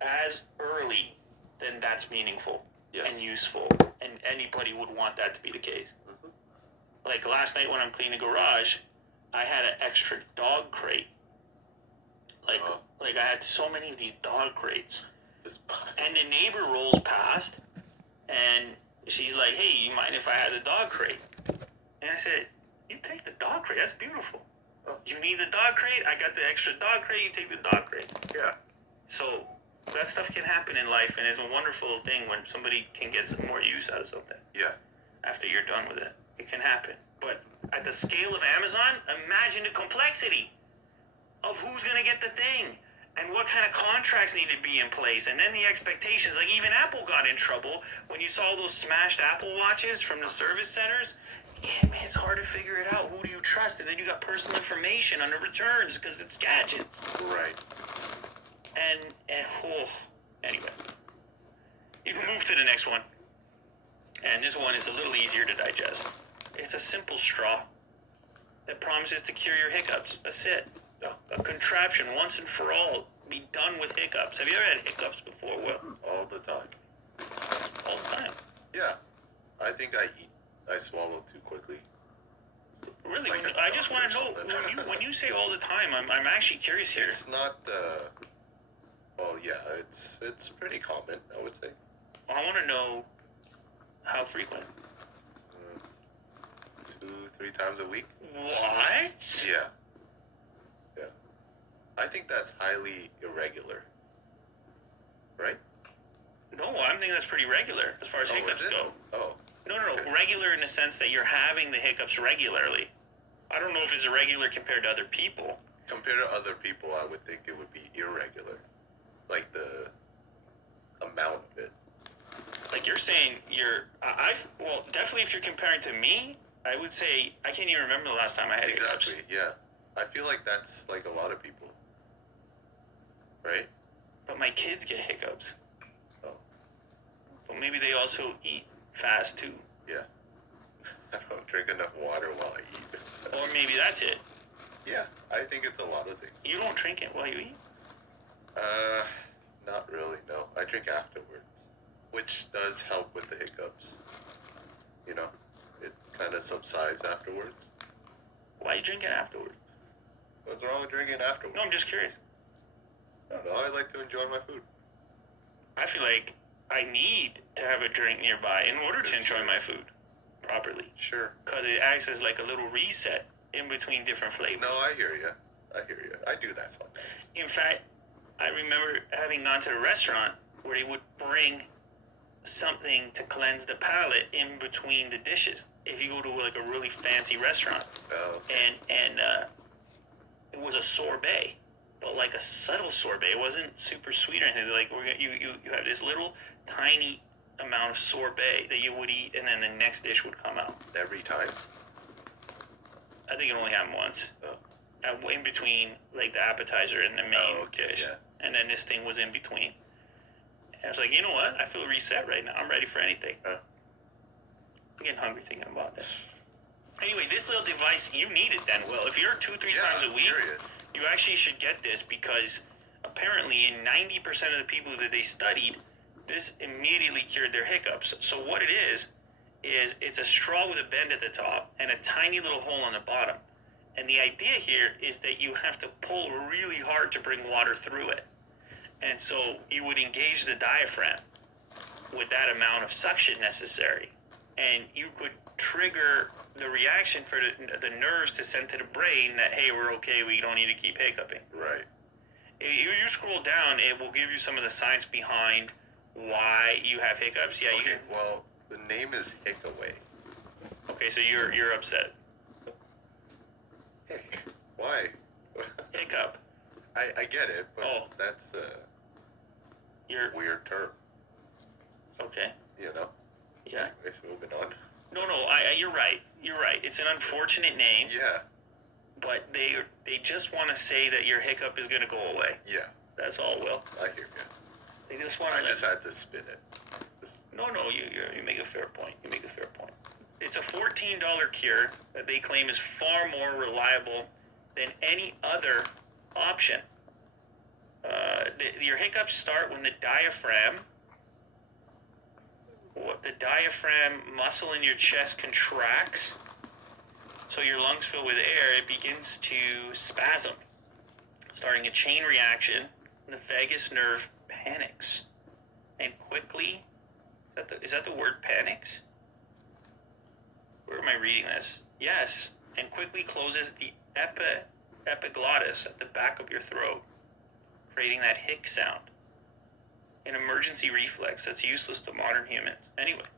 as early, then that's meaningful and useful, and anybody would want that to be the case. Mm-hmm. Like last night when I'm cleaning the garage, I had an extra dog crate. Like I had so many of these dog crates, and the neighbor rolls past, and she's like, "Hey, you mind if I had a dog crate?" And I said, "You take the dog crate. That's beautiful. You need the dog crate? I got the extra dog crate. You take the dog crate." Yeah. So that stuff can happen in life, and it's a wonderful thing when somebody can get some more use out of something. Yeah. After you're done with it, it can happen. But at the scale of Amazon, imagine the complexity of who's gonna get the thing and what kind of contracts need to be in place, and then the expectations. Like even Apple got in trouble when you saw those smashed Apple watches from the service centers. Yeah, man, it's hard to figure it out. Who do you trust? And then you got personal information on the returns because it's gadgets. Right. And anyway, you can move to the next one. And this one is a little easier to digest. It's a simple straw that promises to cure your hiccups. That's it. A contraption once and for all. Be done with hiccups. Have you ever had hiccups before, Will? All the time. All the time? Yeah. I think I swallow too quickly. Really? Like I just want to know, when you say all the time, I'm actually curious here. It's not, well, yeah, it's pretty common, I would say. Well, I want to know how frequent. 2-3 times a week. What? Yeah. I think that's highly irregular. Right? No, I'm thinking that's pretty regular as far as hiccups go. Oh. No. Okay. Regular in the sense that you're having the hiccups regularly. I don't know if it's irregular compared to other people. Compared to other people, I would think it would be irregular. Like the amount of it. Like you're saying well, definitely if you're comparing to me, I would say I can't even remember the last time I had hiccups. Exactly, yeah. I feel like that's like a lot of people. Right? But my kids get hiccups. Oh. But maybe they also eat fast too. Yeah. I don't drink enough water while I eat. Or maybe that's it. Yeah, I think it's a lot of things. You don't drink it while you eat? Not really, no. I drink afterwards, which does help with the hiccups. You know, it kind of subsides afterwards. Why are you drinking afterwards? What's wrong with drinking afterwards? No, I'm just curious. I don't know. I like to enjoy my food. I feel like I need to have a drink nearby in order to enjoy my food properly. Sure. Because it acts as like a little reset in between different flavors. No, I hear you. I do that sometimes. In fact, I remember having gone to a restaurant where they would bring something to cleanse the palate in between the dishes. If you go to like a really fancy restaurant. Oh. Okay. And it was a sorbet. But like a subtle sorbet. It wasn't super sweet or anything. Like you have this little tiny amount of sorbet that you would eat, and then the next dish would come out. Every time? I think it only happened once. Oh. In between like the appetizer and the main dish. Yeah. And then this thing was in between. And I was like, you know what? I feel reset right now. I'm ready for anything. I'm getting hungry thinking about that. Anyway, this little device, you need it then, Will. If you're 2-3 times a week, you actually should get this because apparently in 90% of the people that they studied, this immediately cured their hiccups. So what it is it's a straw with a bend at the top and a tiny little hole on the bottom. And the idea here is that you have to pull really hard to bring water through it. And so you would engage the diaphragm with that amount of suction necessary. And you could trigger the reaction for the nerves to send to the brain that, hey, we're okay, we don't need to keep hiccuping. Right. If you scroll down, it will give you some of the science behind why you have hiccups. Yeah. Okay, well, the name is Hickaway. Okay, so you're upset. Hick. Why? Hiccup. I get it, but that's a weird term. Okay. You know? Yeah. Anyways, moving on. No, you're right. You're right. It's an unfortunate name. Yeah. But they just want to say that your hiccup is going to go away. Yeah. That's all, Will. I hear you. They just want to... I just had to spin it. No, you make a fair point. It's a $14 cure that they claim is far more reliable than any other option. your hiccups start when the diaphragm muscle in your chest contracts, so your lungs fill with air. It begins to spasm, starting a chain reaction. The vagus nerve panics, and quickly, is that the word panics? Where am I reading this? Yes, and quickly closes the epiglottis at the back of your throat, creating that hic sound. An emergency reflex that's useless to modern humans. Anyway,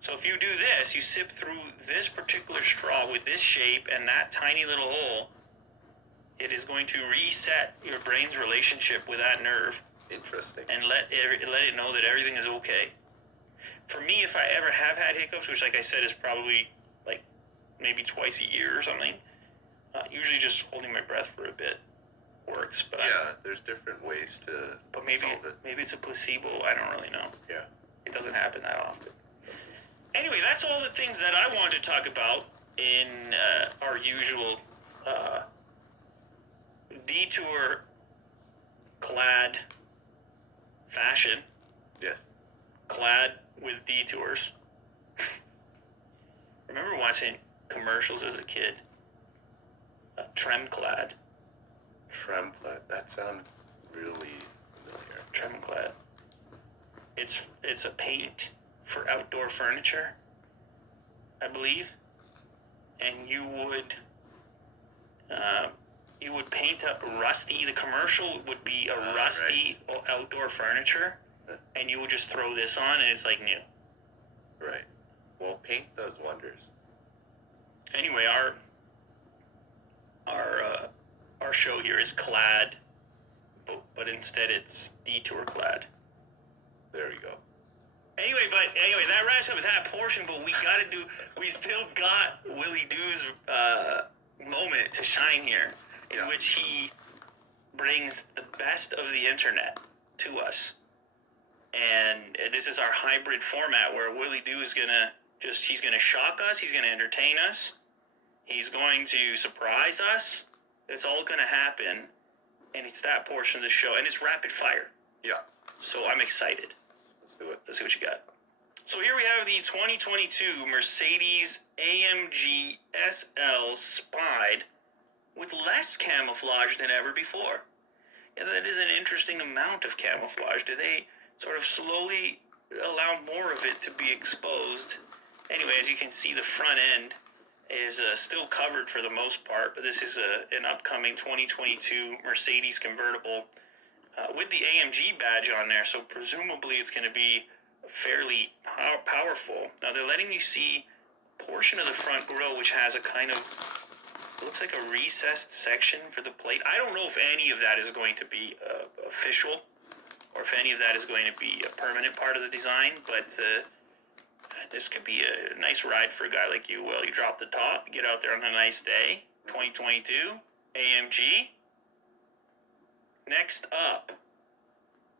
so if you do this, you sip through this particular straw with this shape and that tiny little hole, it is going to reset your brain's relationship with that nerve. Interesting. And let it know that everything is okay. For me, if I ever have had hiccups, which like I said is probably like maybe twice a year or something, usually just holding my breath for a bit works. But there's different ways to solve it. Maybe it's a placebo. I don't really know. Yeah. It doesn't happen that often. Anyway, that's all the things that I wanted to talk about in our usual detour clad fashion. Yes. Clad with detours. Remember watching commercials as a kid? Tremclad. Tremclad. That sounds really familiar. Tremclad. It's a paint for outdoor furniture, I believe, and you would paint up rusty. The commercial would be a rusty outdoor furniture, and you would just throw this on, and it's like new. Right. Well, paint does wonders. Anyway, our show here is clad, but instead it's detour clad. There you go. Anyway, that wraps up with that portion. But we still got Willie Doo's moment to shine here, in which he brings the best of the internet to us. And this is our hybrid format where Willie Doo is he's gonna shock us, he's gonna entertain us, he's going to surprise us. It's all gonna happen, and it's that portion of the show, and it's rapid fire. Yeah. So I'm excited. Let's do it. Let's see what you got. So here we have the 2022 Mercedes AMG SL Spide with less camouflage than ever before. Yeah, that is an interesting amount of camouflage. Do they sort of slowly allow more of it to be exposed? Anyway, as you can see, the front end is still covered for the most part, but this is an upcoming 2022 Mercedes convertible with the AMG badge on there, so presumably it's going to be fairly powerful. Now they're letting you see a portion of the front grille which has a kind of, looks like a recessed section for the plate. I don't know if any of that is going to be official, or if any of that is going to be a permanent part of the design, but this could be a nice ride for a guy like you. Well, you drop the top, get out there on a nice day. 2022 AMG. Next up,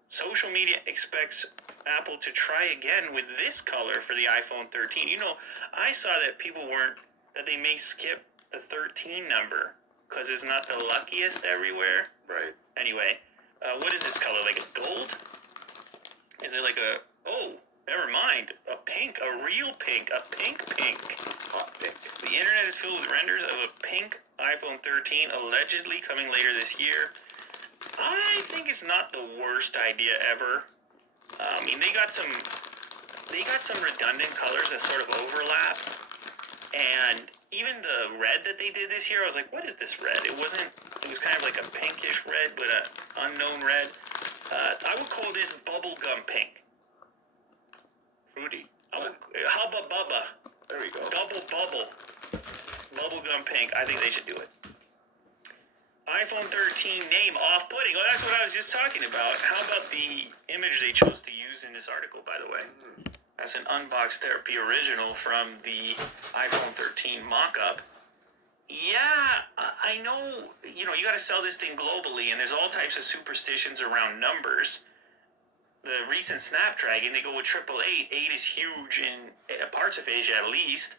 social media expects Apple to try again with this color for the iPhone 13. You know, I saw that they may skip the 13 number because it's not the luckiest everywhere. Right. Anyway, what is this color? Like a gold? Is it like never mind. A pink, a real pink, a pink. Hot pink. The internet is filled with renders of a pink iPhone 13 allegedly coming later this year. I think it's not the worst idea ever. I mean, they got some redundant colors that sort of overlap, and even the red that they did this year, I was like, what is this red? It was kind of like a pinkish red, but an unknown red. I would call this bubblegum pink. Fruity. Hubba Bubba. There we go. Double bubble. Bubblegum pink. I think they should do it. iPhone 13 name off-putting. Oh, that's what I was just talking about. How about the image they chose to use in this article, by the way? That's an Unbox Therapy original from the iPhone 13 mock-up. Yeah, I know, you got to sell this thing globally, and there's all types of superstitions around numbers. The recent Snapdragon, they go with 888. 8 is huge in parts of Asia, at least.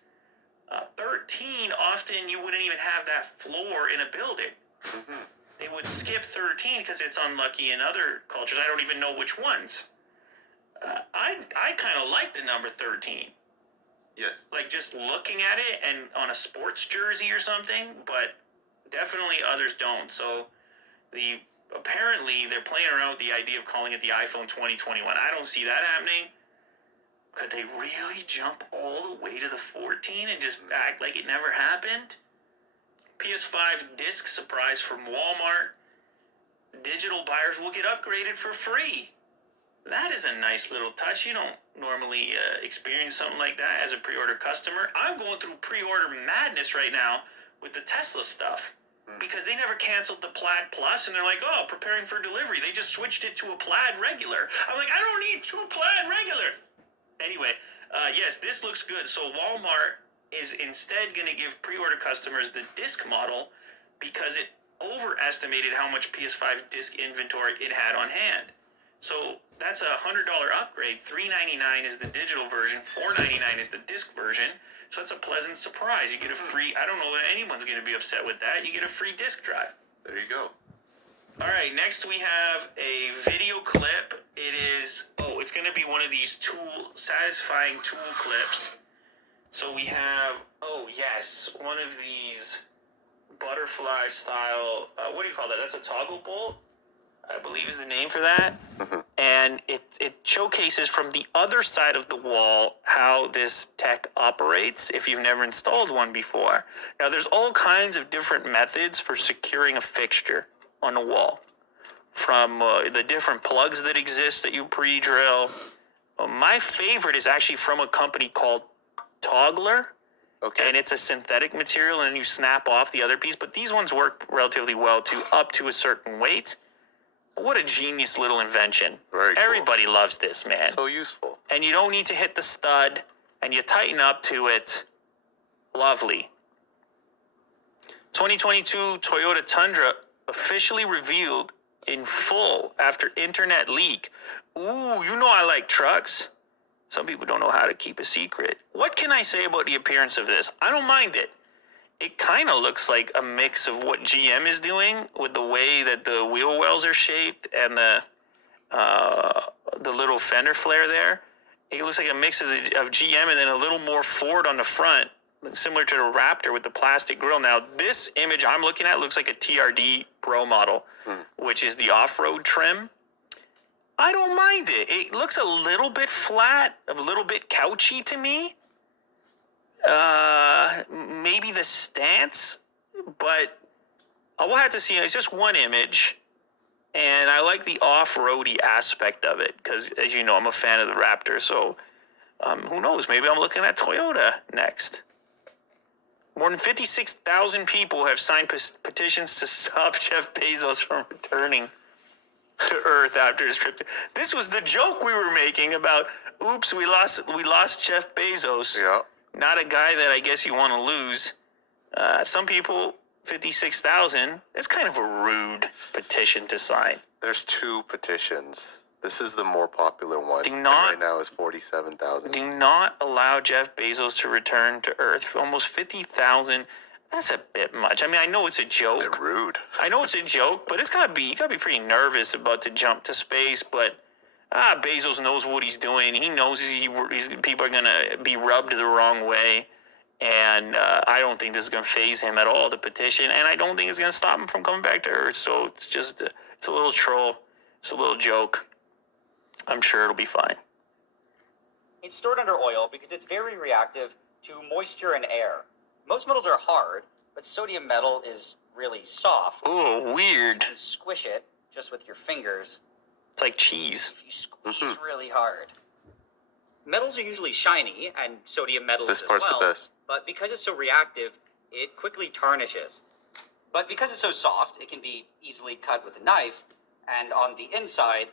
13, often you wouldn't even have that floor in a building. Mm-hmm. they would skip 13 because it's unlucky in other cultures. I don't even know which ones. I kind of like the number 13. Yes. Like just looking at it and on a sports jersey or something, but definitely others don't. So apparently they're playing around with the idea of calling it the iPhone 2021. I don't see that happening. Could they really jump all the way to the 14 and just act like it never happened? PS5 disc surprise from Walmart. Digital buyers will get upgraded for free. That is a nice little touch. You don't normally experience something like that as a pre-order customer. I'm going through pre-order madness right now with the Tesla stuff because they never canceled the Plaid Plus, and they're like, oh, preparing for delivery. They just switched it to a Plaid regular. I'm like, I don't need 2 Plaid regulars. Anyway, yes, this looks good. So Walmart is instead going to give pre-order customers the disc model because it overestimated how much PS5 disc inventory it had on hand. So that's a $100 upgrade. $399 is the digital version. $499 is the disc version. So that's a pleasant surprise. You get a free. I don't know that anyone's going to be upset with that. You get a free disc drive. There you go. All right. Next we have a video clip. It is. Oh, it's going to be one of these satisfying tool clips. So we have. Oh yes, one of these butterfly style. What do you call that? That's a toggle bolt, I believe is the name for that. And it showcases from the other side of the wall how this tech operates if you've never installed one before. Now, there's all kinds of different methods for securing a fixture on a wall. From the different plugs that exist that you pre-drill. My favorite is actually from a company called Toggler. Okay. And it's a synthetic material, and you snap off the other piece. But these ones work relatively well up to a certain weight. What a genius little invention. Very cool. Everybody loves this, man. So useful. And you don't need to hit the stud, and you tighten up to it. Lovely. 2022 Toyota Tundra officially revealed in full after internet leak. Ooh, you know I like trucks. Some people don't know how to keep a secret. What can I say about the appearance of this? I don't mind it. It kind of looks like a mix of what GM is doing with the way that the wheel wells are shaped and the little fender flare there. It looks like a mix of GM and then a little more Ford on the front, similar to the Raptor with the plastic grille. Now, this image I'm looking at looks like a TRD Pro model, which is the off-road trim. I don't mind it. It looks a little bit flat, a little bit couchy to me. Maybe the stance, but I will have to see. It's just one image, and I like the off-roady aspect of it because, as you know, I'm a fan of the Raptor. So, who knows? Maybe I'm looking at Toyota next. More than 56,000 people have signed petitions to stop Jeff Bezos from returning to Earth after his trip. This was the joke we were making about. Oops, we lost Jeff Bezos. Yeah. Not a guy that I guess you want to lose. Some people, 56,000, it's kind of a rude petition to sign. There's 2 petitions. This is the more popular one. Right now is 47,000. Do not allow Jeff Bezos to return to Earth. Almost 50,000. That's a bit much. I mean, I know it's a joke. They're rude. I know it's a joke, but you gotta be pretty nervous about to jump to space. But Bezos knows what he's doing. He knows people are gonna be rubbed the wrong way, and I don't think this is gonna faze him at all. The petition, and I don't think it's gonna stop him from coming back to Earth. So it's a little troll. It's a little joke. I'm sure it'll be fine. It's stored under oil because it's very reactive to moisture and air. Most metals are hard, but sodium metal is really soft. Oh, weird. You can squish it just with your fingers. It's like cheese. If you squeeze really hard. Metals are usually shiny, and sodium metal is as well. This part's the best. But because it's so reactive, it quickly tarnishes. But because it's so soft, it can be easily cut with a knife, and on the inside,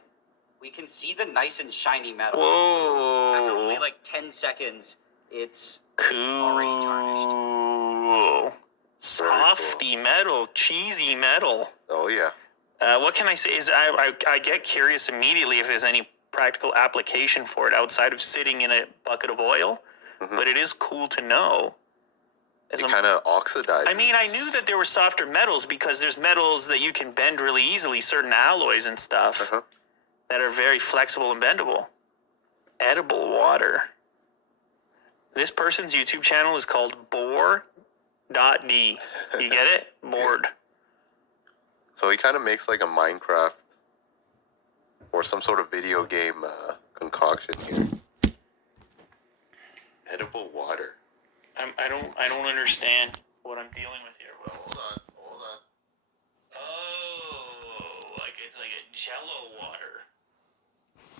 we can see the nice and shiny metal. Whoa. After only like 10 seconds, it's cool. already tarnished. Softy metal, cheesy metal. Oh, yeah. What can I say is I get curious immediately if there's any practical application for it outside of sitting in a bucket of oil. But it is cool to know It kind of oxidizes. I mean, I knew that there were softer metals because there's metals that you can bend really easily, certain alloys and stuff that are very flexible and bendable. Edible water. This person's YouTube channel is called Boar.d. You get it? Bored. So he kind of makes like a Minecraft or some sort of video game concoction here. Edible water. I don't understand what I'm dealing with here. Well, Hold on. oh, like it's like a Jello water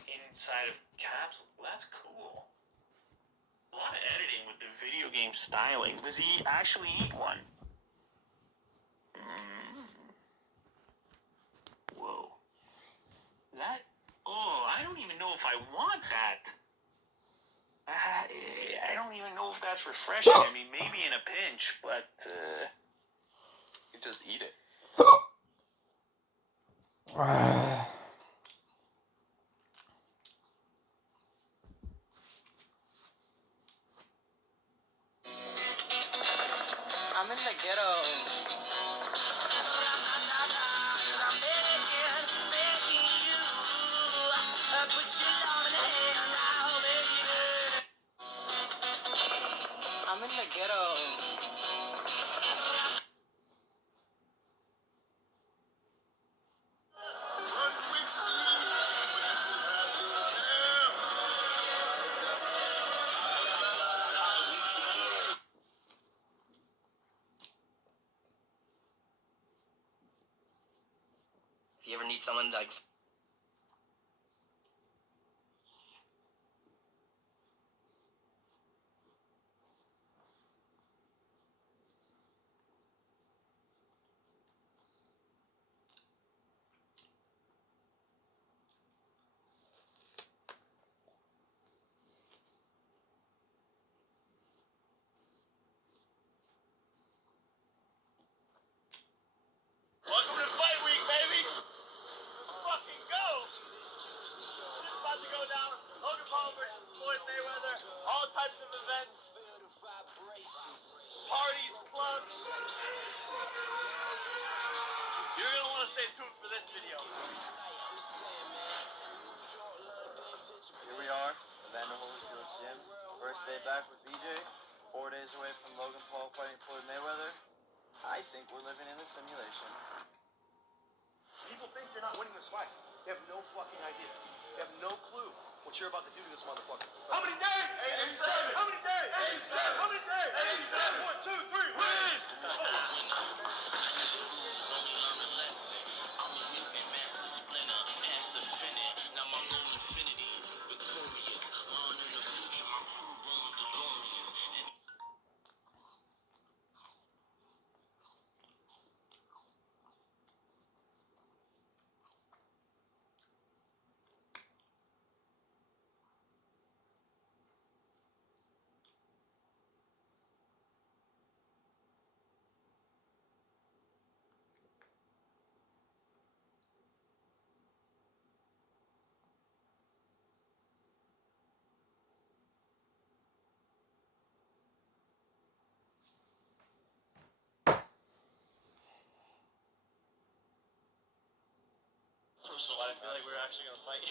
inside of capsule. That's cool. A lot of editing with the video game stylings. Does he actually eat one? Whoa. That. Oh, I don't even know if I want that. I don't even know if that's refreshing. I mean, maybe in a pinch, but You just eat it. I'm in the ghetto. I'm in the ghetto. If you ever need someone like... welcome to Fight Week, baby. Fucking go. It's about to go down. Logan Paul versus Floyd Mayweather. All types of events. Parties, clubs. You're gonna want to stay tuned for this video. Here we are, Evander Holyfield's gym. First day back with BJ. 4 days away from Logan Paul fighting Floyd Mayweather. I think we're living in a simulation. People think you're not winning this fight. They have no fucking idea. They have no clue what you're about to do to this motherfucker. How many days? 87. How many days? 87. How many days? 87. 1, 2, 3, win! I feel like we're actually gonna fight.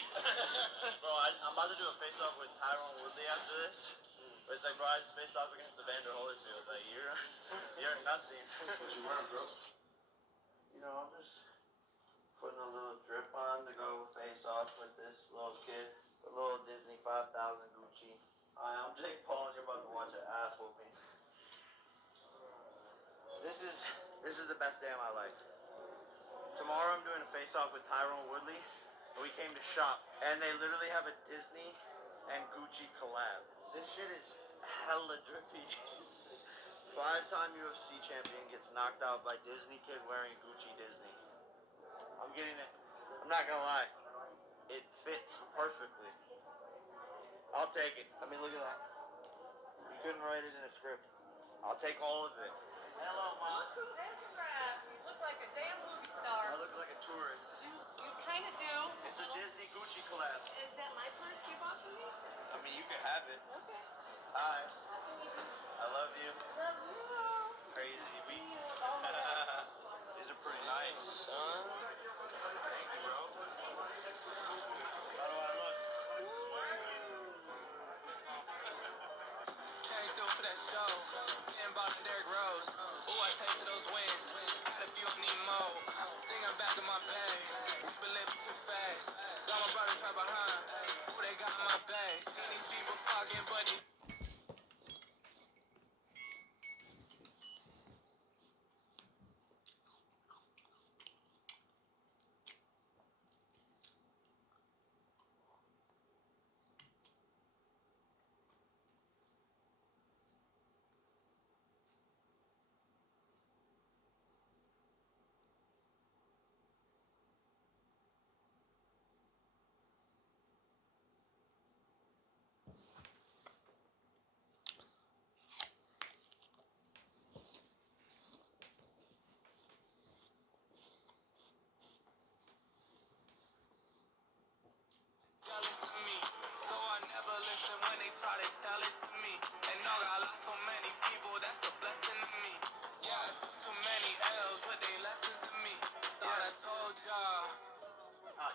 Bro, I'm about to do a face-off with Tyrone Woodley after this. But it's like, bro, I just faced off against Evander Holyfield. Like, you're nothing. What you wearing, bro? You know, I'm just putting a little drip on to go face off with this little kid. The little Disney 5000 Gucci. Hi, I'm Jake Paul, and you're about to watch an ass whooping. This is the best day of my life. Tomorrow I'm doing a face-off with Tyrone Woodley, and we came to shop, and they literally have a Disney and Gucci collab. This shit is hella drippy. 5-time UFC champion gets knocked out by Disney kid wearing Gucci Disney. I'm getting it. I'm not gonna lie. It fits perfectly. I'll take it. I mean, look at that. You couldn't write it in a script. I'll take all of it. Hello, Mom. Look who photographed. You look like a damn movie star. I look like a tourist. You kind of do. It's a Disney Gucci collab. Is that my purse you bought for me? I mean, you can have it. Okay. Hi. I love you. Crazy week. These are pretty nice. Son. Thank you, bro. How do I look? Came through for that show. Getting by the Derrick Rose. Ooh, I tasted those wins. Had a few I need more. Think I'm back in my bag. We been living too fast. Got my brothers right behind. Ooh, they got my back. Seen these people talking, but they jealous of me. So I never listen when they try to tell it to me. And know I lost so many people, that's a blessing to me. Yeah, I took so many L's, but they lessons to me. Thought I told y'all.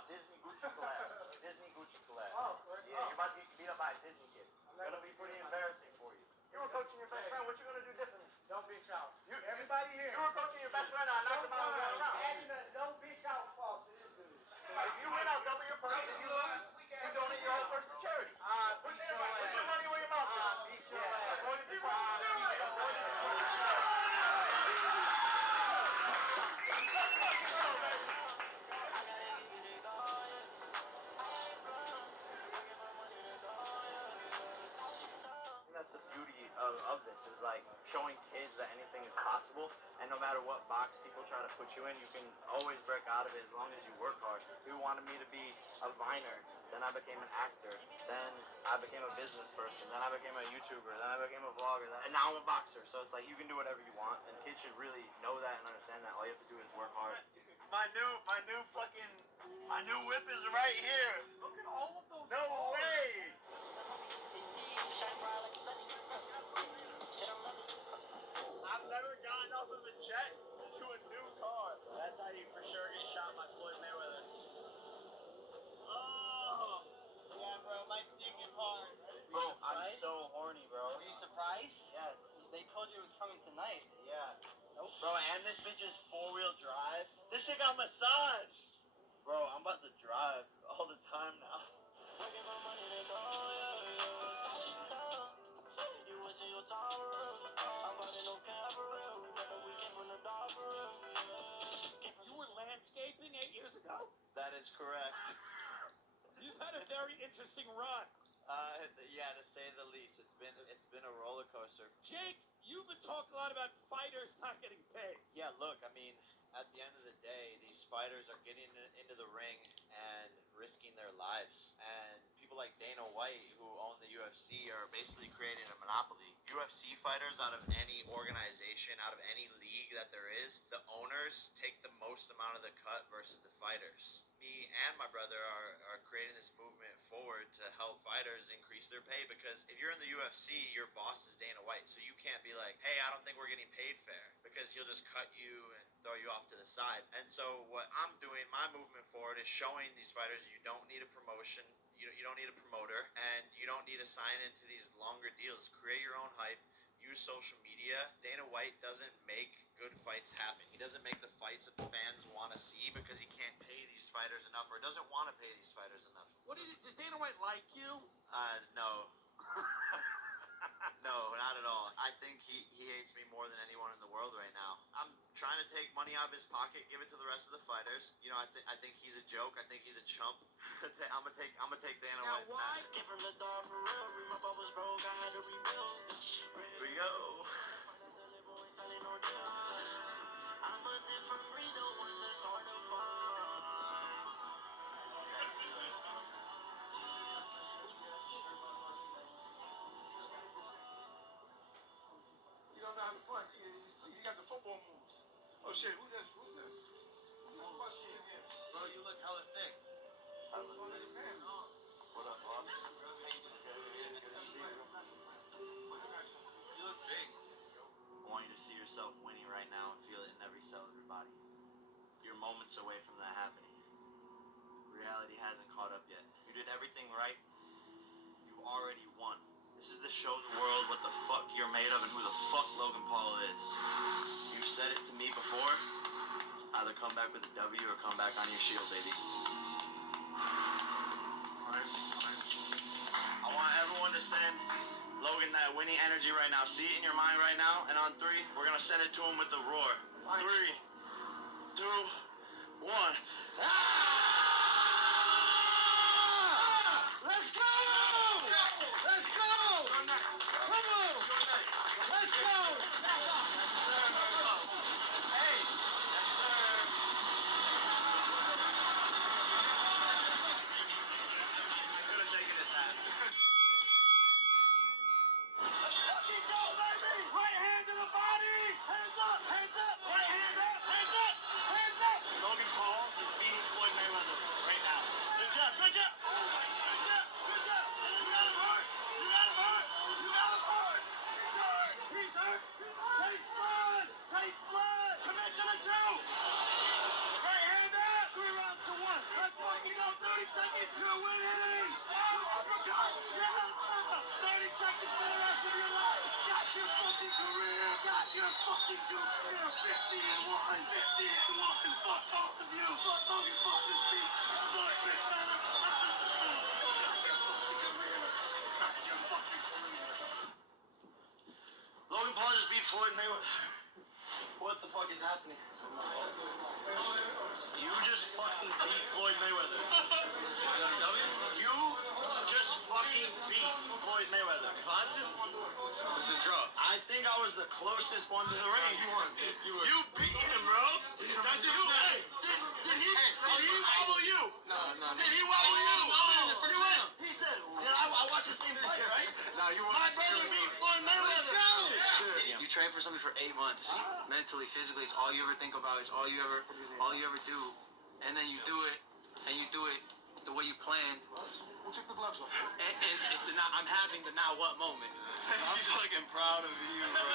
Disney Gucci collab. Disney Gucci collab. Oh, yeah, you're about to get beat up by a Disney kid. It's gonna be pretty embarrassing for you. You were coaching your best friend. What you gonna do differently? Don't bitch out. Everybody here. You were coaching your best friend. I knocked him out going around. Don't bitch out, false to this dude. If you win, I'll double your purse. If you lose, you donate your whole purse to charity. Put your money where your mouth is. Beat your That's the beauty of this, is like showing kids that anything is possible, and no matter what box people try to put you in, you can always break out of it as long as you work hard. People wanted me to be a viner, then I became an actor, then I became a business person, then I became a YouTuber, then I became a vlogger, and now I'm a boxer. So it's like you can do whatever you want, and kids should really know that and understand that all you have to do is work hard. My new whip is right here. Look at all of those. No way. I've never gotten off of a jet to a new car. That's how you for sure get shot by Floyd Mayweather. Oh! Yeah, bro, my dick is hard. Bro, I'm so horny, bro. Are you surprised? Yeah. They told you it was coming tonight. Yeah. Nope. Bro, and this bitch is four-wheel drive. This shit got massage. Bro, I'm about to drive all the time now. You were landscaping 8 years ago? That is correct. You've had a very interesting run. Yeah, to say the least. It's been a roller coaster. Jake, you've been talking a lot about fighters not getting paid. Yeah, look, I mean, at the end of the day, these fighters are getting into the ring and risking their lives. And people like Dana White, who own the UFC, are basically creating a monopoly. UFC fighters, out of any organization, out of any league that there is, the owners take the most amount of the cut versus the fighters. Me and my brother are creating this movement forward to help fighters increase their pay, because if you're in the UFC, your boss is Dana White, so you can't be like, hey, I don't think we're getting paid fair, because he'll just cut you and throw you off to the side. And so what I'm doing, my movement forward, is showing these fighters you don't need a promotion, you don't need a promoter, and you don't need to sign into these longer deals. Create your own hype. Use social media. Dana White doesn't make good fights happen. He doesn't make the fights that the fans want to see because he can't pay these fighters enough, or doesn't want to pay these fighters enough. Does Dana White like you? No. No, not at all. I think he hates me more than anyone in the world right now. I'm trying to take money out of his pocket, give it to the rest of the fighters. You know, I think he's a joke. I think he's a chump. I'm gonna take Dana White. Now, why? Get from the dog for real. Read my bubbles broke, I had to rebuild. Here we go. I'm a different breed, the ones that's hard to find. You don't know how to punch. He got the football moves. Oh shit, who's this? Who's this? Who's busting again? Bro, you look hella thick. Oh, man. What up, boss? Good to see you. yourself winning right now and feel it in every cell of your body. You're moments away from that happening. Reality hasn't caught up yet. You did everything right. You already won. This is to show the world what the fuck you're made of and who the fuck Logan Paul is. You've said it to me before. Either come back with a W or come back on your shield, baby. I want everyone to send Logan that winning energy right now. See it in your mind right now. And on 3, we're going to send it to him with the roar. 3, 2, 1. Ah! Let's go! Let's go! Come on! Let's go! Hey! I could have taken his hat. Let's fucking go, baby! Right hand to the body! Hands up! Hands up! Right hand up! Hands up! Hands up! Logan Paul is beating Floyd Mayweather right now. Good job! Good job! Good job! Good job! You got him hurt! You got him hurt! You got him hurt! He's hurt! He's hurt! Taste blood! Taste blood! Commit to the 2! Right hand up! 3 rounds to 1. Let's fucking go! 30 seconds! You're winning! Uppercut! Yeah! 30 seconds for the rest of your life! Got your fucking career! Got your fucking career! 50-1! 50-1! Fuck all of you! Fuck Logan Paul just beat Floyd Mayweather! Got your fucking career! Got your fucking career! Logan Paul just beat Floyd Mayweather. What the fuck is happening? You just fucking beat Floyd Mayweather. You just fucking beat Floyd Mayweather. Positive? It was a draw. I think I was the closest one to the ring. You beat him, bro. That's you. Hey, did he wobble you? No. Did he wobble you? He said, I watched the same fight, right? No, you my brother beat Floyd Mayweather. You train for something for 8 months, mentally, physically. It's all you ever think about. It's all you ever do, and then you do it, and you do it the way you planned. Check the gloves off. And it's the now. I'm having the now what moment. I'm fucking proud of you, bro.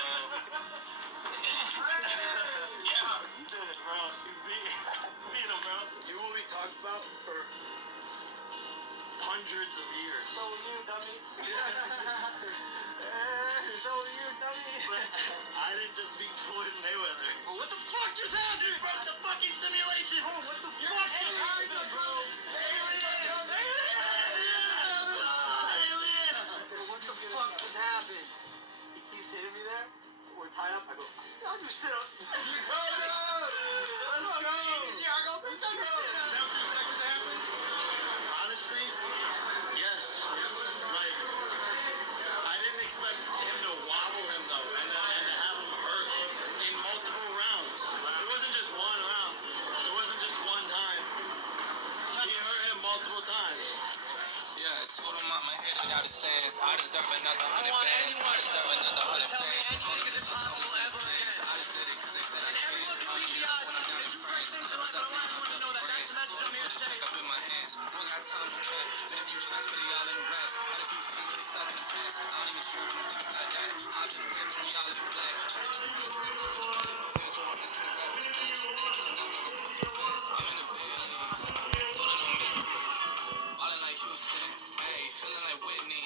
Yeah, you did it, bro. You beat him, bro. You will be talked about for hundreds of years. So will you, dummy. So will you, dummy. But I didn't just beat Floyd Mayweather. But what the fuck just happened? You broke the fucking simulation. Oh, what the fuck just happened, bro? Alien! What the fuck just happened? He keeps hitting me there. We're tied up. I go, I'll do sit-ups. Let's go! Let's go! I go, bitch, I'll do sit-ups. That was your second to happen? Honestly, yes. Like, I didn't expect him to wobble him, though, and to have him hurt in multiple rounds. It wasn't just one round. It wasn't just one time. He hurt him multiple times. Yeah, I told him out my head without a stance. I deserve another 100 bands. I deserve another 100 fans. I just did it 'cause they said I cheated. When I'm down in France, I was outside with the brands. Put a check up in my hands. One got time to cat. Made a few shots, but they all in the rest. Had a few friends, but they suck in the past. I don't even trip when things like that. I'll just win when y'all in black. I'm in the building. Ballin' like Houston. Hey, feeling like Whitney.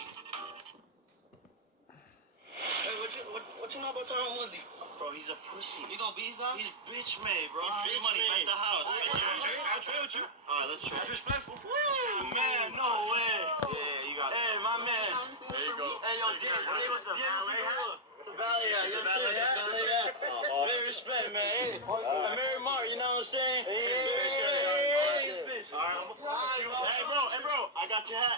Hey, what you know about Tyron Woodley? Bro, he's a pussy. You gonna beat his ass? He's bitch made, bro. Free money, rent the house. I'll trade with you. Alright, let's trade. That's respectful. Man, no way. Yeah, you got it. Hey, my man. There you go. Hey, yo, Jay was a valet hat. It's a valet hat. Yes, sir. Very respect, man. Hey, Mary Mark, you know what I'm saying? Very respect. Hey, alright, I'm gonna fuck with you. Hey, bro, I got your hat.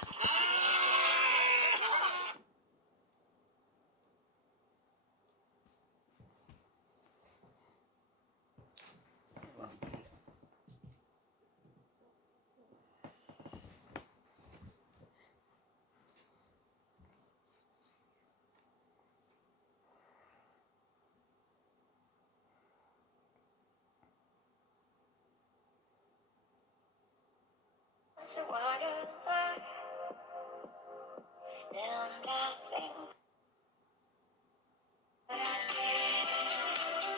So what a life, and I think that I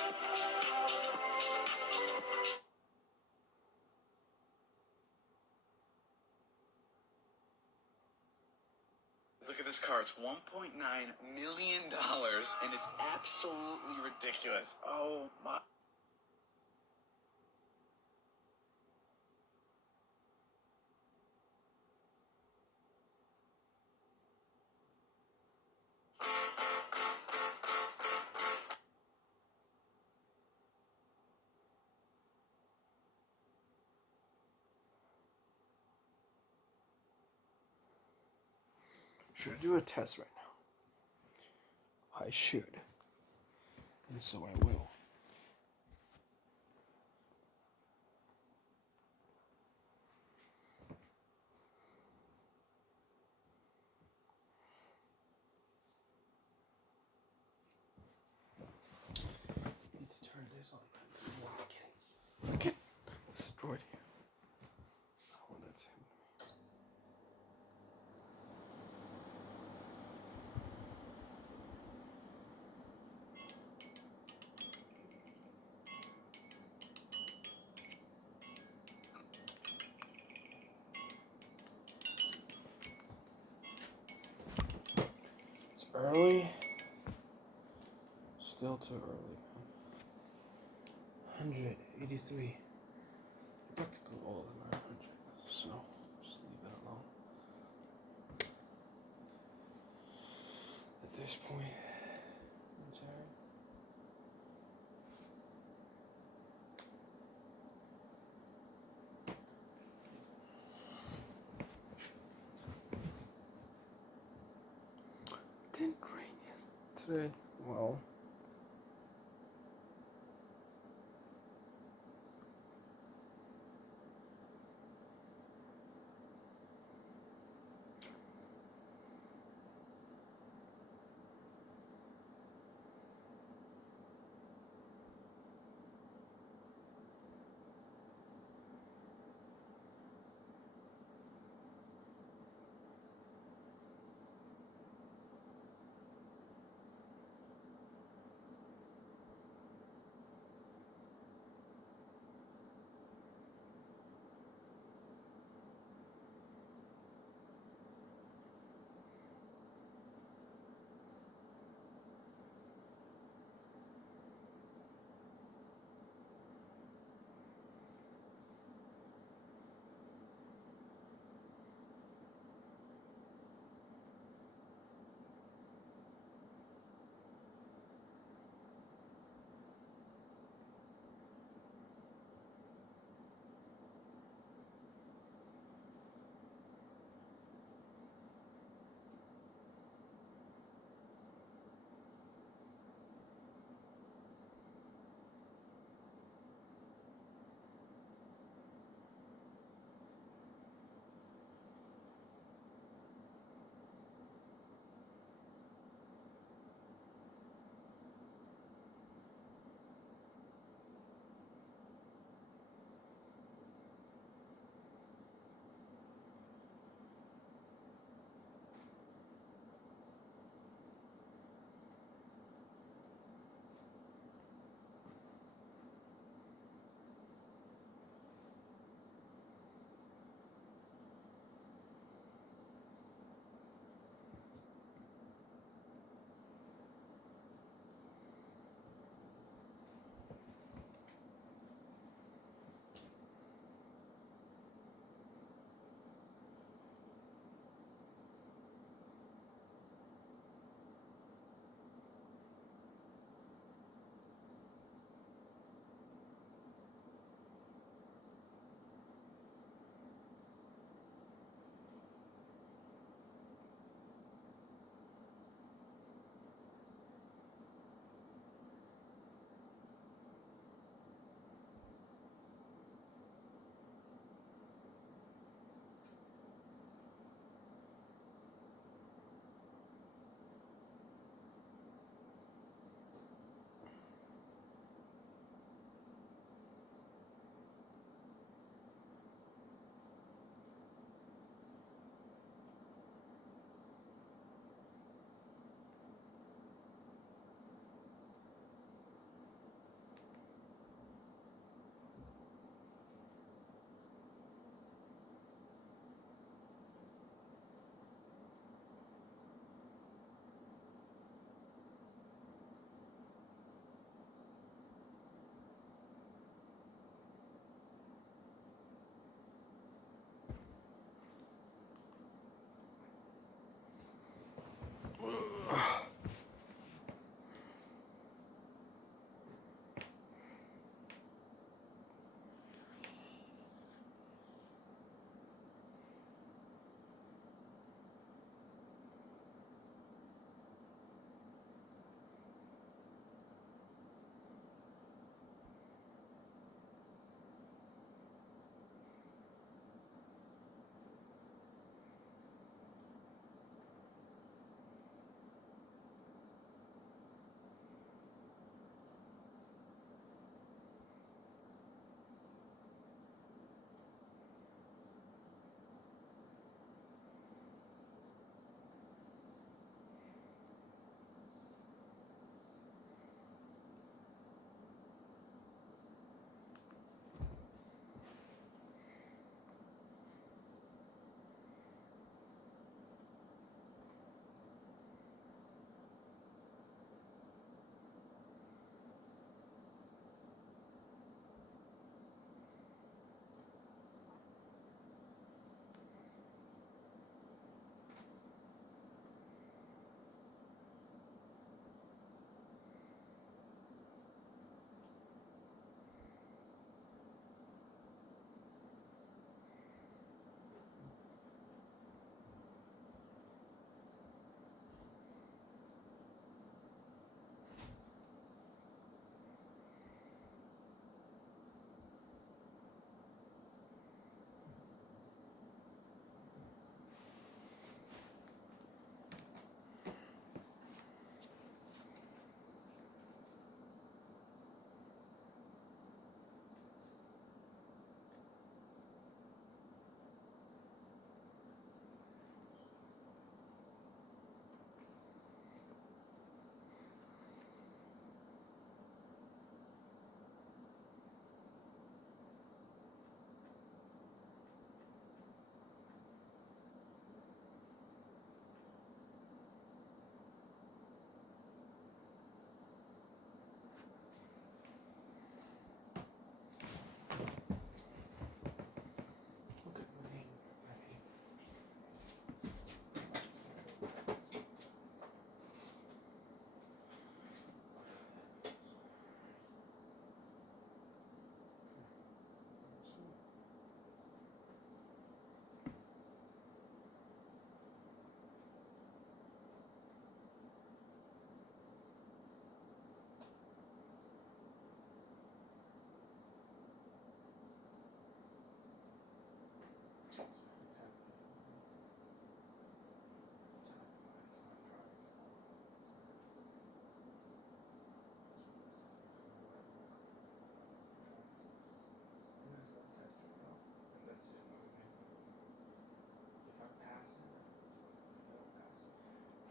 at this car. It's $1.9 million, and it's absolutely ridiculous. Oh my. Should I do a test right now? I should. And so I will. Need to turn this on, man. I'm not kidding. Fucking destroyed here. Oh, that's him. It's early. Still too early, man. 183. Practically all of them are 100. So, just leave it alone. At this point, I'm tired. Didn't rain yesterday. Well,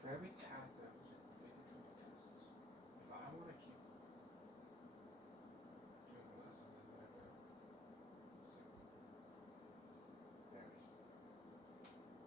For every task that was related to the tests, if I want to keep doing the lesson, then whatever. Very simple.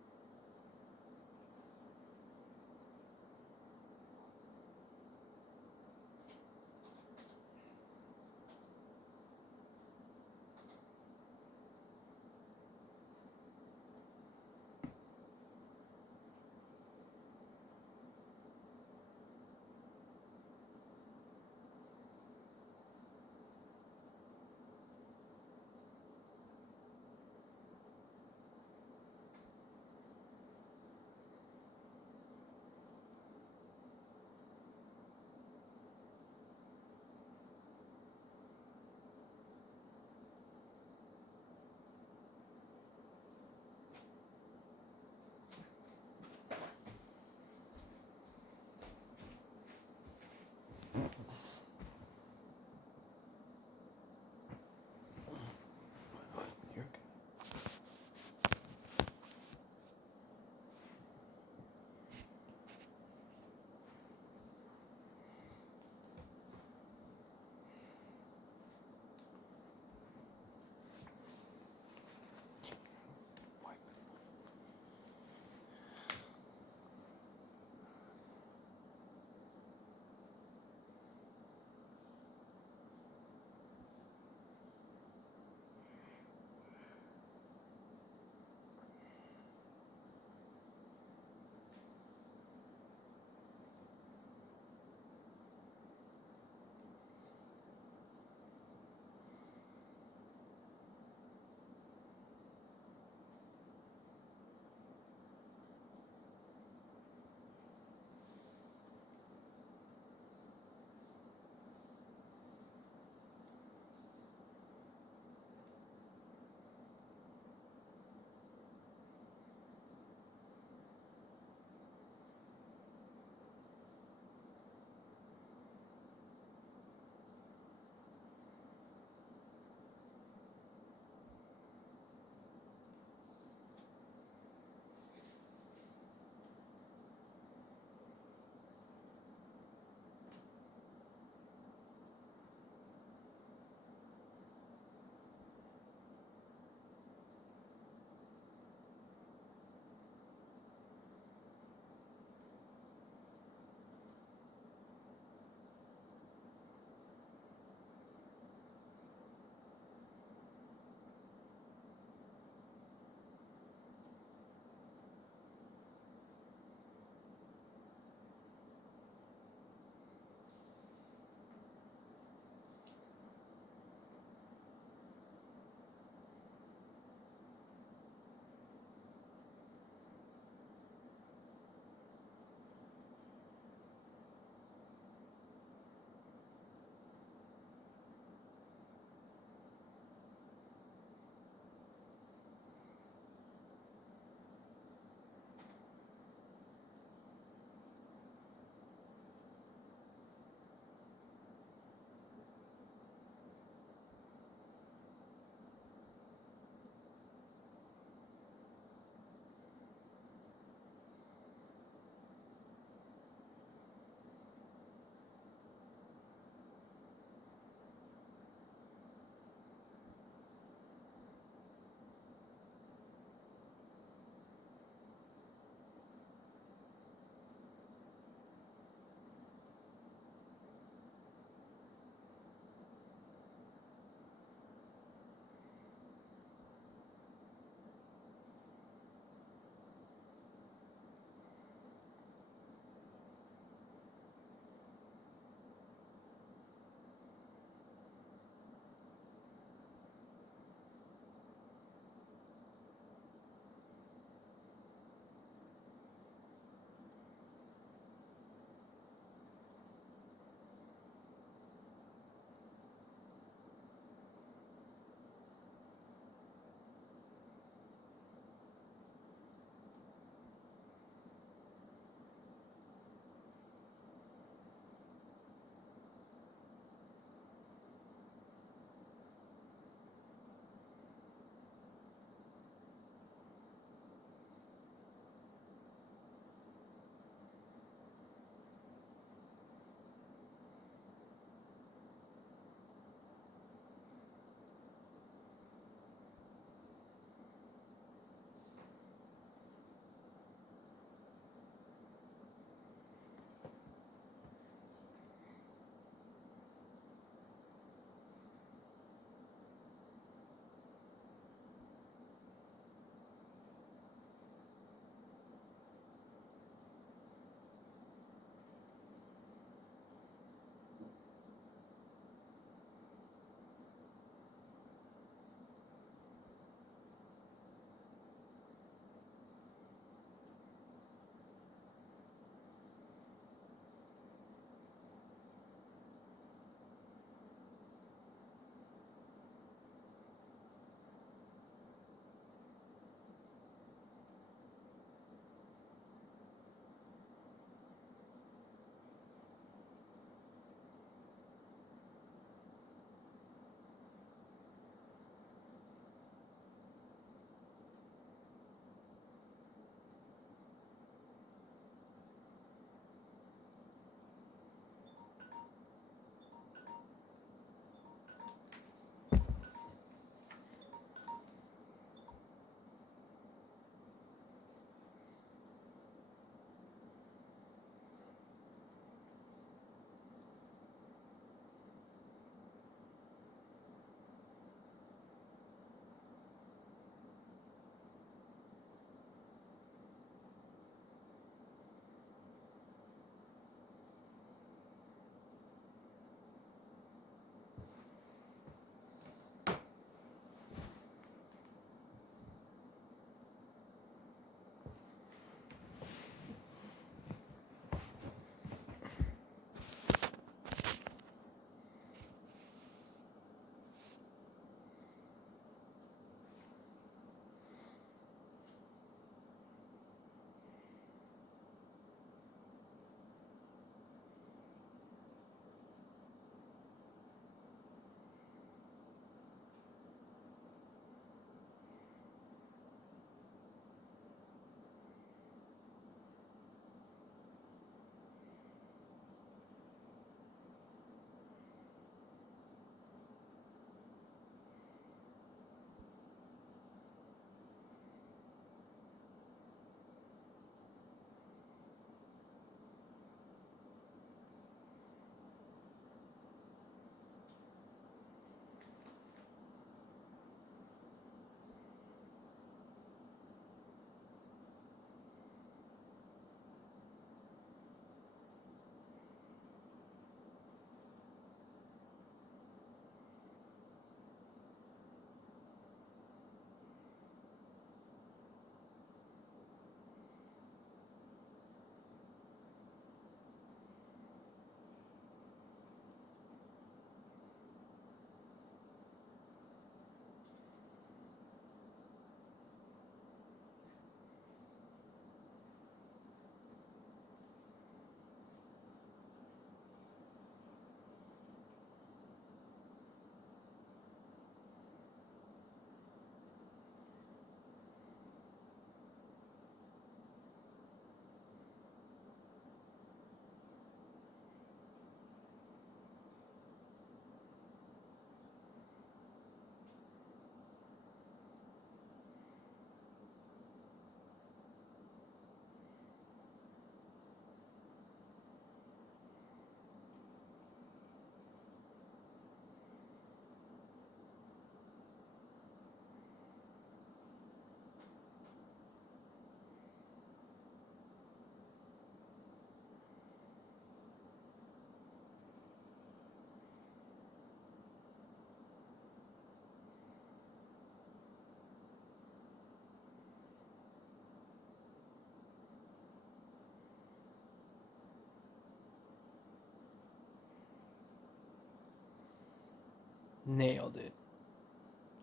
Nailed it.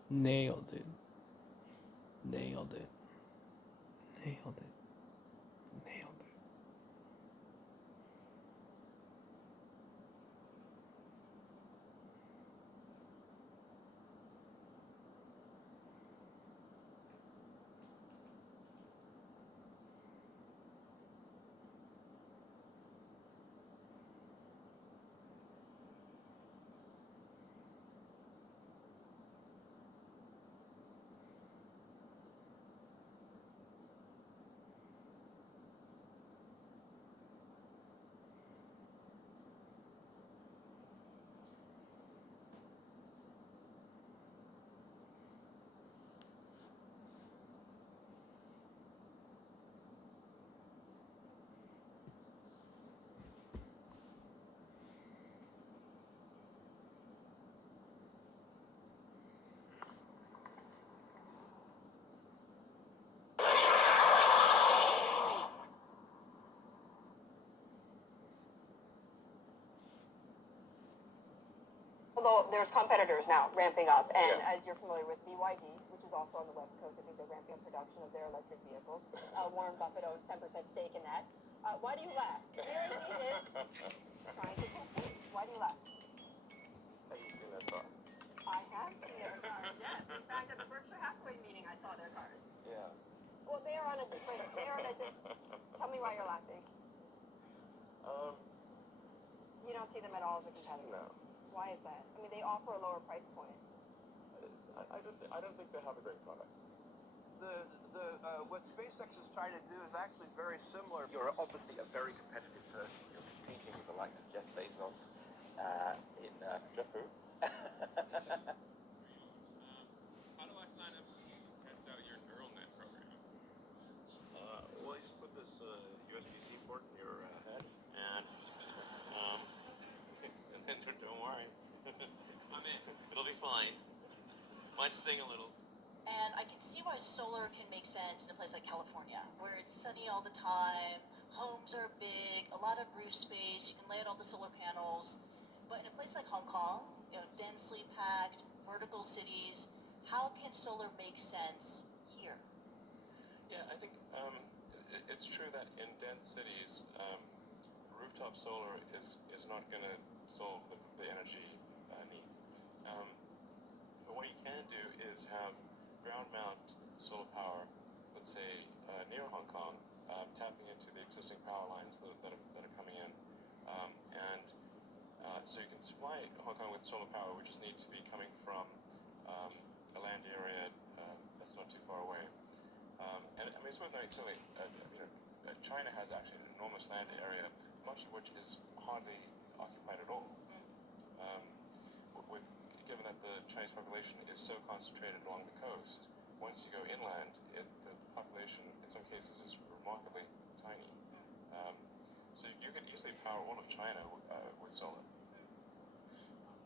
Nailed it. Nailed it. Nailed it. Nailed it. Although there's competitors now ramping up, and as you're familiar with BYD, which is also on the West Coast, I think they're ramping up production of their electric vehicles. Warren Buffett owns 10% stake in that. Why do you laugh? Here he is trying to compete. Why do you laugh? Have you seen that car? I have seen their cars, yes. In fact, at the Berkshire Hathaway meeting, I saw their cars. Yeah. Well, they are on a different. Tell me why you're laughing. You don't see them at all as a competitor. No. Why is that? I mean, they offer a lower price point. I don't think they have a great product. What SpaceX is trying to do is actually very similar. You're obviously a very competitive person. You're competing with the likes of Jeff Bezos in Jeff who? How do I sign up to test out your neural net program? Well, you just put this USB-C port in your head, And then don't worry. I'm in. It'll be fine. Might sting a little. And I can see why solar can make sense in a place like California, where it's sunny all the time, homes are big, a lot of roof space, you can lay out all the solar panels. But in a place like Hong Kong, densely packed, vertical cities, how can solar make sense here? Yeah, I think it's true that in dense cities, rooftop solar is not going to solve the energy need. But what you can do is have ground mount solar power, let's say near Hong Kong, tapping into the existing power lines that are coming in, and so you can supply Hong Kong with solar power. We just need to be coming from a land area that's not too far away. And I mean, it's worth noting, certainly, China has actually an enormous land area, much of which is hardly occupied at all. Given that the Chinese population is so concentrated along the coast, once you go inland, the population in some cases is remarkably tiny. So you could easily power all of China with solar.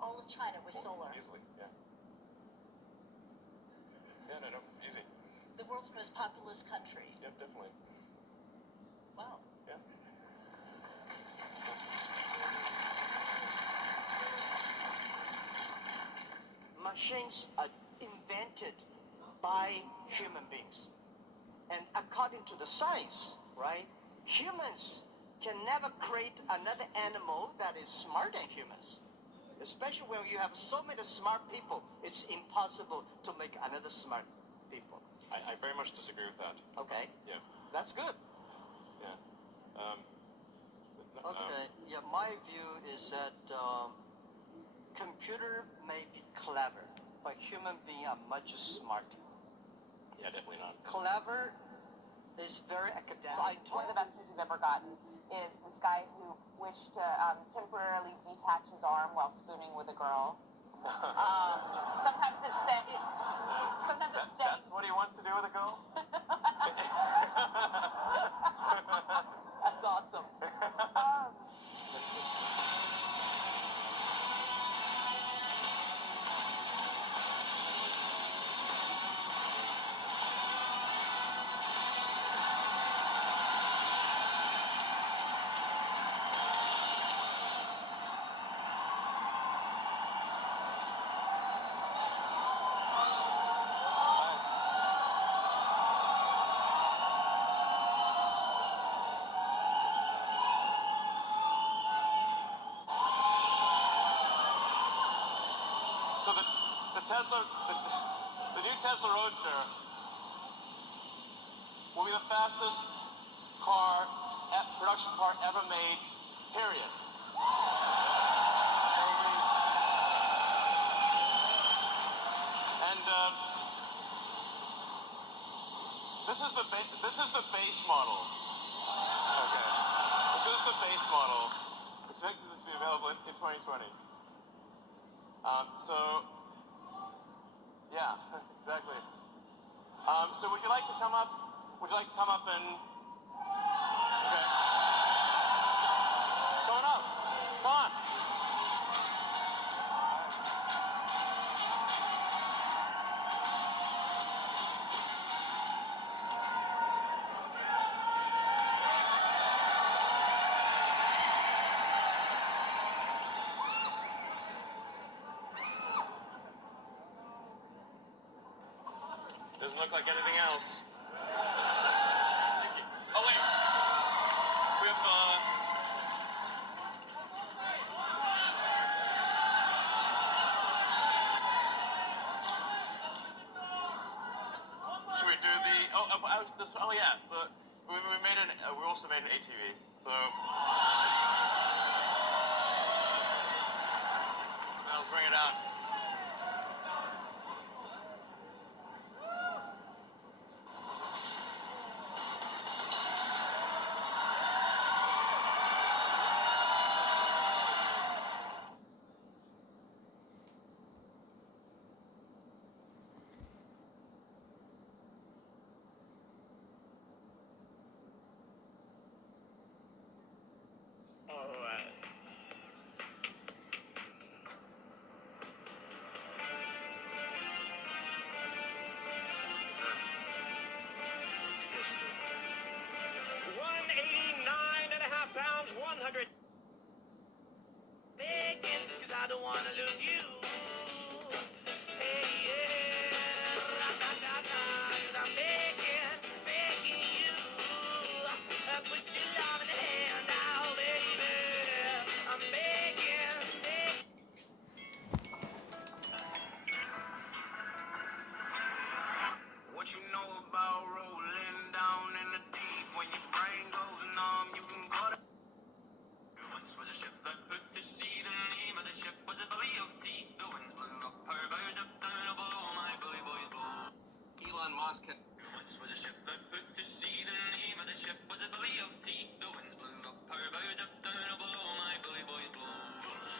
All of China with solar? Easily, yeah. Yeah, no, easy. The world's most populous country? Yep, definitely. Wow. Yeah. Machines are invented by human beings. And according to the science, right, humans can never create another animal that is smarter than humans. Especially when you have so many smart people, it's impossible to make another smart people. I very much disagree with that. Okay. Yeah. That's good. Yeah. Yeah, my view is that computer may be clever, but human beings are much smarter. Yeah, definitely not. Clever is very academic. One of the best news we've ever gotten is this guy who wished to temporarily detach his arm while spooning with a girl. Sometimes it stays. That's what he wants to do with a girl? That's awesome. the new Tesla Roadster will be the fastest production car ever made, period. And this is the base model. Okay, this is the base model. Expected this to be available in 2020. So, yeah, exactly. So would you like to come up? Would you like to come up and? Okay. Come on up. Come on. Doesn't look like anything else. Oh wait, we have should we do the? Oh yeah, we made an. We also made an ATV. So let's bring it out. I don't wanna lose you. Hey, yeah. I'm begging you. Put your love in the hand now, baby. I'm begging. What you know about rolling down in the deep? When your brain goes numb, you can cut it. Once was a ship that put to sea. The name of the ship was a belly of tea. The winds blew up her bow, up down below my bully boys blow. Elon Musk once was a ship that put to sea. The name of the ship was a belly of tea. The winds blew up her bow, up down below my bully boys blow.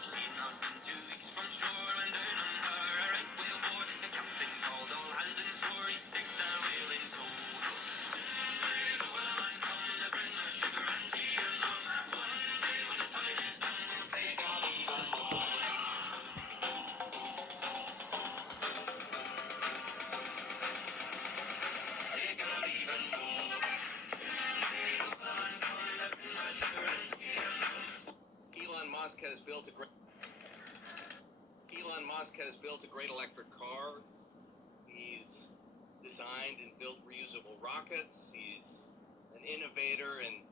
She'd not been 2 weeks from shore when down on her a right whale bore. The captain called all hands and swore he'd take that whale in tow. The wellerman come to bring us sugar and tea and rum. One day when the tide is done, we'll take our leave and go. Take our leave and go. Elon Musk has built a great electric car. He's designed and built reusable rockets. He's an innovator in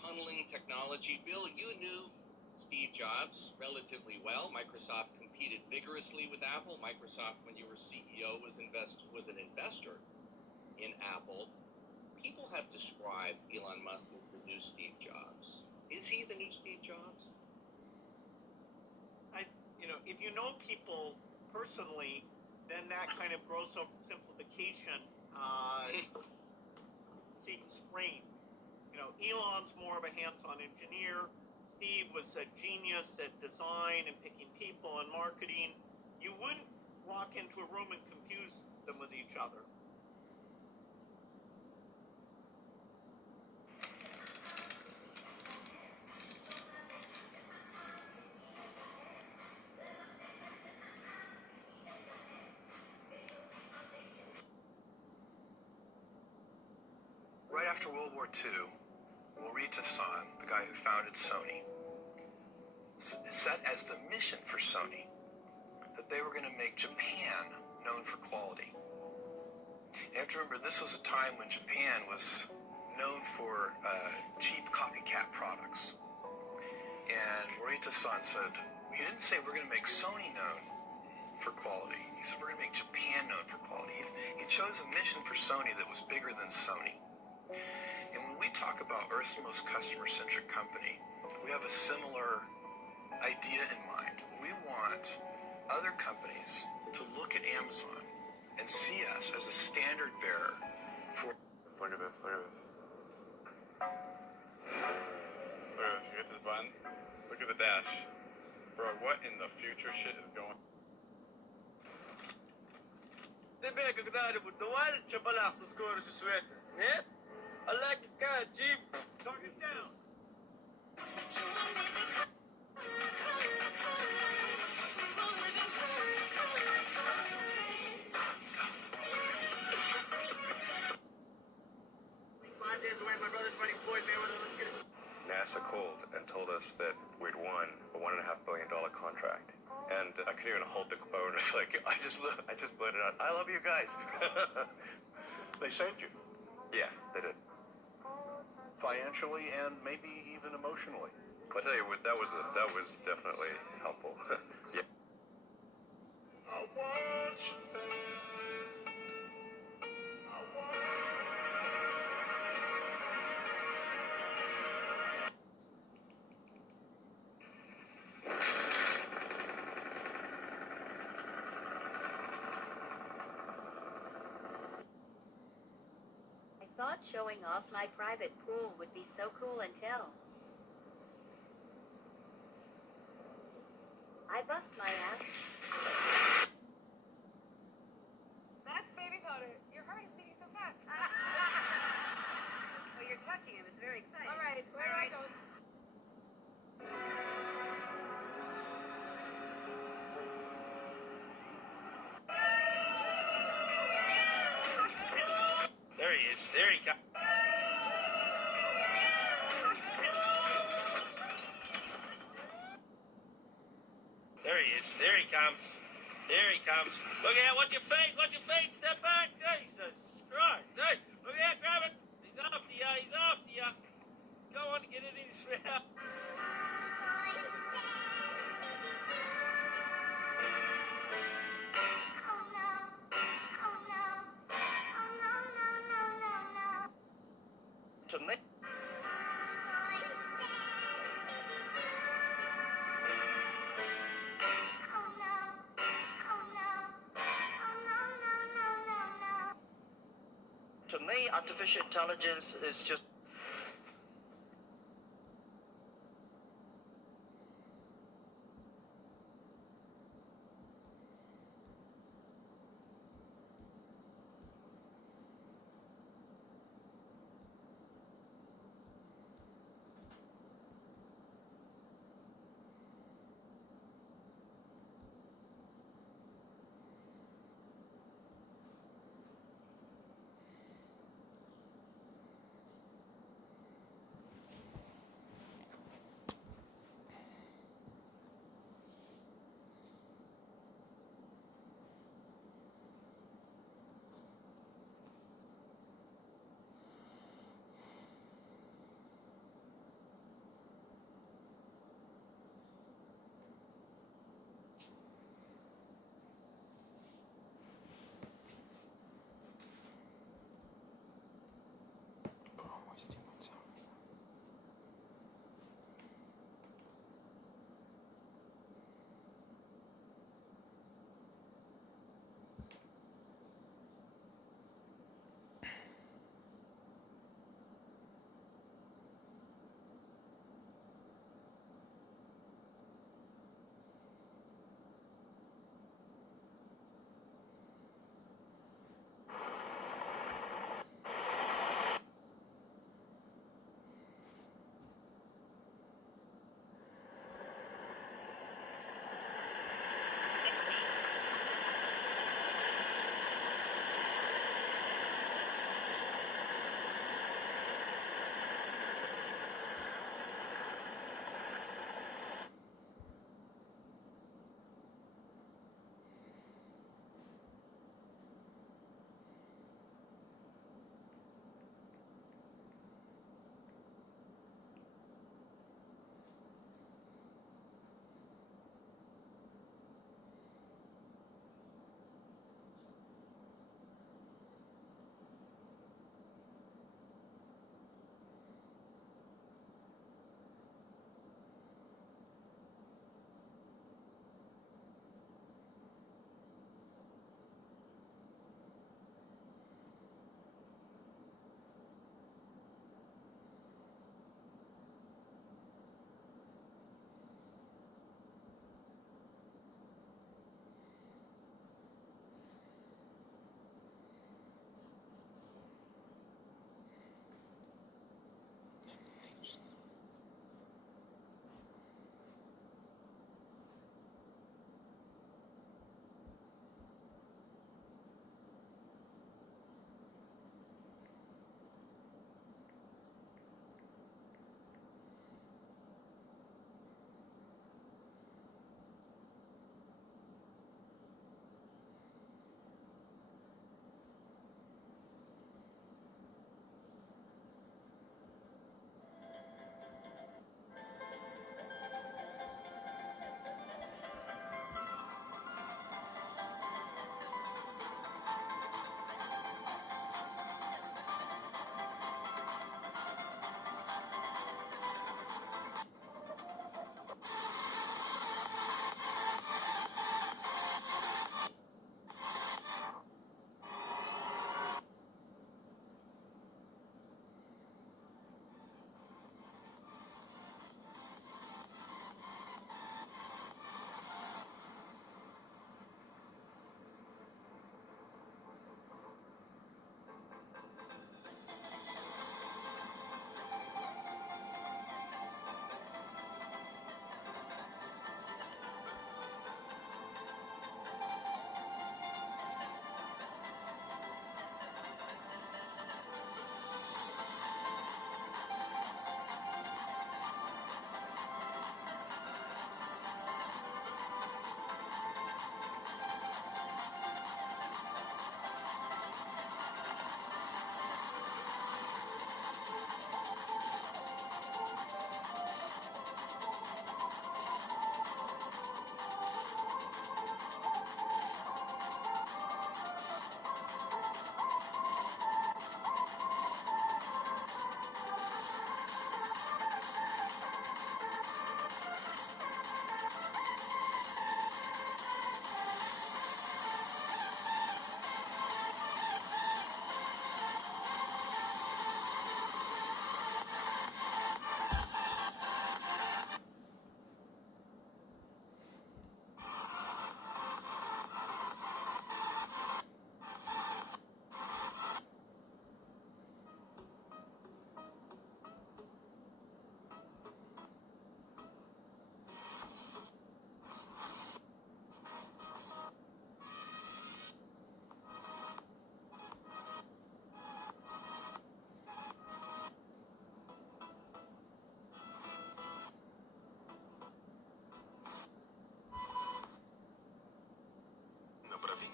tunneling technology. Bill, you knew Steve Jobs relatively well. Microsoft competed vigorously with Apple. Microsoft, when you were CEO, was an investor in Apple. People have described Elon Musk as the new Steve Jobs. Is he the new Steve Jobs? If you know people personally, then that kind of gross oversimplification seems strange. Elon's more of a hands-on engineer. Steve was a genius at design and picking people and marketing. You wouldn't walk into a room and confuse them with each other. Right after World War II, Morita-san, the guy who founded Sony, set as the mission for Sony that they were going to make Japan known for quality. You have to remember, this was a time when Japan was known for cheap copycat products. And Morita-san said, he didn't say we're going to make Sony known for quality. He said, we're going to make Japan known for quality. He chose a mission for Sony that was bigger than Sony. And when we talk about Earth's most customer-centric company, we have a similar idea in mind. We want other companies to look at Amazon and see us as a standard bearer for... Look at this, look at this. Look at this, you hit this button. Look at the dash. Bro, what in the future shit is going? Тебе когда-нибудь давали чабалах со скоростью света? Нет? I like it, God, Jeep. Talk it down. NASA called and told us that we'd won a $1.5 billion contract. And I couldn't even hold the phone. It's like, I just blurted out, I love you guys. They saved you. Yeah, they did. Financially and maybe even emotionally. I'll tell you what, that was definitely helpful. Yeah. I want you, babe. I thought showing off my private pool would be so cool until I bust my ass. That's baby powder. Your heart is beating so fast. Oh, you're touching him. It's very exciting. All right, where do I go? There he is. There he comes. There he is. There he comes. There he comes. Look out. Watch your feet. Watch your feet. Step back. Jesus Christ. Hey, look out. Grab it. He's after you. He's after you. Go on. Get it in his mouth. To me. To me, artificial intelligence is just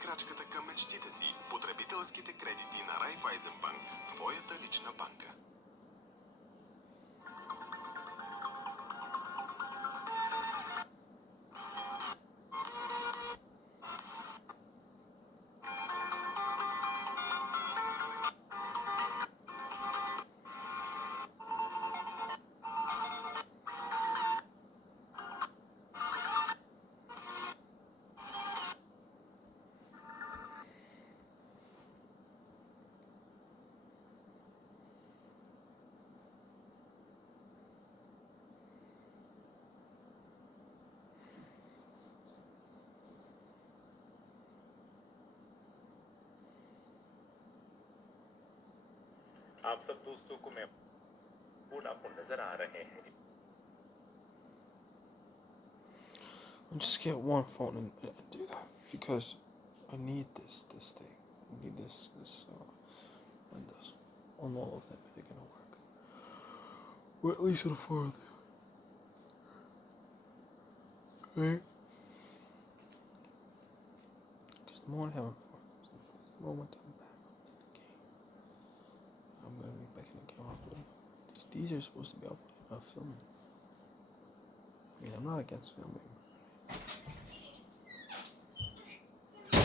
крачката към мечтите си с потребителските кредити на Raiffeisenbank, твоята лична банка. आप सब दोस्तों को मैं Vodafone नजर आ रहे हैं I'll just get one phone and do that because I need this thing. I need this Windows on all of them if they're gonna work, or at least on 4 of them. Right? Because the more I have on 4, the moment I'm back in the game. I'm gonna be back in the game uploading. These are supposed to be uploading, not filming. I mean, I'm not against filming.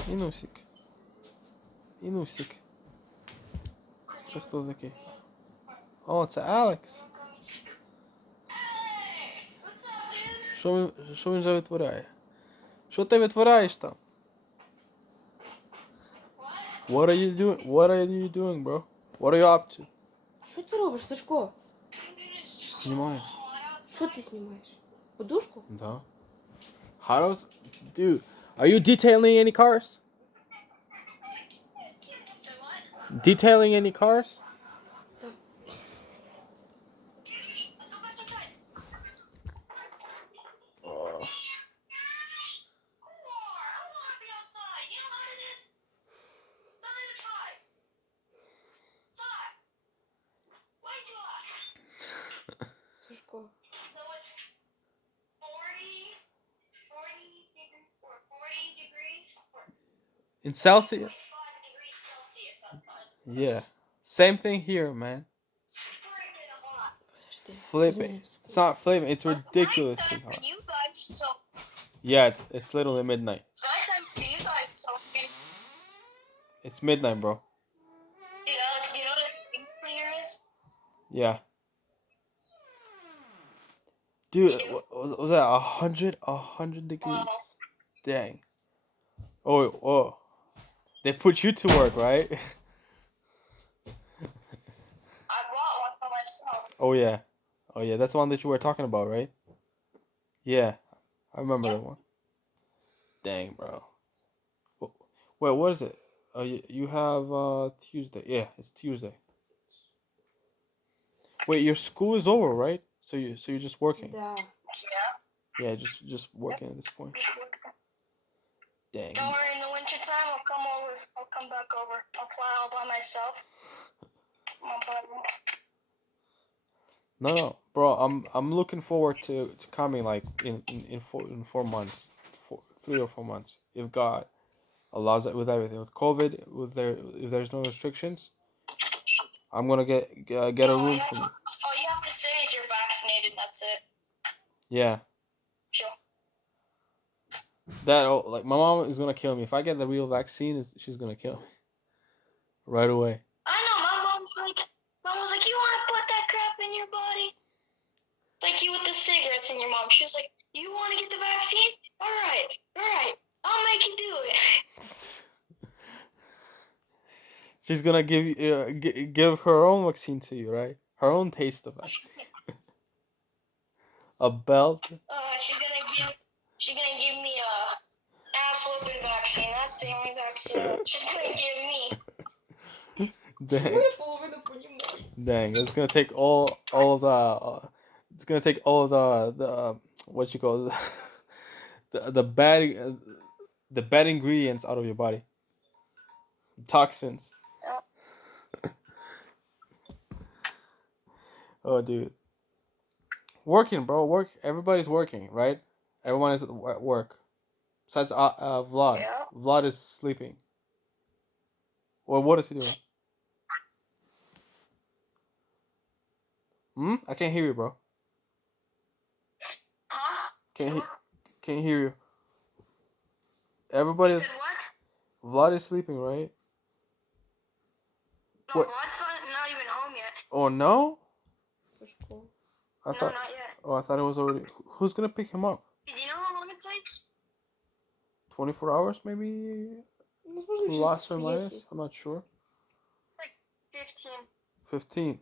Inusik. Inusik. Це хто такий? О, це Алекс. Що він вже витворяє? Що ти витворяєш там? What are you doing? What are you doing, bro? What are you up to? Що ти робиш, Сашко? Знімаю. Що ти знімаєш? Подушку? Да. How does... Dude, are you detailing any cars? Detailing any cars? Oh. Сашко. In Celsius? Yeah. Same thing here, man. Flipping. It's not flipping. It's ridiculously hot. Yeah, it's literally midnight. It's midnight, bro. Dude, Alex, do you know what a spring cleaner is? Yeah. Dude, was that 100? 100 degrees? Dang. Oh. They put you to work, right? I bought one for myself. Oh yeah, that's the one that you were talking about, right? Yeah, I remember that one. Dang, bro. Wait, what is it? You have Tuesday. Yeah, it's Tuesday. Wait, your school is over, right? So you're just working. Да. Yeah, just working at this point. Dang. Don't worry, in the wintertime, I'll come over. I'll come back over. I'll fly all by myself. My buddy. No, bro. I'm looking forward to coming like in 4 months, 3 or 4 months. If God allows it, with everything, with COVID, if there's no restrictions, I'm gonna get a room for me. All you have to say is you're vaccinated. That's it. Yeah. Sure. Like my mom is gonna kill me if I get the real vaccine. She's gonna kill me right away. I know. My mom was like, you want to put that crap in your body? Like you with the cigarettes in your mom. She was like, you want to get the vaccine? All right. I'll make you do it. She's gonna give her own vaccine to you, right? Her own taste of vaccine. A belt. She's gonna give me a ass whooping vaccine. That's the only vaccine she's gonna give me. Dang, it's gonna take all the it's gonna take all the what you call the bad ingredients out of your body. Toxins. Oh, dude. Working, bro. Work. Everybody's working, right? Everyone is at work. Besides Vlad. Yeah. Vlad is sleeping. Well, what is he doing? I can't hear you, bro. Huh? Can't hear you. Everybody. You said what? Vlad is sleeping, right? No, What? Vlad's not even home yet. Oh no! I No, thought. not yet. Oh, I thought it was already. Who's gonna pick him up? Do you know how long it takes? 24 hours, maybe. Plus or minus. I'm not sure. Like 15. 15.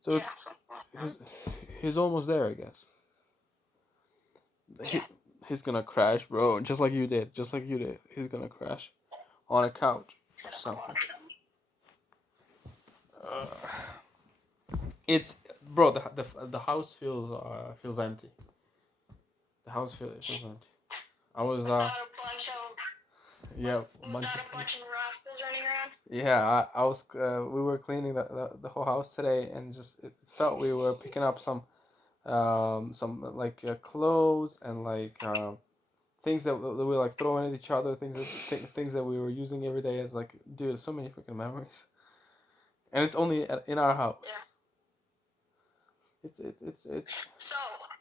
So Yeah, something like that. he's almost there, I guess. He's gonna crash, bro. Just like you did. Just like you did. He's gonna crash on a couch or something. It's bro. The house feels empty. The house feels empty. I was yeah, Without a bunch of rascals running around. yeah. I was we were cleaning the whole house today, and just it felt we were picking up some like clothes and like things that we were like throwing at each other, things that we were using every day. It's like, dude, so many freaking memories, and it's only in our house. Yeah. It's So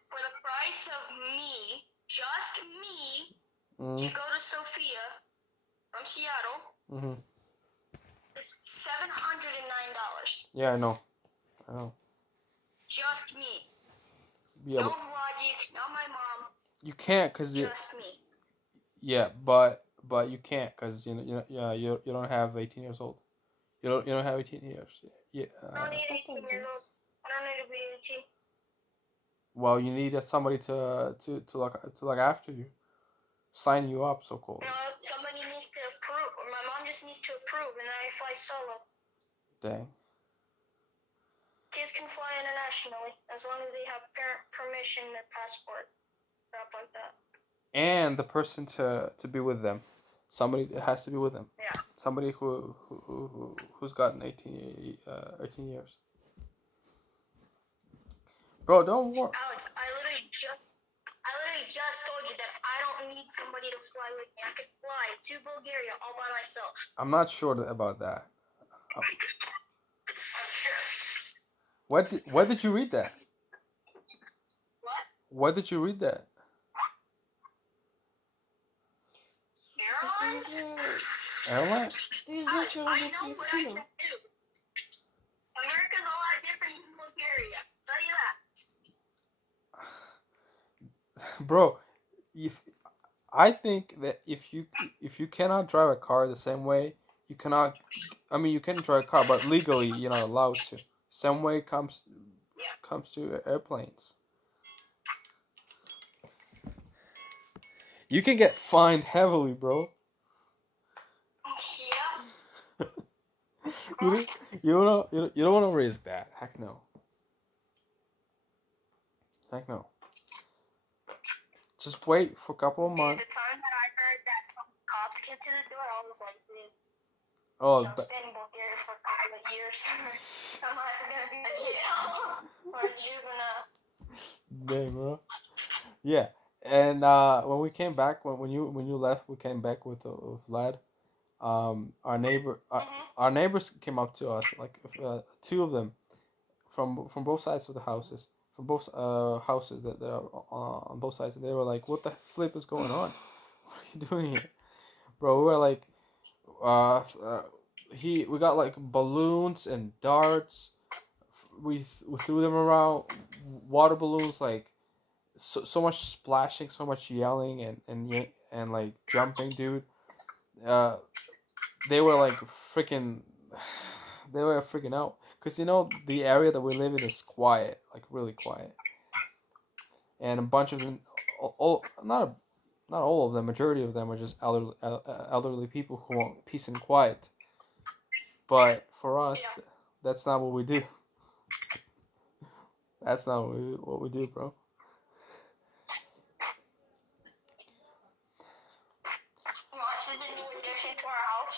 for the price of me, just me, to go to Sofia from Seattle, it's $709. Yeah, I know. Just me. Yeah, no Vladik, not my mom. You can't because just me. Yeah, but you can't because you don't have 18 years old. You don't have 18 years. Yeah. I don't need 18 years old. I don't need to be 18. Well, you need somebody to look after you, sign you up, so called. No, somebody needs to approve, or my mom just needs to approve, and then I fly solo. Dang. Kids can fly internationally as long as they have parent permission, their passport, crap like that. And the person to be with them, somebody has to be with them. Yeah. Somebody who's gotten 18 years. Bro, don't worry. Alex, I literally just told you that I don't need somebody to fly with me. I could fly to Bulgaria all by myself. I'm not sure about that. I'm sure. Where did you read that? What? Where did you read that? Airlines? Airline? Alex, I know what I can do. America's a lot different than Bulgaria. I'll tell you that. Bro, I think that if you cannot drive a car the same way, you cannot. I mean, you can drive a car, but legally you're not allowed to. Same way comes to airplanes. You can get fined heavily, bro. Yeah. You don't want to risk that. Heck no. Heck no. Just wait for a couple of months. The time that I heard that some cops came to the door, I was like, dude. Oh, so I'm staying in Bulgaria for a couple of years. Unless it's gonna be a jail or a juvenile. Dang, bro. Yeah, and when we came back, when you left, we came back with Vlad. Our neighbors came up to us, like two of them, from both sides of the houses, from both houses that are on both sides. And they were like, "What the flip is going on? What are you doing here, bro?" We were like, we got like balloons and darts. We threw them around, water balloons, like so much splashing, so much yelling and like jumping, dude. They were like freaking, they were freaking out because the area that we live in is quiet, like really quiet, and a bunch of them, not all of them, majority of them are just elderly people who want peace and quiet. But for us, that's not what we do. That's not what we do, bro. Watch the new addition to our house.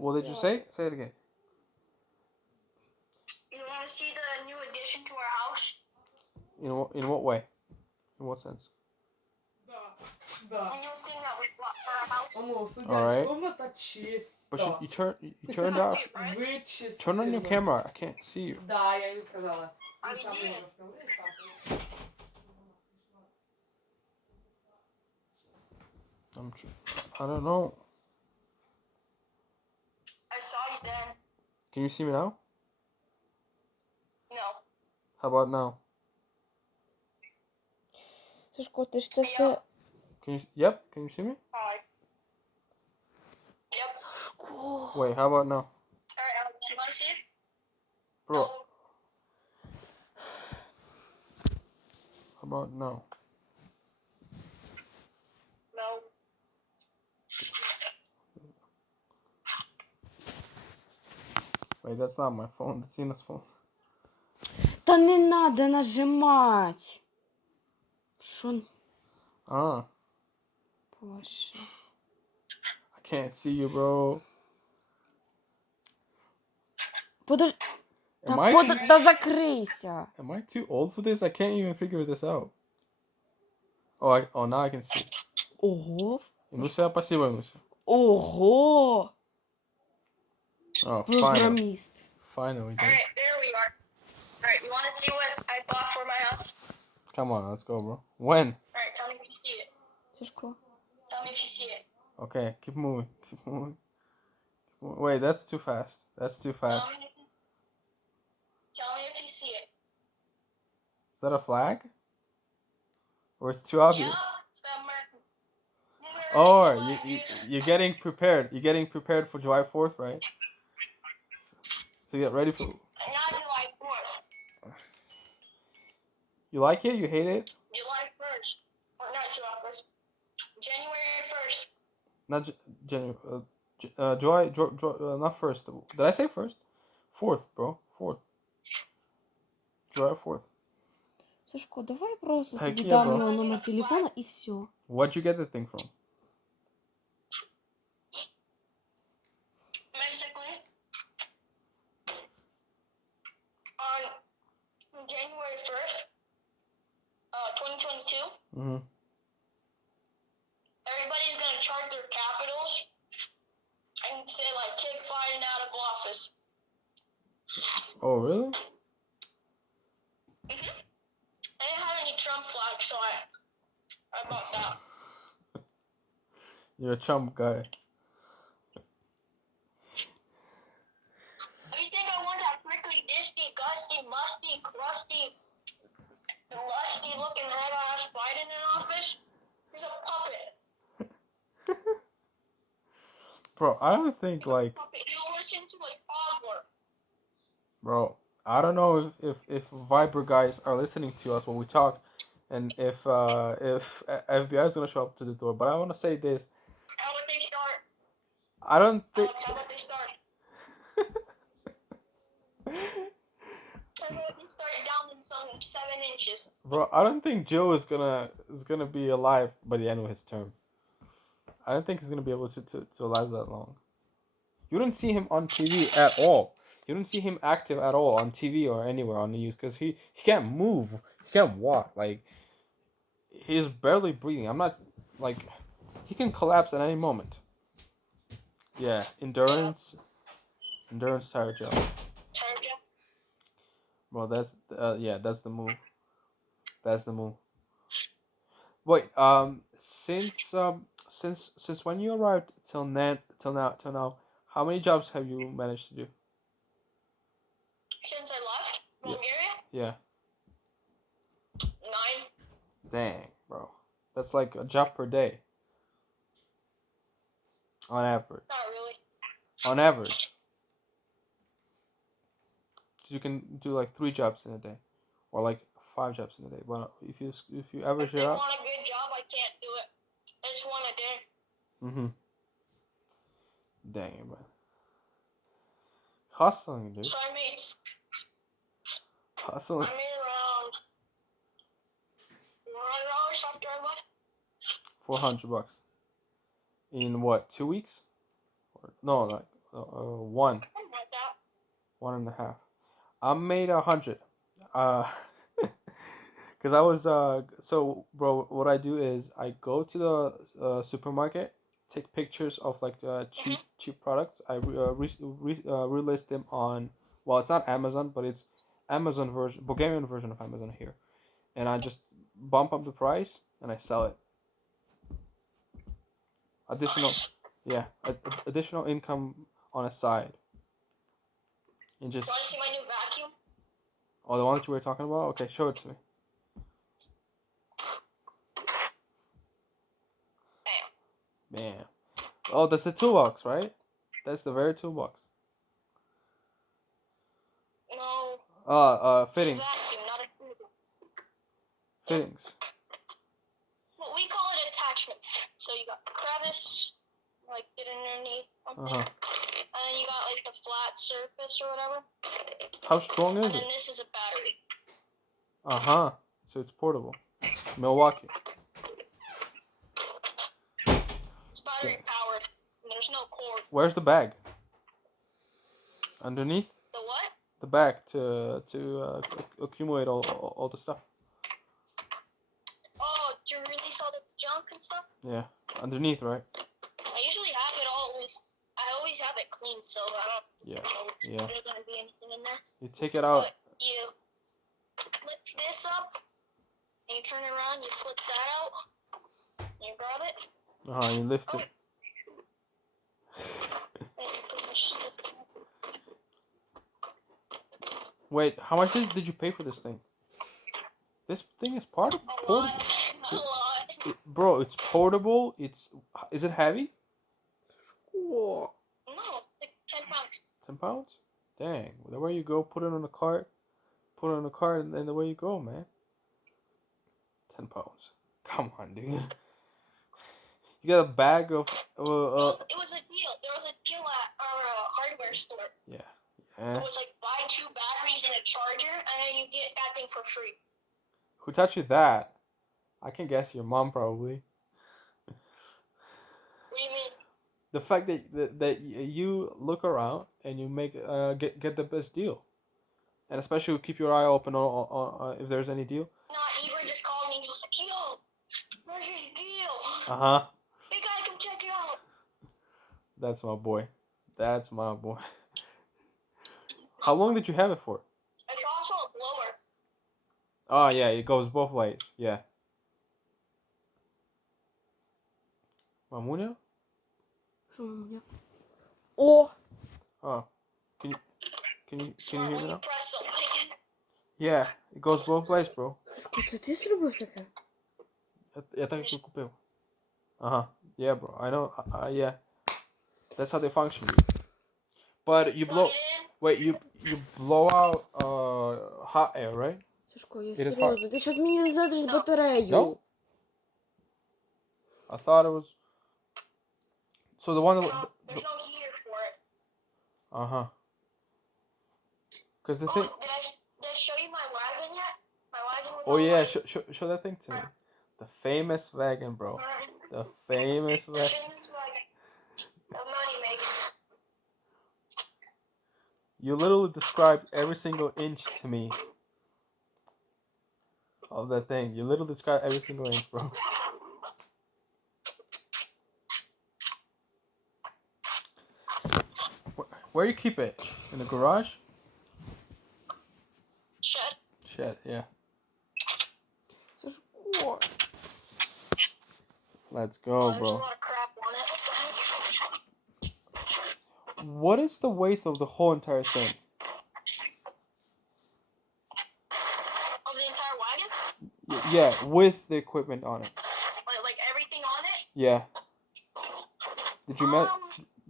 What did you say? Say it again. You want to see the new addition to our house? In what way? In what sense? Да. Оно, судя, Alright. комната чисто. But you turned off. Turn on your camera. I can't see you. Да, я ей сказала. Ты сам её заставляешь, сам. I don't know. I saw you then. Can you see me now? No. How about now? Сашко, ти ж це все... Yep, can you see me? Hi. Yep. Сашко. Wait, how about now? Alright, Alex, you wanna see it? Bro. How about now? No. Wait, that's not my phone. That's Ina's phone. Та не надо нажимать. Що? Ah. Боже. I can't see you, bro. Подож... Am Та закрийся. Am I too old for this? I can't even figure this out. Oh, now I can see. Ого. Инуся, спасибо, Инуся. Ого. Oh, Программист. Finally. Alright, there we are. Alright, you wanna see what I bought for my house? Come on, let's go, bro. When? Alright, tell me if you see it. Сашко. Tell me if you see it. Okay, keep moving. Keep moving. Wait, that's too fast. That's too fast. Tell me if you see it. Is that a flag? Or it's too obvious? Yeah, it's the American. Oh, you're getting prepared. You're getting prepared for July 4th, right? So get ready for... Not July 4th. You like it? You hate it? July 1st. Or not July 1st. January 1st. Not January. Not 1st. Did I say 1st? 4th, bro. 4th. July 4th. Сашко, давай просто Heck тобі yeah, дам bro. його номер телефона і все. Where'd you get the thing from? Basically, on January 1st, 2022, Mm-hmm. everybody's gonna chart their capitals and say like kick Biden out of office. Oh, really? Mm-hmm. I didn't have any Trump flags, so I bought that. You're a Trump guy. You think I want that prickly, disky, gusty, musty, crusty, lusty looking red ass Biden in office? He's a puppet. Bro, I don't think like... You listen to a toddler. Bro, I don't know if Viber guys are listening to us when we talk, and if FBI is gonna show up to the door. But I want to say this. How about they start? I don't think. Alex, how about they start? How about they start down in some 7 inches? Bro, I don't think Joe is gonna be alive by the end of his term. I don't think he's gonna be able to last that long. You don't see him on TV at all. You don't see him active at all on TV or anywhere on the news because he can't move. He can't walk. Like, he's barely breathing. I'm not, like, he can collapse at any moment. Yeah, endurance tire gel. Tire gel? Bro, that's the move. That's the move. Wait, since when you arrived till now, how many jobs have you managed to do? Since I left Bulgaria? Yeah. 9. Dang, bro. That's like a job per day. On average. Not really. On average. So you can do like 3 jobs in a day. Or like 5 jobs in a day. But if you average If they it out. want a good job, I can't do it. I just want a day. Mm-hmm. Dang it, man. Hustling, dude. So I made Hustling. around $400 after I left. $400. In what, 2 weeks? No, like 1. Something like that. 1.5. I made 100. Cause I was so bro, what I do is I go to the supermarket, take pictures of like the cheap products. I relist them on, well, it's not Amazon, but it's Amazon version, Bulgarian version of Amazon here, and I just bump up the price and I sell it. Additional, yeah, additional income on a side, and just. Want to see my new vacuum? Oh, the one that you were talking about? Okay, show it to me. Man. Oh, that's the toolbox, right? That's the very toolbox. No. Fittings. Vacuum, not a toolbox. Fittings. Well, we call it attachments. So you got the crevice, like it underneath something, and then you got like the flat surface or whatever. How strong is it? And then this is a battery. So it's portable. Milwaukee. It's battery powered. And there's no cord. Where's the bag? Underneath? The what? The bag to accumulate all the stuff. Oh, to release all the junk and stuff? Yeah, underneath, right? I usually have it always. I always have it clean, so I don't know if there's gonna be anything in there. You take it out. But you flip this up, and you turn it around, you flip that out, and you grab it. You lift it. Wait, how much did you pay for this thing? This thing is portable. A lot. Bro, it's portable. Is it heavy? No, like 10 pounds. 10 pounds? Dang. The way you go, put it on a cart. Put it on a cart, and then the way you go, man. 10 pounds. Come on, dude. You got a bag of. It was a deal. There was a deal at our hardware store. Yeah. It was like buy 2 batteries and a charger, and then you get that thing for free. Who taught you that? I can guess your mom probably. What do you mean? The fact that you look around and you make get the best deal, and especially keep your eye open on if there's any deal. Nah, Ibra just called me and he was like, "Yo, where's your deal? Hey, guy, come check it out." That's my boy. That's my boy. How long did you have it for? It's also a blower. Oh yeah, it goes both ways. Yeah. Mamunia? Oh. Oh. Can you hear me When you now? press something. Yeah, it goes both ways, bro. Це ти зробив таке? Я так і купив. Yeah, bro. I know. Yeah. That's how they function. But you blow. Wait, you blow out hot air, right? Сашко, я It is hot. серйозно. Ти щас мені задриш батарею. No. I thought it was. So the one. There's no heater for it. Because the thing. Did I show you my wagon yet? My wagon was Oh yeah, show that thing to me. The famous wagon, bro. The famous wagon. Famous wagon. The money maker. You literally described every single inch to me of that thing. You literally described every single inch, bro. Where you keep it? In the garage? Shed, yeah. Сашко. Let's go, There's a bro. lot of crap on it. What is the weight of the whole entire thing? Of the entire wagon? Yeah, with the equipment on it. Like everything on it? Yeah.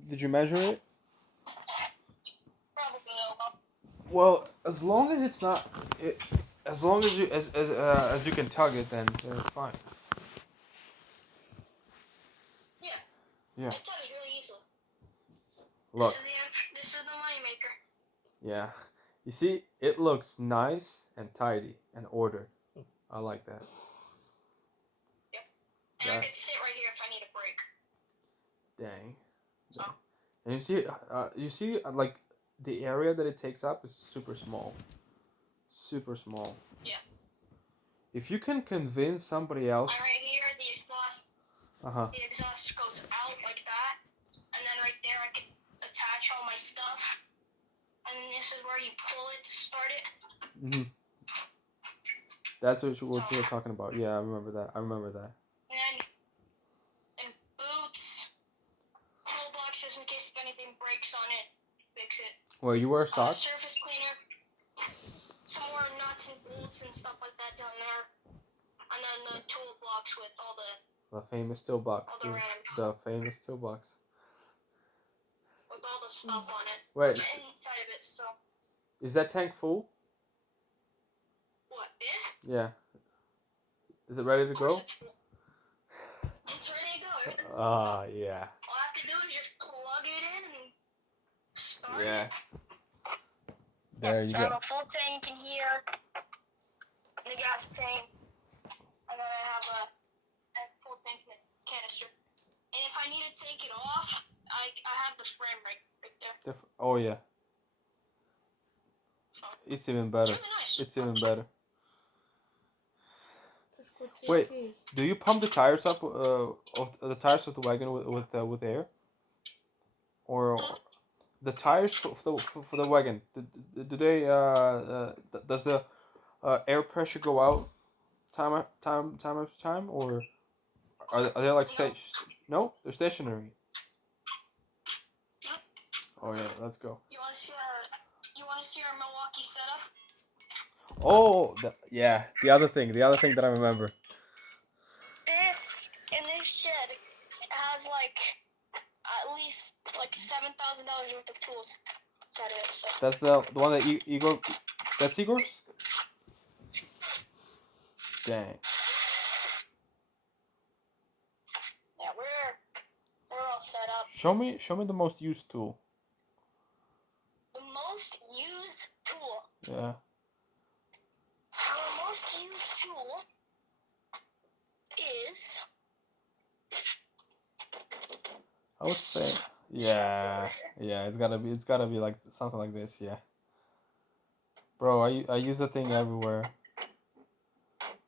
Did you measure it? Probably no. Well, as long as it's not, as long as as you can tug it, then it's fine. Yeah. It tugs really easily. Look. This is the money maker. Yeah. You see, it looks nice and tidy and ordered. I like that. Yep. And I could sit right here if I need a break. Dang. And you see, like the area that it takes up is super small. Super small. Yeah. If you can convince somebody else. Right here, the exhaust. The exhaust goes out like that, and then right there I can attach all my stuff. And this is where you pull it to start it. Mhm. That's what you were talking about. Yeah, I remember that. And boots, toolboxes in case if anything breaks on it, fix it. Well, you wear socks. Surface cleaner, some more nuts and bolts and stuff like that down there, and then the toolbox with all the famous toolbox, dude. The famous toolbox. With all the stuff on it. Wait. Inside of it, so. Is that tank full? What, this? Yeah. Is it ready to go? It's ready to go. Ah, yeah. All I have to do is just plug it in and start Yeah. it. There you So go. I have a full tank in here, the gas tank, and then I have a full tank canister. And if I need to take it off, I have the frame right there. Oh yeah. It's even better. Really nice. It's even better. Wait, do you pump the tires up of the tires of the wagon with air, or the tires for the wagon? Do they does the air pressure go out time after time, or are they like No, they're stationary. Oh yeah, let's go. You want to see our Milwaukee setup? Oh, yeah. The other thing that I remember. This in this shed has like at least like $7,000 worth of tools inside of it. So. That's the one that Igor. That's Igor's. Dang. Yeah, we're all set up. Show me the most used tool. The most used tool. Yeah. Our most used tool is. I would say, yeah. It's gotta be like something like this, yeah. Bro, I use that thing everywhere.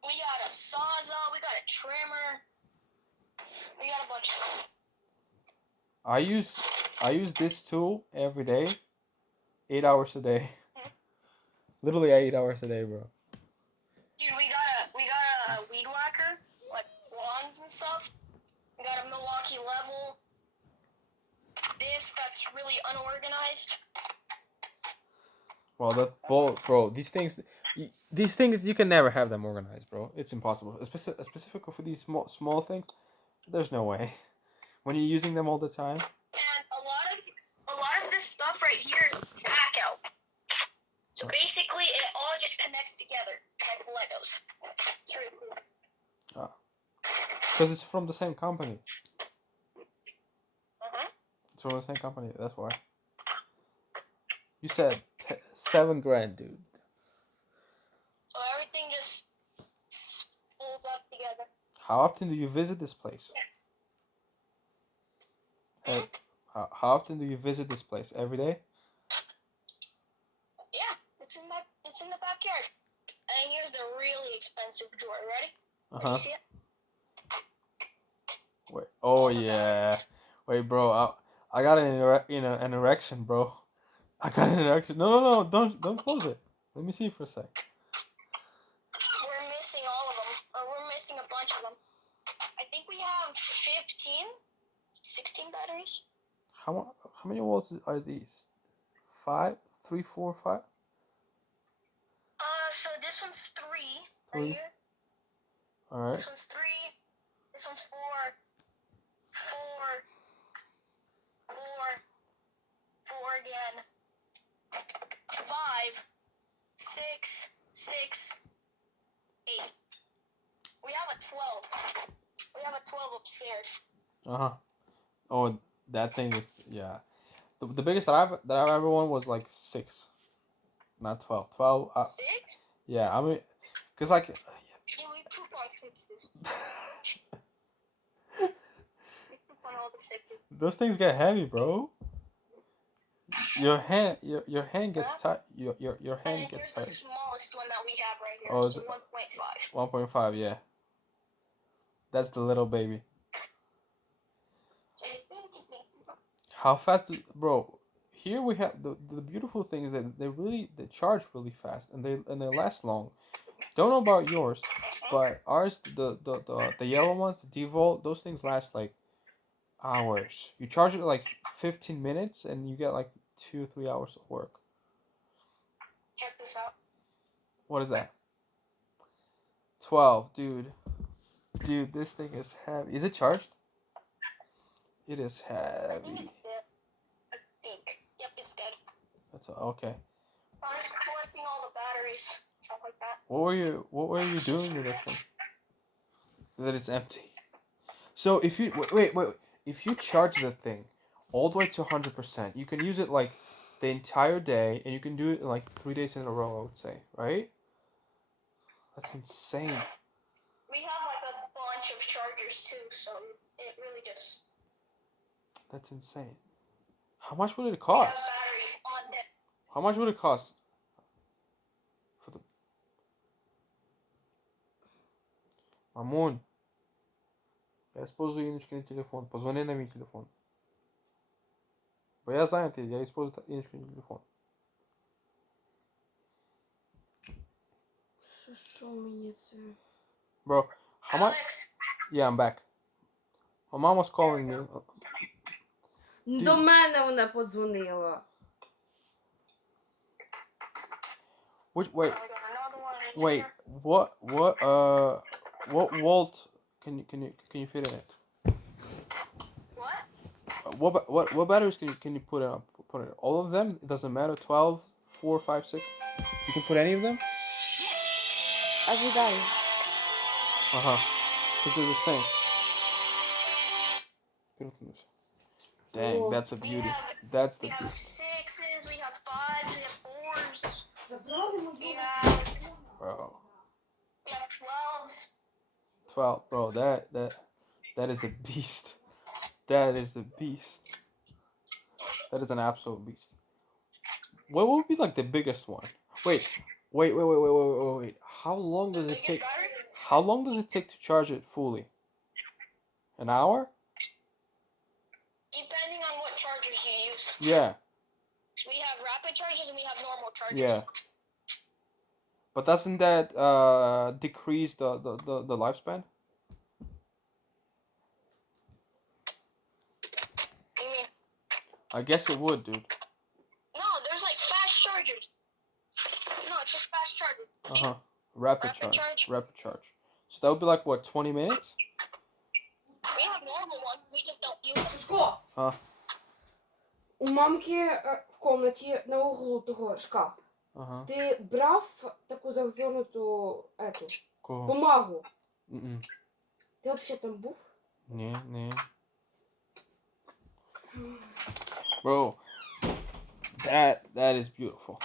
We got a sawzall, we got a trimmer, we got a bunch of stuff. I use this tool every day, 8 hours a day. Literally 8 hours a day, bro. Dude, we got a weed whacker, like lawns and stuff. We got a Milwaukee level. That's really unorganized. Well, bro, these things you can never have them organized, bro. It's impossible. Specifically for these small things, there's no way. When you're using them all the time. And a lot of this stuff right here is pack out. So basically, it all just connects together like Legos. It's really cool. Because it's from the same company. Uh-huh. It's from the same company. That's why. You said $7,000, dude. So everything just folds up together. How often do you visit this place? Yeah. How often do you visit this place? Every day? Yeah, it's in the backyard. And here's the really expensive drawer. Ready? Can you see it? Wait. Oh yeah. Wait, bro. I got an erection, bro. I got an erection. No. Don't close it. Let me see for a sec. We're missing all of them. Or we're missing a bunch of them. I think we have 16 batteries. How many volts are these? 5, 3, 4, 5. So this one's 3. 3. Right here. All right. This one's 3. This one's 4. 4 again. 5, 6, 8. We have a 12. We have a 12 upstairs. Oh, that thing is The biggest that I've ever won was like 6, not 12. 12. 6? Yeah, I mean, cause like. Yeah, we poop on 6s. We poop on all the 6s. Those things get heavy, bro. your hand gets tight. Your hand And gets here's the tight. smallest one that we have right here. Oh, It's is it 1.5. 1.5? Yeah, that's the little baby. How fast, bro? Here we have the beautiful thing is that they charge really fast and they last long. Don't know about yours, but ours the yellow ones, the Devolt, those things last like hours. You charge it like 15 minutes and you get like 2-3 hours of work. Check this out. What is that? 12, dude. Dude, this thing is heavy. Is it charged? It is I think heavy. it's dead. I think. Yep, it's dead. That's okay. I'm collecting all the batteries, stuff like that. What were you doing with that thing? That it's empty. So if you wait, if you charge the thing all the way to 100%, you can use it like the entire day, and you can do it in like 3 days in a row. I would say, right? That's insane. We have like a bunch of chargers too, so it really just. That's insane. How much would it We have cost? batteries on deck. How much would it cost? For the Мамуль, я использую Иночкин телефон. Позвони на мой телефон. Бо я занятый, я использую Иночкин телефон. Що мені це? Bro, how much? Yeah, I'm back. My mom was calling me. До мене вона подзвонила. Wait, what volt can you fit in it? What batteries can you put in? Put in all of them? It doesn't matter. 12, 4, 5, 6. You can put any of them. Ожидаю. Because they're the same. Dang, that's a beauty. That's the We have beast. 6s, we have 5s, we have 4s. Bro. We have 12s. 12, bro. That is a beast. That is a beast. That is an absolute beast. What would be like the biggest one? Wait. How long does it take? How long does it take to charge it fully? An hour? Depending on what chargers you use. Yeah. We have rapid chargers and we have normal chargers. Yeah. But doesn't that decrease the lifespan? I guess it would, dude. No, there's like fast chargers. No, it's just fast chargers. Rapid charge. Rapid charge. So that would be like what, 20 minutes? We have normal ones, we just don't use them. Huh? У мамки в комнаті на углу того шкаф. Ти брав таку завернуту бумагу? Ти взагалі там був? Ні. Bro, that is beautiful.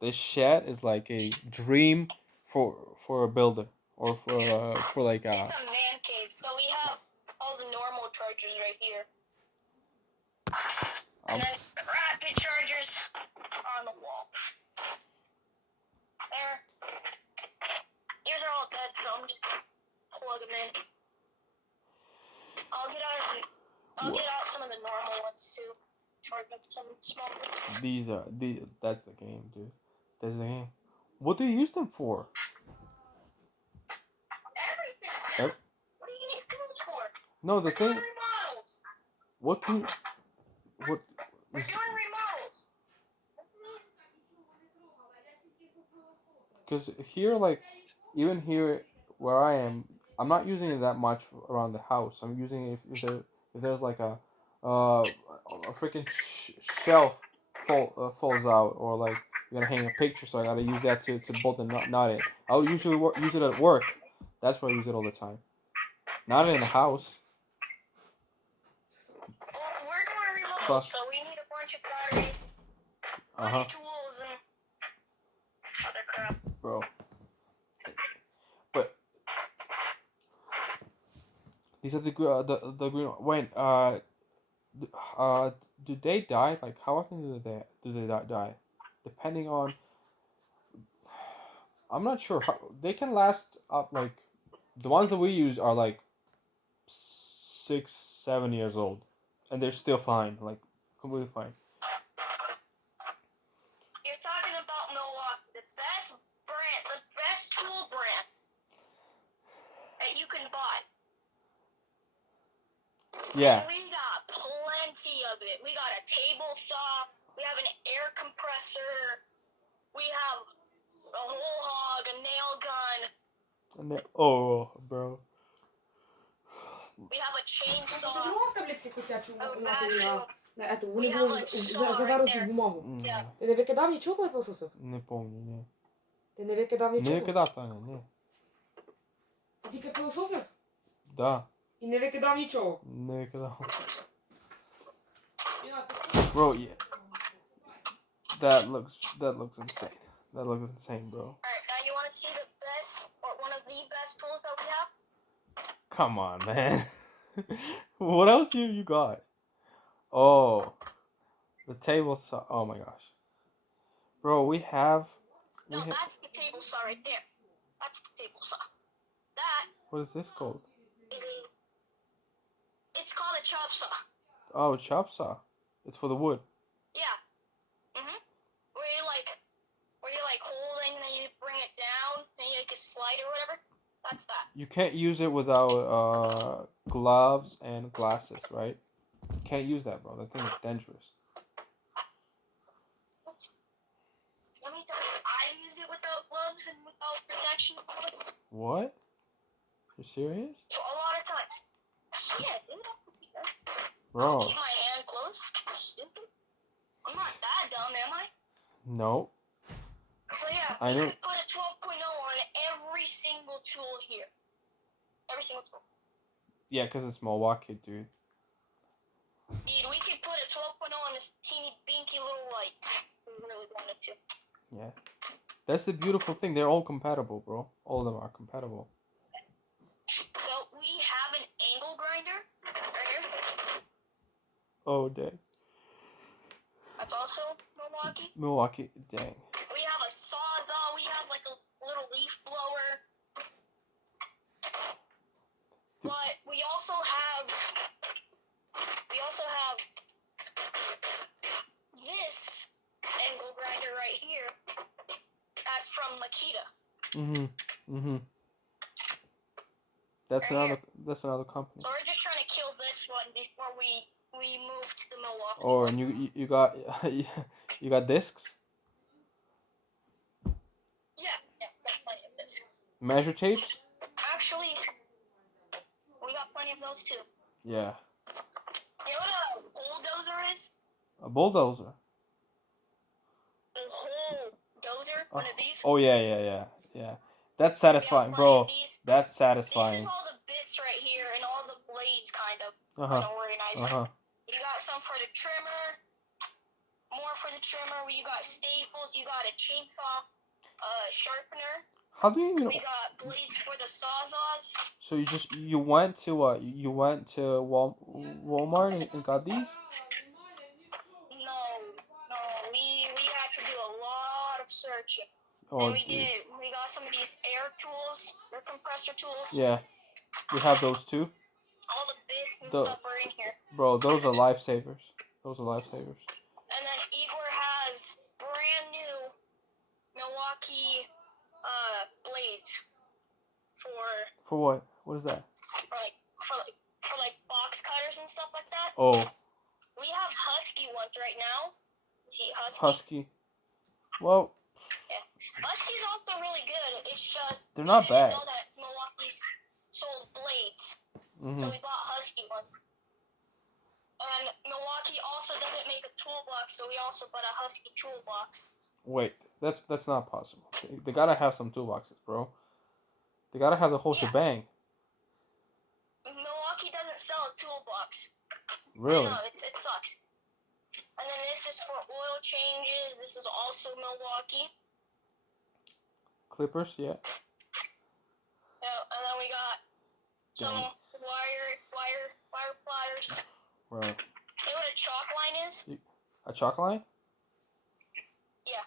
This shed is like a dream for a builder or for like a. It's a man cave, so we have all the normal chargers right here. And then rapid chargers on the wall. There. These are all dead, so I'm just gonna plug them in. I'll get out some of the normal ones too. Charge up some small ones. That's the game, dude. That's the game. What do you use them for? Everything. What do you need tools for? No, the thing. Remodels. What can? What? We're doing remodels. Because here, like, even here where I am, I'm not using it that much around the house. I'm using it if there's like a freaking shelf falls out, or like you're gonna hang a picture, so I gotta use that to bolt the knot in. I would usually use it at work. That's where I use it all the time. Not in the house. Well, we're doing remodels, so we need a bunch of batteries, bunch of tools, and other crap. Bro. But these are the green. Wait. do they die? Like, how often do they die? Depending on, I'm not sure how they can last up. Like, the ones that we use are like 6, 7 years old, and they're still fine. Like, completely fine. You're talking about Milwaukee, the best brand, the best tool brand that you can buy. Yeah. And we got plenty of it. We got a table saw. We have an air compressor. We have a whole hog, a nail gun. Oh, bro. We have a chainsaw. Ти трогав таблетки котячу a матері vacuum. на ету? We Вони have були a saw right завернуті в there. бумагу. Yeah. Ти не викидав нічого, коли пилососив? Не помню, ні. Ти не викидав Не нічого? викидав, Таня, ні. Ти тільки пилососив? Да. І не викидав нічого? Не викидав. Bro, yeah. That looks insane. That looks insane, bro. Alright, now you want to see the best, or one of the best tools that we have? Come on, man. What else you got? Oh, the table saw. Oh my gosh, bro, we have. No, that's the table saw right there. That's the table saw. That What is this called? is it's called a chop saw. Oh, chop saw. It's for the wood. Yeah. Where you like hold and then you bring it down and you can slide or whatever. That's that. You can't use it without gloves and glasses, right? You can't use that, bro. That thing is dangerous. Let me tell you, I use it without gloves and without protection. What? You serious? A lot of times. Yeah, dude. Bro. I'll keep my hand close. Stupid. I'm not that dumb, am I? No. So yeah, I you know. could put a 12.0 on every single tool here. Every single tool. Yeah, because it's Milwaukee, dude. Dude, we could put a 12.0 on this teeny binky little light. We really wanted to. Yeah. That's the beautiful thing. They're all compatible, bro. All of them are compatible. So we have an angle grinder right here. Oh, dang. That's also Milwaukee. Milwaukee, dang. We have a sawzall. We have like a little leaf blower. But we also have this angle grinder right here. That's from Makita. That's Right another company. So we're just trying to kill this one before we move to the Milwaukee. Oh, and you got you got discs? Yeah, there's plenty of this. Measure tapes? Actually, we got plenty of those too. Yeah. You know what a bulldozer is? A bulldozer. A whole dozer, one of these. Oh yeah. That's satisfying, bro. That's satisfying. This is all the bits right here and all the blades kind of. Really nice. You got some for the trimmer, more for the trimmer. You got staples, you got a chainsaw, sharpener. How do you even? We got blades for the sawzaws. So you went to Walmart and got these? No, we had to do a lot of searching. Oh, and we got some of these air tools, air compressor tools. Yeah, we have those too. All the bits and stuff are in here. Bro, those are lifesavers. And then Igor has brand new Milwaukee blades For what? What is that? For box cutters and stuff like that. Oh. We have Husky ones right now. See Husky. Well. Yeah. Husky's also really good. It's just they're not bad. I know that Milwaukee sold blades, so we bought Husky ones. And Milwaukee also doesn't make a toolbox, so we also bought a Husky toolbox. Wait, that's not possible. They gotta have some toolboxes, bro. They gotta have the whole shebang. Milwaukee doesn't sell a toolbox. Really? I know, it sucks. And then this is for oil changes. This is also Milwaukee. Clippers, yeah. Yeah, and then we got some wire pliers. Right. You know what a chalk line is? A chalk line? Yeah.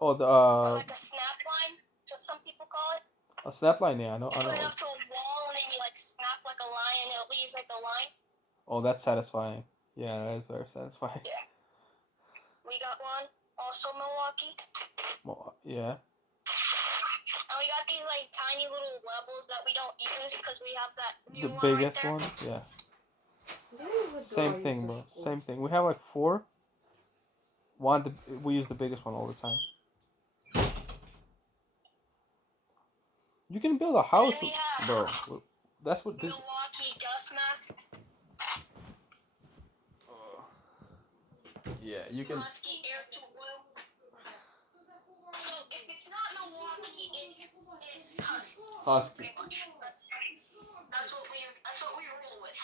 Oh, the Or like a snap line, what some people call it. a snap line. Yeah, I know. You put it up to a wall and then you like snap like a line and it leaves like a line. Oh, that's satisfying. Yeah, that is very satisfying. Yeah. We got one, also Milwaukee. Yeah. And we got these like tiny little levels that we don't use because we have that new The one biggest right there. one? Yeah. Same thing, bro. Same thing. We have like 4. We use the biggest one all the time. You can build a house, bro. That's what this. Milwaukee dust masks. Yeah, you can. Husky air to blue. So if it's not Milwaukee, it's Husky. Husky. Pretty much. That's what we roll with.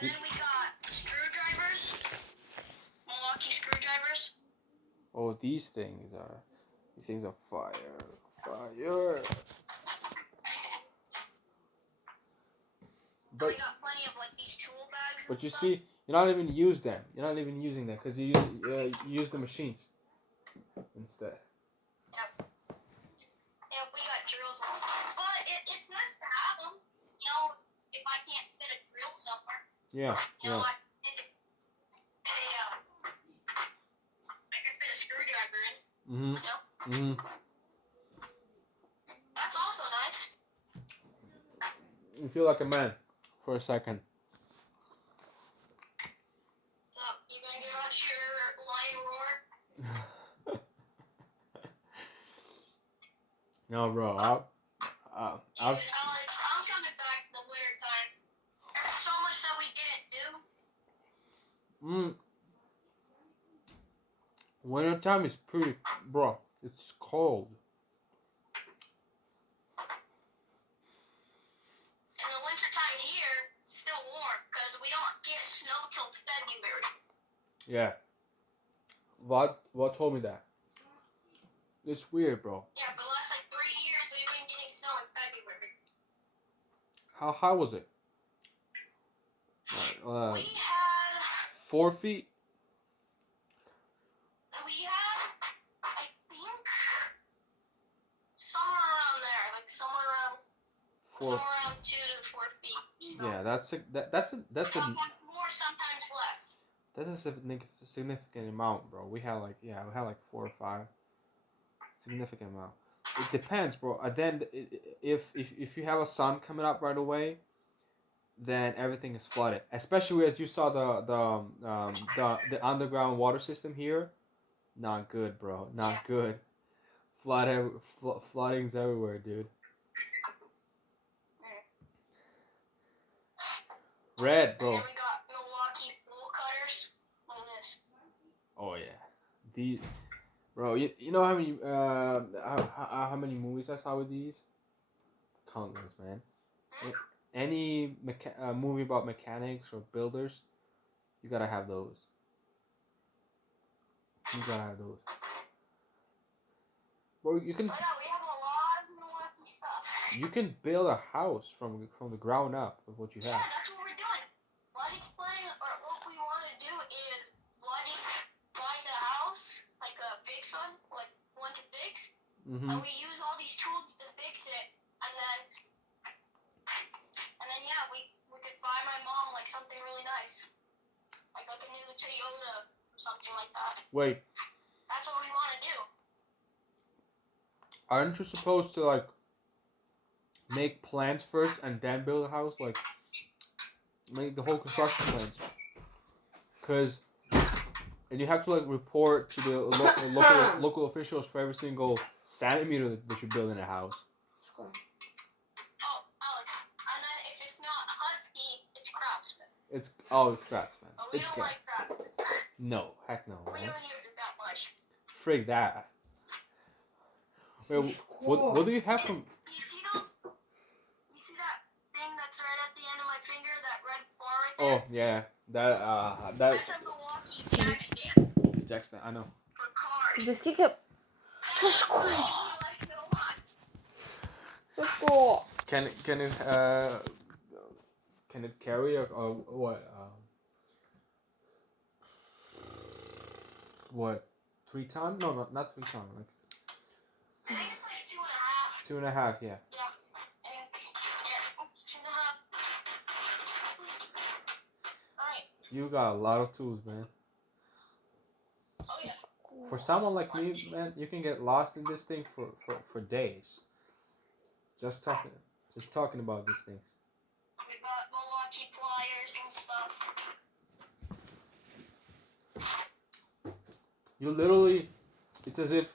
And then we got screwdrivers. Milwaukee screwdrivers. Oh, these things are fire. Fire. But we got plenty of like these tool bags. But you see, you're not even use them. You're not even using them because you use the machines instead. Yep. Yeah, we got drills and stuff. But it's nice to have them. You know, if I can't fit a drill somewhere. Yeah. You know, I can fit a screwdriver in. Mhm. You know? Mhm. That's also nice. You feel like a man for a second. So, you gonna give us your lion roar? No, bro. Alex, I'm coming back in the winter time. There's so much that we didn't do. Winter time is pretty, bro. It's cold. In the winter time here, it's still warm because we don't get snow till February. Yeah. What told me that? It's weird, bro. Yeah, for the last like 3 years, we've been getting snow in February. How high was it? We had 4 feet. We had, I think, somewhere around there, like somewhere around 2 to 4 feet. Snow. Yeah, that's sometimes more, sometimes less. That's a significant amount, bro. We had like 4 or 5. Significant amount. It depends, bro. And then if you have a sun coming up right away, then everything is flooded. Especially as you saw the underground water system here. Not good, bro. Not good. Flooding's everywhere, dude. Red, bro. And then we got Milwaukee bolt cutters on this. Oh yeah, these, bro. You know how many movies I saw with these? Countless, man. Any movie about mechanics or builders, you gotta have those. You gotta have those. Bro, you can. Oh yeah, we have a lot of Milwaukee stuff. You can build a house from the ground up with what you have. Yeah, that's what we're doing. Vladik's plan, or what we want to do is Vladik buys a house, like a fix one, like one to fix, and we use all these tools to fix it, and then yeah, we could buy my mom like something really nice, like a new Toyota or something like that. Wait. That's what we want to do. Aren't you supposed to like make plans first and then build a house? Like make the whole construction plans. And you have to like report to the local officials for every single centimeter that you build in a house. Oh, Alex. And then if it's not Husky, it's Craftsman. It's Craftsman. But we don't like Craftsman. No, heck no. We don't use it that much. Frig that. Wait, what do you have from? You see those? You see that thing that's right at the end of my finger? That red bar right there? Oh yeah, that. That's a Milwaukee jack stand. Jack stand, I know. For cars. Наскільки? Сашко. Can it carry or what? what, 3 ton? No, not 3 ton. Like I think it's like 2.5. 2.5. Yeah. Yeah. Yeah, it's 2.5. Alright. You got a lot of tools, man. Oh yeah. For someone like me, man, you can get lost in this thing for days. Just talking about these things. We got Milwaukee pliers and stuff. You literally, it's as if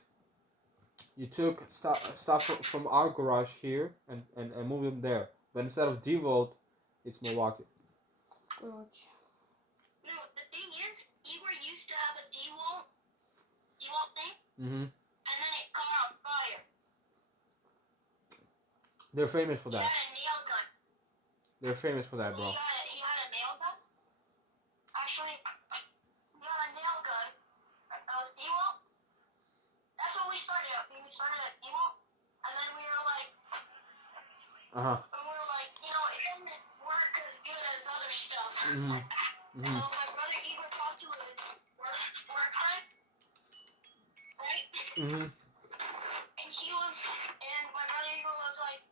you took stuff from our garage here and moved them there. But instead of DeWalt, it's Milwaukee. No, the thing is, Igor used to have a DeWalt thing, Mm-hmm. and then it caught on fire. They're famous for He that. had a nail gun. They're famous for that, bro. He had a nail gun? Actually, he had a nail gun. That was DeWalt. That's what we started at. We started at DeWalt, and then we were like, you know, it doesn't work as good as other stuff. Mm-hmm. Mm-hmm. So my brother Igor talked to his work friend, right? Mm-hmm. And my brother Igor was like,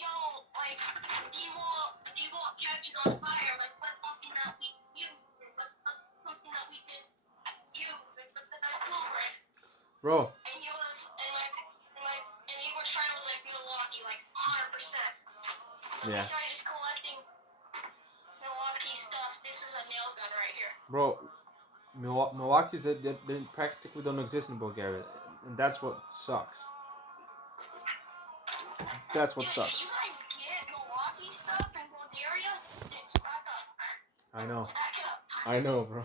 yo, like, DeWalt catches on fire, like, what's something that we can use? Something that we can use? What's the best blueprint? Bro. And he was, and Igor's friend was like Milwaukee, like 100%. So we Yeah. started just collecting Milwaukee stuff. This is a nail gun right here. Bro, Milwaukee's they practically don't exist in Bulgaria, and that's what sucks. That's what sucks. If you guys get Milwaukee stuff in Bulgaria, then stack up. I know. Stack up. I know, bro.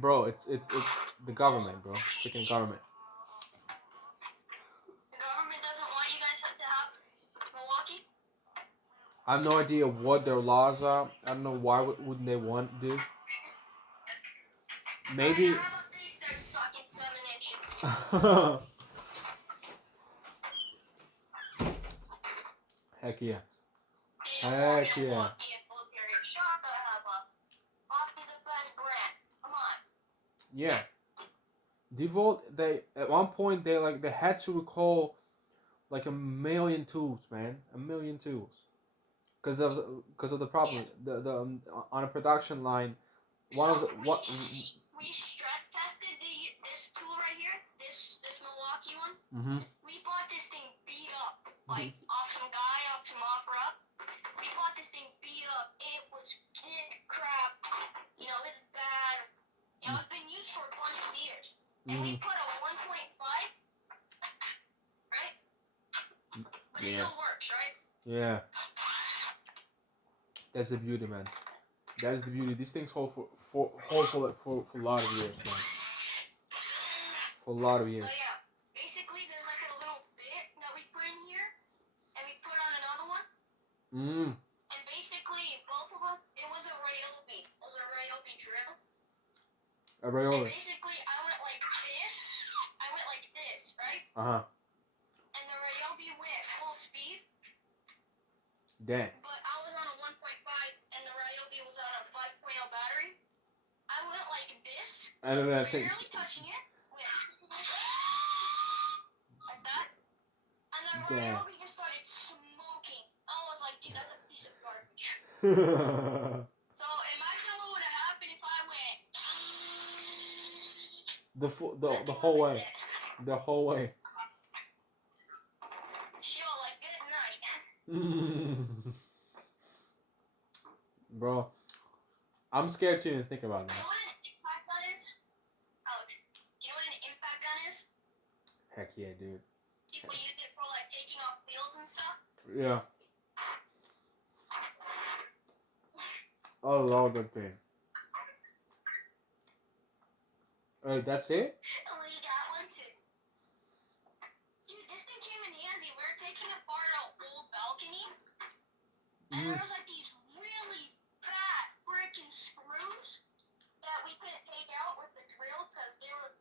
Bro, it's the government, bro. Freaking government. The government doesn't want you guys to have Milwaukee? I have no idea what their laws are. I don't know why wouldn't they want to do. Maybe. How about they start sucking 7 inches? Heck yeah. Heck yeah. Shut the hell up. Milwaukee's the best brand. Come on. Yeah. DeWalt, they at one point they had to recall like 1 million tools, man. 1 million tools. Because of the problem. Yeah. The on a production line, one of the what we stress tested this tool right here, this Milwaukee one. Mm-hmm. We bought this thing beat up, like off some guy, off some offer up. We bought this thing beat up. It was crap. You know, it's bad. You know, it's been used for a bunch of years. And we put a 1.5, right? But it still works, right? Yeah. That's the beauty, man. That is the beauty. These things hold for a lot of years, man. For a lot of years. So yeah, basically there's like a little bit that we put in here, and we put on another one. And basically, both of us, it was a Ryobi. It was a Ryobi drill. A Ryobi. And basically, I went like this, right? And the Ryobi went full speed. Dang. But I was on a 1.5, and the Ryobi was on a 5.0 battery. I went like this. I don't know. I think. Barely touching it. Like that. And the Ryobi just started smoking. I was like, dude, that's a piece of garbage. So imagine what would have happened if I went. The whole way. The whole way. Sure, like good night. Bro, I'm scared to even think about that. You know what an impact gun is? Alex, do you know what an impact gun is? Heck yeah, dude. People use it for like taking off wheels and stuff. Yeah. I love that thing. That's it? We got one too. Dude, this thing came in handy. We were taking apart an old balcony, and there was like these really fat freaking screws that we couldn't take out with the drill because they were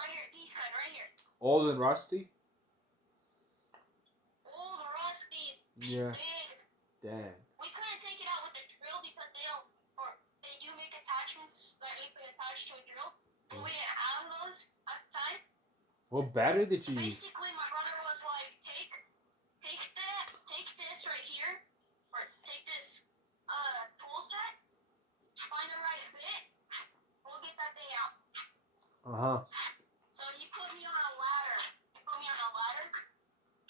right here, these kind right here. Old and rusty? Old, rusty, Yeah. big. Dang. We couldn't take it out with the drill because they do make attachments that need What battery did you use? Basically, my brother was like, take this right here, or take this tool set, find the right fit, we'll get that thing out. So he put me on a ladder.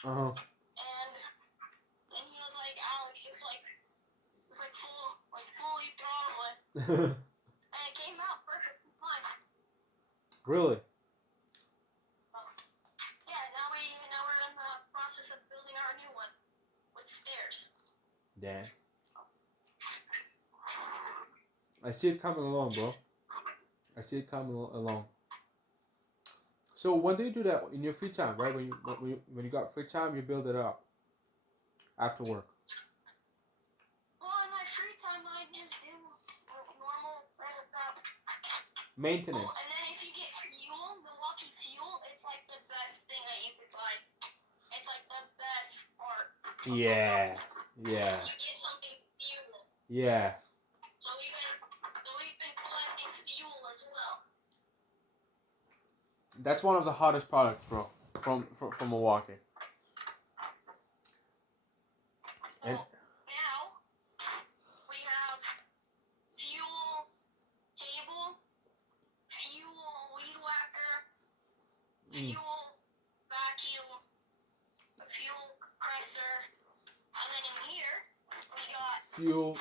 And he was like, Alex, it's like fully throttle it. And it came out perfectly fine. Really? Yeah, now we're in the process of building our new one with stairs. Damn. I see it coming along, bro. I see it coming along. So when do you do that in your free time, right? When you got free time, you build it up after work. Well, in my free time, I just do normal Maintenance. Oh, and then if you get fuel, Milwaukee fuel, it's like the best thing that you could buy. It's like the best part. Yeah. Yeah. You get something fuel. Yeah. So we've been collecting fuel as well. That's one of the hottest products, bro, from Milwaukee. And Now we have fuel table, fuel weed whacker, fuel vacuum, a fuel compressor, and then in here we got fuel.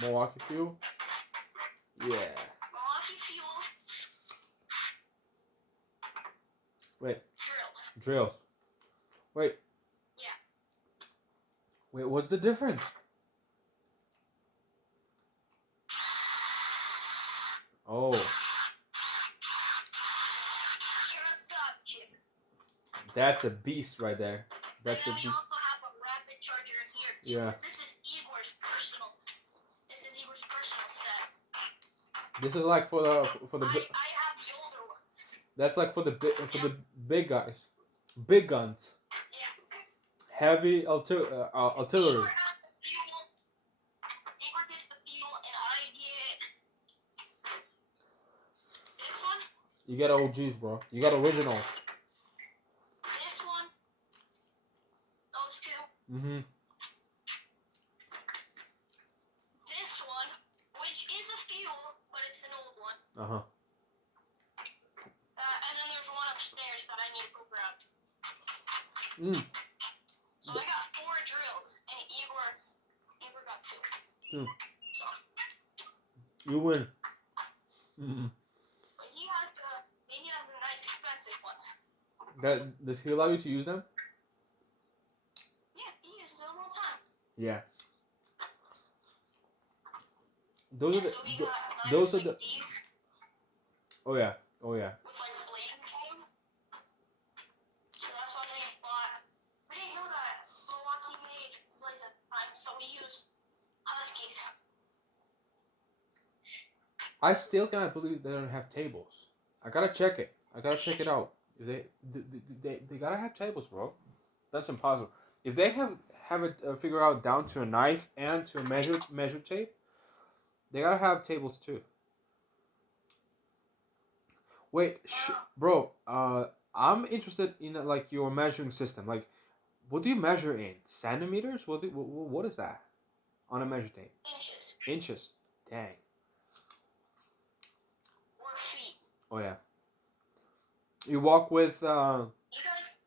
Milwaukee fuel. Yeah. Milwaukee fuel. Wait. Drills. Drills. Wait. Yeah. Wait, what's the difference? Oh. That's a beast right there. That's a beast. We also have a rapid charger in here too. Yeah. This is Igor's personal set. This is like for the I have the older ones. That's like for the big guys, big guns. Yeah. Heavy artillery. Igor gets the fuel, and I get this one. You get OGs, bro. You got original. This one. Those two. Mhm. This one, which is a fuel, but it's an old one. And then there's one upstairs that I need to go grab. So I got 4 drills, and Igor got 2. So. You win. But he has the nice expensive ones. Does he allow you to use them? Yeah, he uses them all the time. Yeah. Those are the. So we got Those are the. These. Oh yeah. Oh yeah. With like the blades on. So that's why we bought. We didn't know that Milwaukee made blades at the time, so we used Huskies. I still cannot believe they don't have tables. I gotta check it. I gotta check it out. They gotta have tables, bro. That's impossible. If they have it figured out down to a knife and to a measure tape, they gotta have tables too. Wait, bro. I'm interested in like your measuring system. Like, what do you measure in centimeters? What is that on a measure tape? Inches. Inches. Dang. Or feet. Oh yeah. You walk with You guys.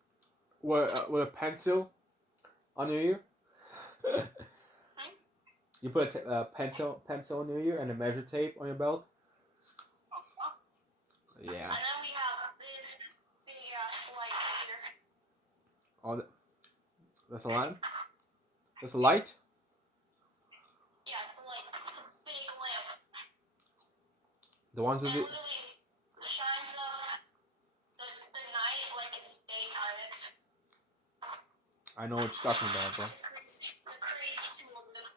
with a pencil on your ear. You put a pencil on your ear and a measure tape on your belt. Yeah. And then we have this big ass light here. Oh, that's a lamp. That's a light. Yeah, it's a light. It's a big lamp. The ones that. It literally shines up the night like it's daytime. I know what you're talking about, bro. It's a crazy tool, dude.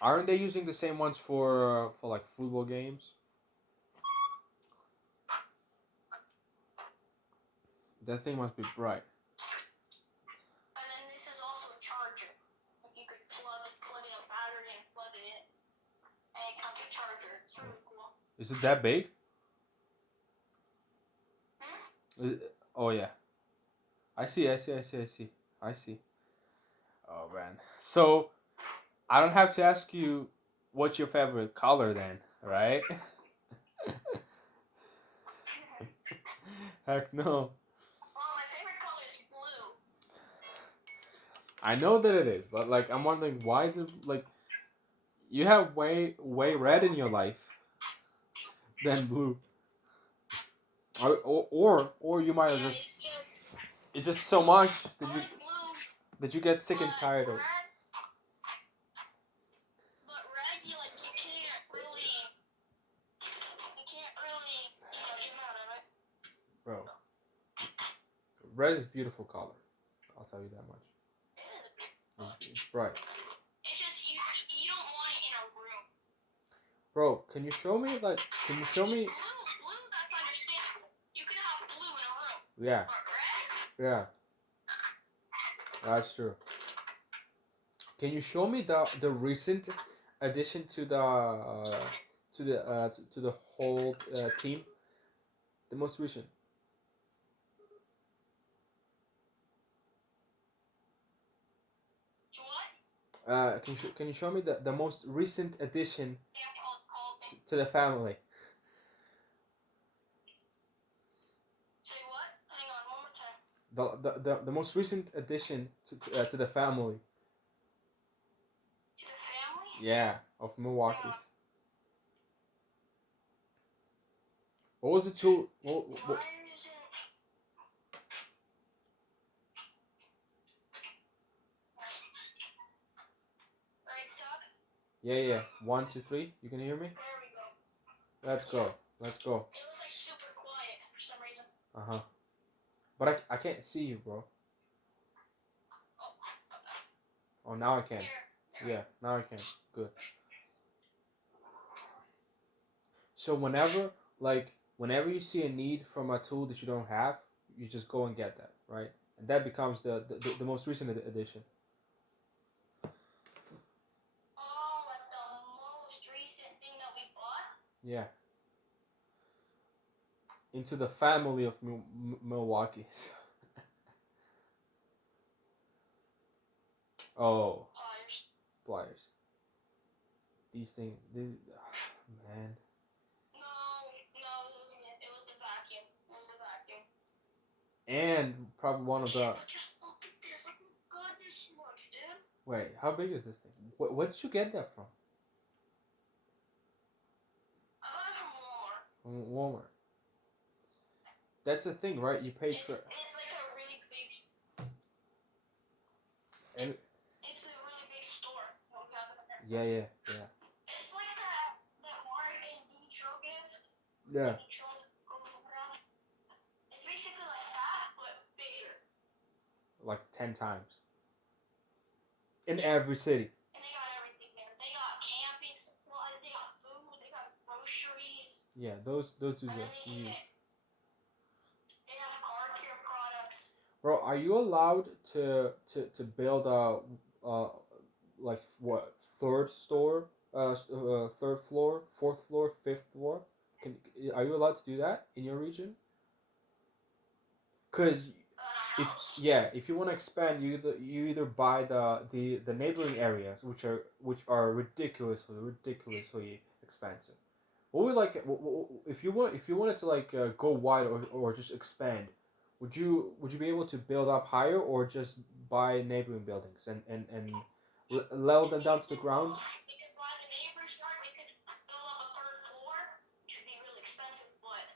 Aren't they using the same ones for like football games? That thing must be bright. And then this is also a charger. Like you could plug in a battery and plug it in. And it comes with a charger. It's really cool. Is it that big? Oh yeah. I see. Oh man. So I don't have to ask you what's your favorite color then, right? Heck no. Well, my favorite color is blue. I know that it is, but like I'm wondering why is it like you have way red in your life than blue, or you might have just it's just so much that you get sick and tired of. But red, you can't really get mad at it. Bro, red is a beautiful color. I'll tell you that much. It's bright. It's just you don't want it in a room. Bro, can you show me? Blue, that's understandable. You can have blue in a room. Yeah. But red? Yeah. That's true. Can you show me the recent addition to the whole team? The most recent. What? Can you show me the most recent addition to the family? Say what? Hang on, one more time. The most recent addition to the family. To the family? Yeah, of Milwaukee's. What was the tool? What? Yeah. 1, 2, 3. You can hear me? There we go. Let's go. It was super quiet for some reason. But I can't see you, bro. Oh, now I can. Yeah, now I can. Good. So whenever you see a need from a tool that you don't have, you just go and get that, right? And that becomes the most recent addition. Oh, like the most recent thing that we bought? Yeah. Into the family of Milwaukee's. Oh. Pliers. These things, man. No, it wasn't it. It was the vacuum. And probably one of the. But just look at this. Look how good this looks, dude. Wait, how big is this thing? What did you get that from? I got it from Walmart. From Walmart. That's the thing, right? You pay for. It's like a really big. And. It's a really big store. Yeah. It's like that Mark and Dimitro gift. Yeah. It's basically like that, but bigger. Like 10 times. In every city. And they got everything there. They got camping supplies. They got food. They got groceries. Yeah, those dudes are huge. They have car care products. Bro, are you allowed to build a like what third floor, fourth floor, fifth floor? Are you allowed to do that in your region? Cause if you want to expand, you either buy the neighboring areas, which are ridiculously expensive. What would if you wanted to go wide or just expand? Would you be able to build up higher or just buy neighboring buildings and level them down to the ground? We could buy the neighbors, or we could build up a third floor, which would be really expensive, but.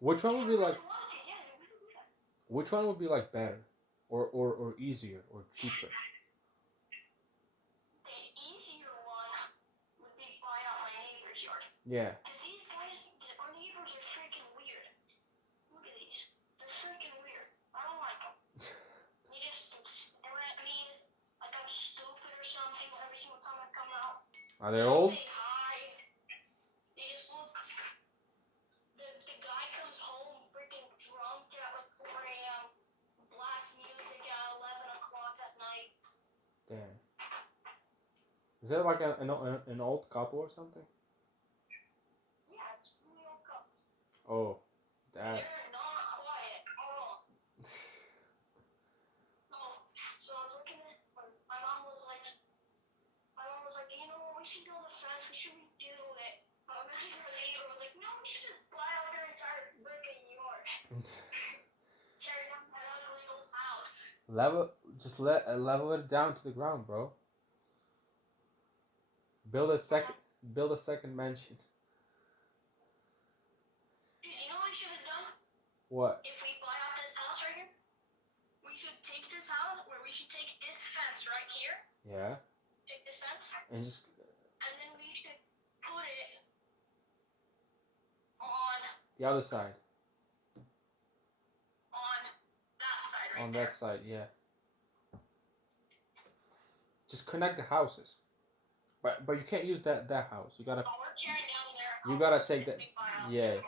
Which one would be like? Yeah, we could do that. Which one would be like better, or easier or cheaper? The easier one would be buying out my neighbor's yard. Yeah. Because these guys, our neighbors are freaking weird. Look at these. They're freaking weird. I don't like them. They just stare at me like I'm stupid or something every single time I come out. Are they old? Say hi. They just look. The guy comes home freaking drunk at like 4 a.m. Blast music at 11 o'clock at night. Damn. Is that like an old couple or something? Yeah, it's a really old couple. Oh, that. They're not quiet. Tear down my ugly old house. Level it down to the ground, bro. Build a second mansion. Dude, you know what we should have done? What? If we buy out this house right here, we should take this house, where we should take this fence right here. Yeah. Take this fence. And just. And then we should put it on. The other side. On that side right On there. that side, yeah. Just connect the houses. But you can't use that house. You gotta. Oh, we're tearing down their house. You gotta take that. We buy out Yeah. their-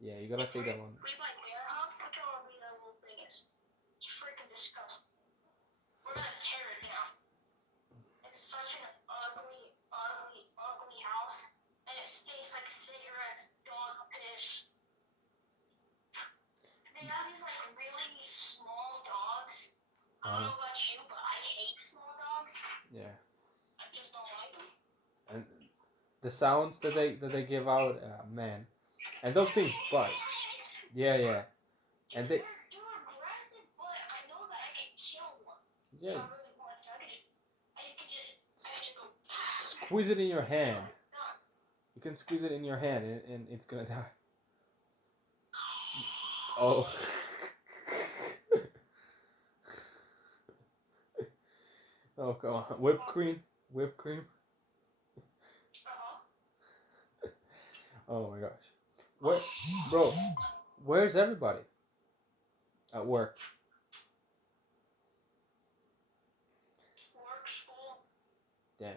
Yeah, you gotta take that one. If we buy their house, look how ugly that little thing is. It's freaking disgusting. We're gonna tear it down. It's such an ugly, ugly, ugly house. And it stinks like cigarettes, dog piss. They have these like really small dogs. I don't know about you, but I hate small dogs. Yeah. I just don't like them. And the sounds that they give out, man. And those things bite. Yeah. And they. They're aggressive, but I know that I can kill one. Yeah. So I really want to. I could just go. Squeeze it in your hand. You can squeeze it in your hand and it's gonna die. Oh. Oh, come on. Whipped cream. Oh my gosh. Bro, where's everybody? At work. Work, school. Dang.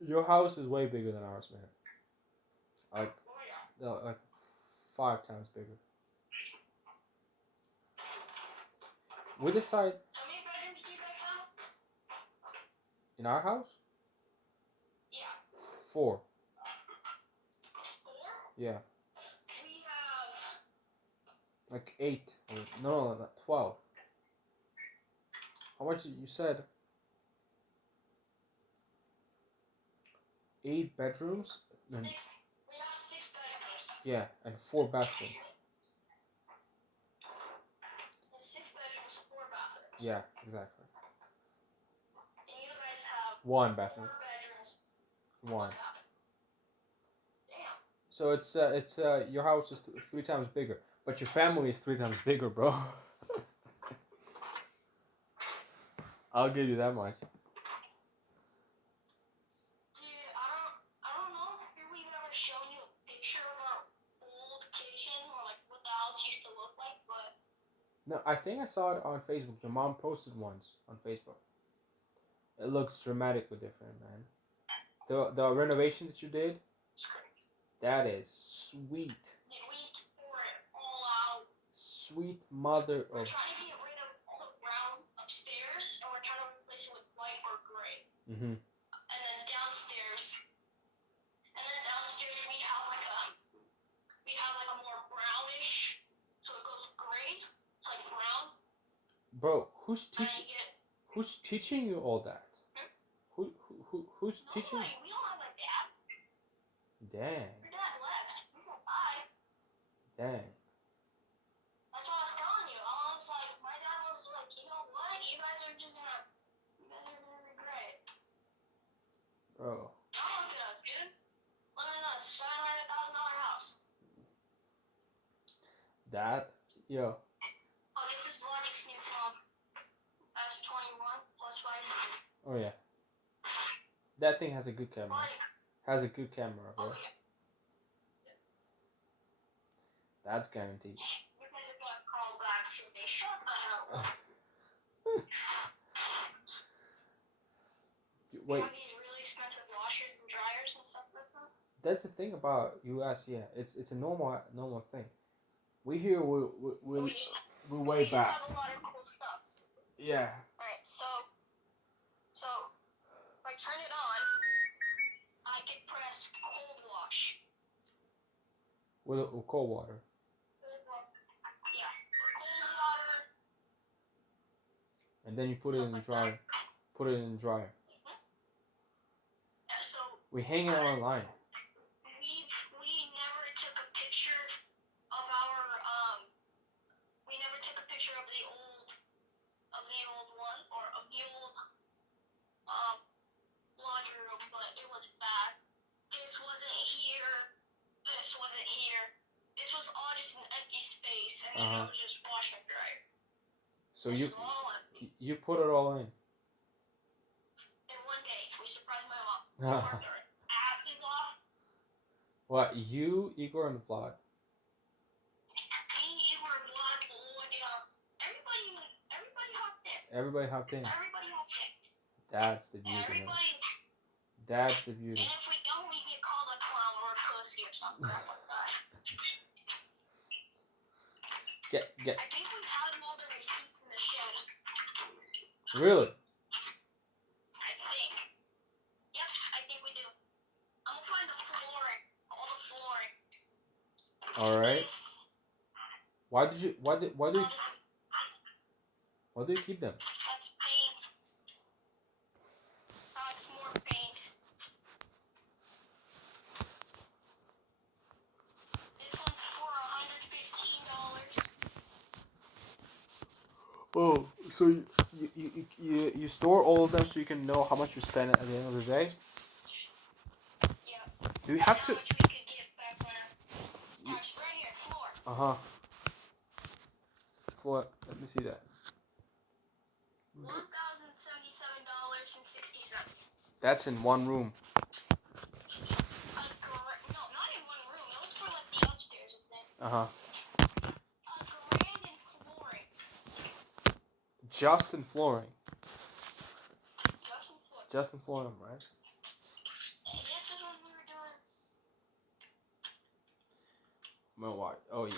Your house is way bigger than ours, man. Like 5 times bigger. We decide. How many bedrooms do you guys have? In our house? Yeah. 4. 4? Yeah. We have. Like 8. No, not 12. How much you said? 8 bedrooms? 6. We have 6 bedrooms. Yeah, and 4 bathrooms. 6 bedrooms, 4 bathrooms. Yeah, exactly. And you guys have 1 bathroom. 4 bedrooms. 1. Damn. So it's your house is 3 times bigger, but your family is 3 times bigger, bro. I'll give you that much. Dude, I don't know if we've ever shown you a picture of our old kitchen or like what the house used to look like, but. No, I think I saw it on Facebook. Your mom posted once on Facebook. It looks dramatically different, man. The renovation that you did, that is sweet. Dude, we tore it all out. Sweet mother We're of. trying to get rid of all the brown upstairs, and we're trying to replace it with white or gray. Mhm. And then downstairs we have like a more brownish, so it goes gray. It's like brown. Bro, who's teaching you all that? Who's teaching? We don't have a dad. Dang. Your dad left. He said bye. Dang. That's what I was telling you. I was like, my dad was like, you know what? You guys are gonna regret it. Bro. Now look at us, dude. Living in a $700,000 house. That, yo. Oh, this is Logic's new phone. S21 plus 5G. Oh yeah. That thing has a good camera. Has a good camera, bro. Oh, yeah. That's guaranteed. We're gonna crawl back to me. Shut the hell up. Wait. We have these really expensive washers and dryers and stuff like that. That's the thing about US, yeah. It's a normal thing. We here we're way We just back. have a lot of cool stuff. Yeah. Alright, so if I turn it on, I can press cold wash. With cold water. Yeah, cold water. And then you put it in the dryer. Put it in the dryer. Yeah, so We hang it online. we never took a picture and then it was just washer and dryer. So you put it all in. In one day, we surprised my mom. We worked our asses off. What, you, Igor, and Vlad? Me, Igor, and Vlad, everybody hopped in. Everybody hopped in. Everybody hopped in. That's the beauty. Everybody's. That's the beauty. And if we don't, we get called a clown or a pussy or something like that. Get. I think we have all the receipts in the shed. Really? I think. Yep, I think we do. I'm gonna find the flooring, all the flooring. All right. Why do you keep them? That's paint. That's more paint. This one's for $115. Oh, so you store all of them so you can know how much you spend at the end of the day? Yeah. Do you have to? How much we could get back on our right here, floor. Floor. Let me see that. $1,077.60. That's in one room. No, not in one room. It was for like the upstairs thing. $1,000 in flooring. Just in flooring. Just in flooring. Just in flooring, right? This is what we were doing. My what? Oh yeah.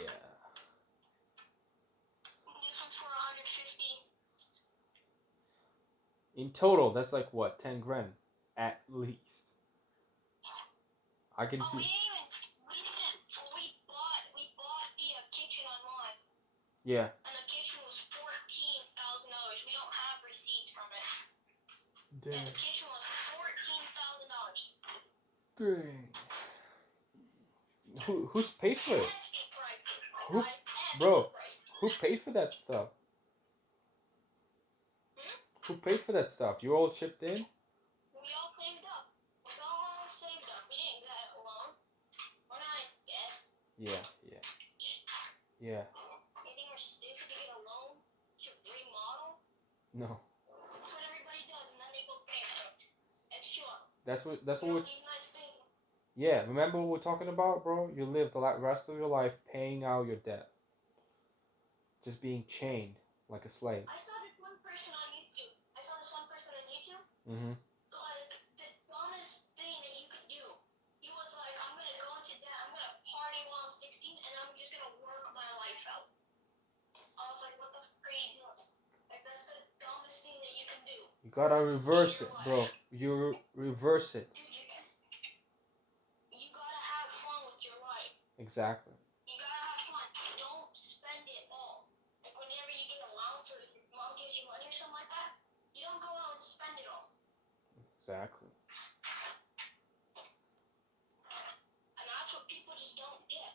This one's for $150. In total, that's like what, 10 grand at least. I can see. We bought the kitchen online. Yeah. And the kitchen was $14,000. We don't have receipts from it. Dang. And the kitchen was $14,000. Dang. Who's paid for it? Who? Bro, who paid for that stuff? Who paid for that stuff? You all chipped in? We all saved up. We all saved up. We didn't get it alone. We're not in debt. Yeah. You think we're stupid to get a loan to remodel? No. That's what everybody does, and then they go bankrupt. And sure. That's what These nice things. Yeah, remember what we're talking about, bro? You live the rest of your life paying out your debt. Just being chained like a slave. I saw this one person on YouTube. Mm-hmm. Like, the dumbest thing that you could do. He was like, I'm gonna go into debt, I'm gonna party while I'm 16, and I'm just gonna work my life out. I was like, what the fuck are you doing? Like, that's the dumbest thing that you can do. You gotta reverse it, bro. You reverse it. Dude, you gotta have fun with your life. Exactly. You gotta have fun. Don't spend it all. Like, whenever you get allowance or your mom gives you money or something like that, you don't go out and spend it all. Exactly. And that's what people just don't get.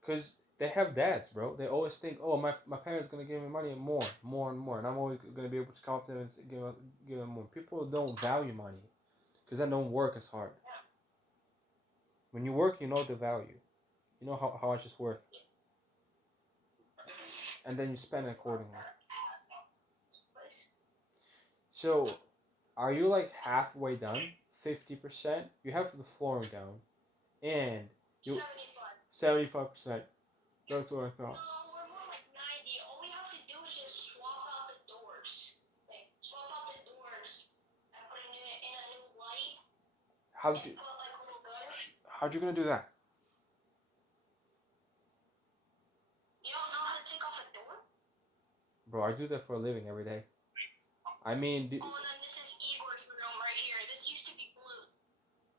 Because they have dads, bro. They always think, oh, my parents going to give me money and more. And I'm always going to be able to come up to them and give them more. People don't value money because they don't work as hard. Yeah. When you work, you know the value. You know how much it's worth. And then you spend it accordingly. So, are you like halfway done? 50%? You have the flooring down. And you 75%. That's what I thought. No, we're more like 90. All we have to do is just swap out the doors. Swap out the doors and put it in a new light. How'd you gonna do that? You don't know how to take off a door? Bro, I do that for a living every day. I mean... Oh, and then this is Igor's room right here. This used to be blue.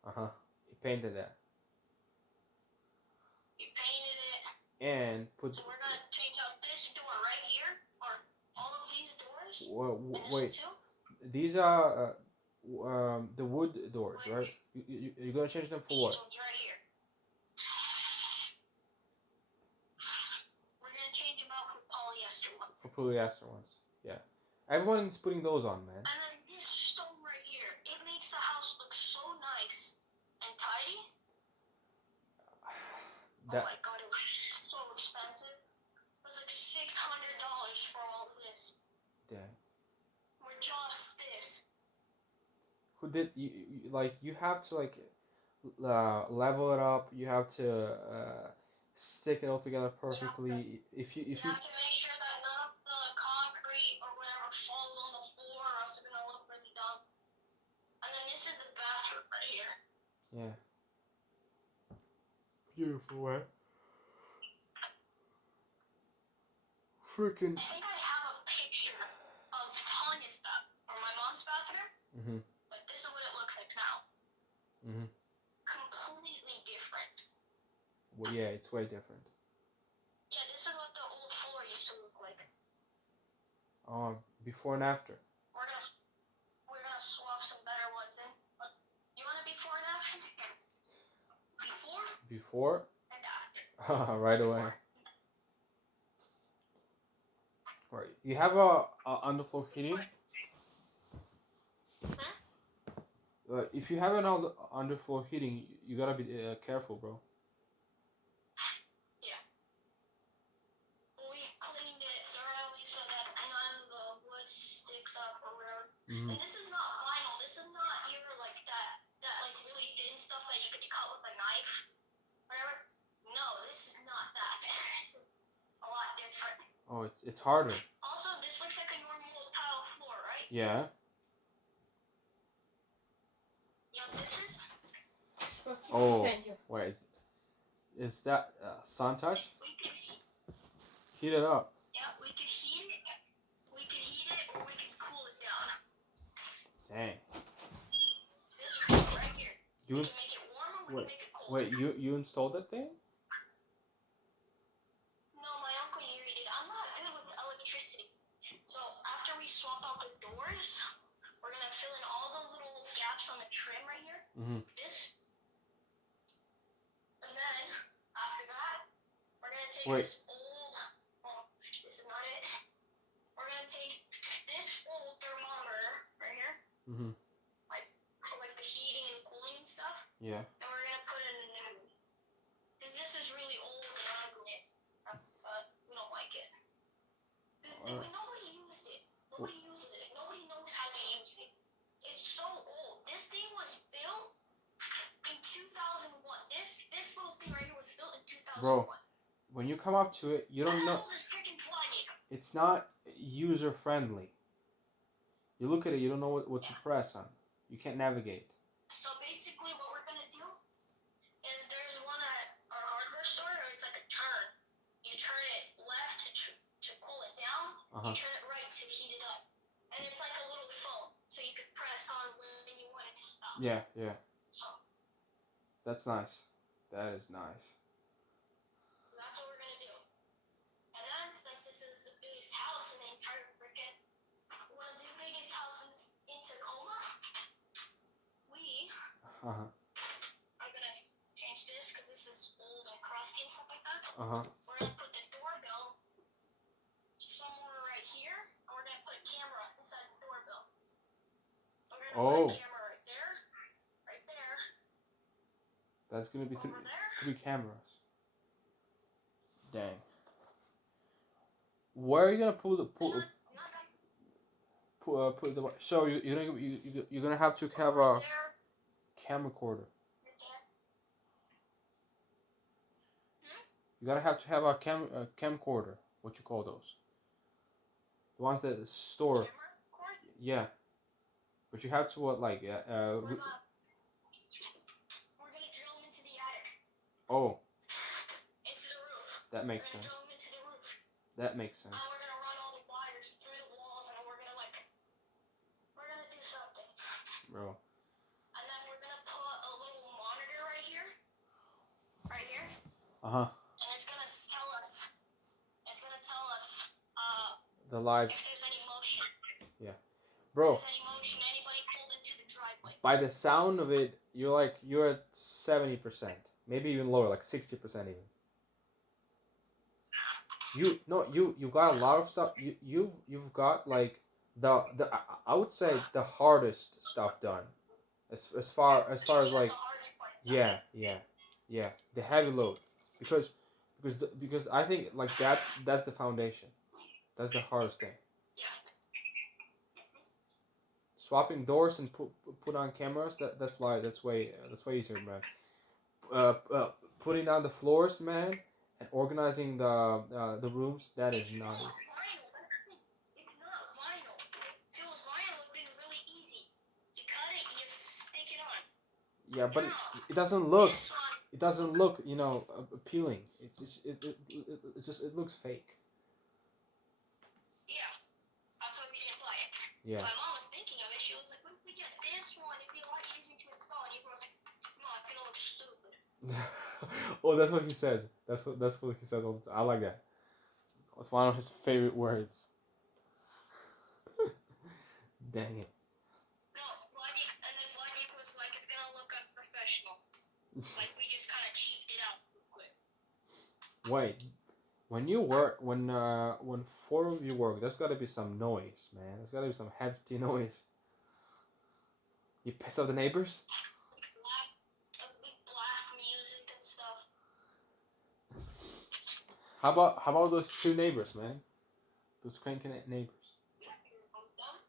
Uh-huh. He painted that. He painted it. And put... So we're gonna change out this door right here, or all of these doors. Wait. These are the wood doors, right? You're gonna change them for what? These ones right here. We're gonna change them out for polyester ones. For polyester ones, yeah. Everyone's putting those on, man. And then this stone right here, it makes the house look so nice and tidy. Oh my god, it was so expensive. did like you have to like level it up. You have to stick it all together perfectly. If you You have to make sure that none of the concrete or whatever falls on the floor, or else it's gonna look really dumb. And then this is the bathroom right here. yeah. Beautiful, right? Freaking. I think I have a picture of Tanya's bathroom, or my mom's bathroom. Mhm. But this is what it looks like now. Mhm. Completely different. Well, yeah, it's way different. Yeah, this is what the old floor used to look like. Oh, before and after. We're gonna swap some better ones in. But you want a before and after? Before Before. and after. Right away. Right. You have a underfloor heating. If you have an underfloor heating, you gotta be careful, bro. Yeah. We cleaned it thoroughly so that none of the wood sticks up or whatever. Mhm. And this is not vinyl. This is not your like that like really thin stuff that you could cut with a knife. Whatever. No, this is not that. This is a lot different. Oh, it's harder. Also, this looks like a normal tile floor, right? Yeah. You know what this is? Oh, wait. Is that sun touch? We could Heat it up. Yeah, we could heat it. We could heat it, or we could cool it down. Dang. This is right here. You We can make it warm, or we can make it cold. wait. You installed that thing? No, my uncle Yuri did. I'm not good with electricity. So after we swap out the doors, we're gonna fill in all the little gaps on the trim right here. Mhm. This. And then after that, we're gonna take Wait. this old. Oh, this is not it. We're gonna take this old thermometer right here, Mhm. like for like the heating and cooling and stuff. Yeah. And we're gonna put in a new one. Because this is really old and ugly. But we don't like it. Nobody used it. Nobody uses it. Nobody knows how to use it. It's so old. This thing was built in 2001. This little thing right here was built in 2001. Bro, when you come up to it, you don't know. It's not user friendly. You look at it, you don't know what to press on. You can't navigate. So basically, what we're gonna do is there's one at our hardware store, or it's like a turn. You turn it left to cool it down. You turn it right to heat it up, and it's like a little phone, so you could press on when you want it to stop. Yeah, yeah. So That's nice. That is nice. that's what we're gonna do. And then, since this is the biggest house in the entire freaking, one of the biggest houses in Tacoma, we Uh-huh. are gonna change this because this is old and crusty and stuff like that. Uh-huh. We're gonna put the doorbell somewhere right here, and we're gonna put a camera inside the doorbell. We're gonna put a camera right there, right there. That's gonna be three cameras. Dang. Where are you gonna put the so you're gonna have to have a camcorder. You gotta have to have a camcorder. What you call those? The ones that store. Yeah. But you have to We're gonna drill them into the attic. Oh. Into the roof. That makes sense. Drill them into the roof. That makes sense. We're gonna run all the wires through the walls, and we're gonna do something. Bro. And then we're gonna put a little monitor right here. Right here. Uh-huh. And it's gonna tell us The live. if there's any motion. Yeah. Bro. If there's any motion, anybody pulled into the driveway. By the sound of it, you're at 70%. Maybe even lower, like 60% even. You got a lot of stuff. You've got like the I would say the hardest stuff done. As far as like yeah, the heavy load because I think like that's the foundation. That's the hardest thing. swapping doors and put on cameras. That's way easier, man. Putting down the floors, man, and organizing the rooms. That is not easy. It's not vinyl. If it was vinyl, it would have been really easy. You cut it, you stick it on. Yeah, but it doesn't look. It doesn't look, appealing. It looks fake. Yeah, that's why we didn't buy it. Yeah. My mom was thinking of it. She was like, "What if we get this one? It'd be a lot easier to install." And you were like, "No, it's gonna look stupid." Oh, that's what he says. That's what he says all the time. I like that. It's one of his favorite words. Dang it. No, Vladimir was like, "It's gonna look unprofessional." Like we just kind of cheaped it out real quick. Wait, when you work, when 4 of you work, there's gotta be some noise, man. There's gotta be some hefty noise. You piss off the neighbors? We blast music and stuff. How about those 2 neighbors, man? Those cranky neighbors. We don't care about them.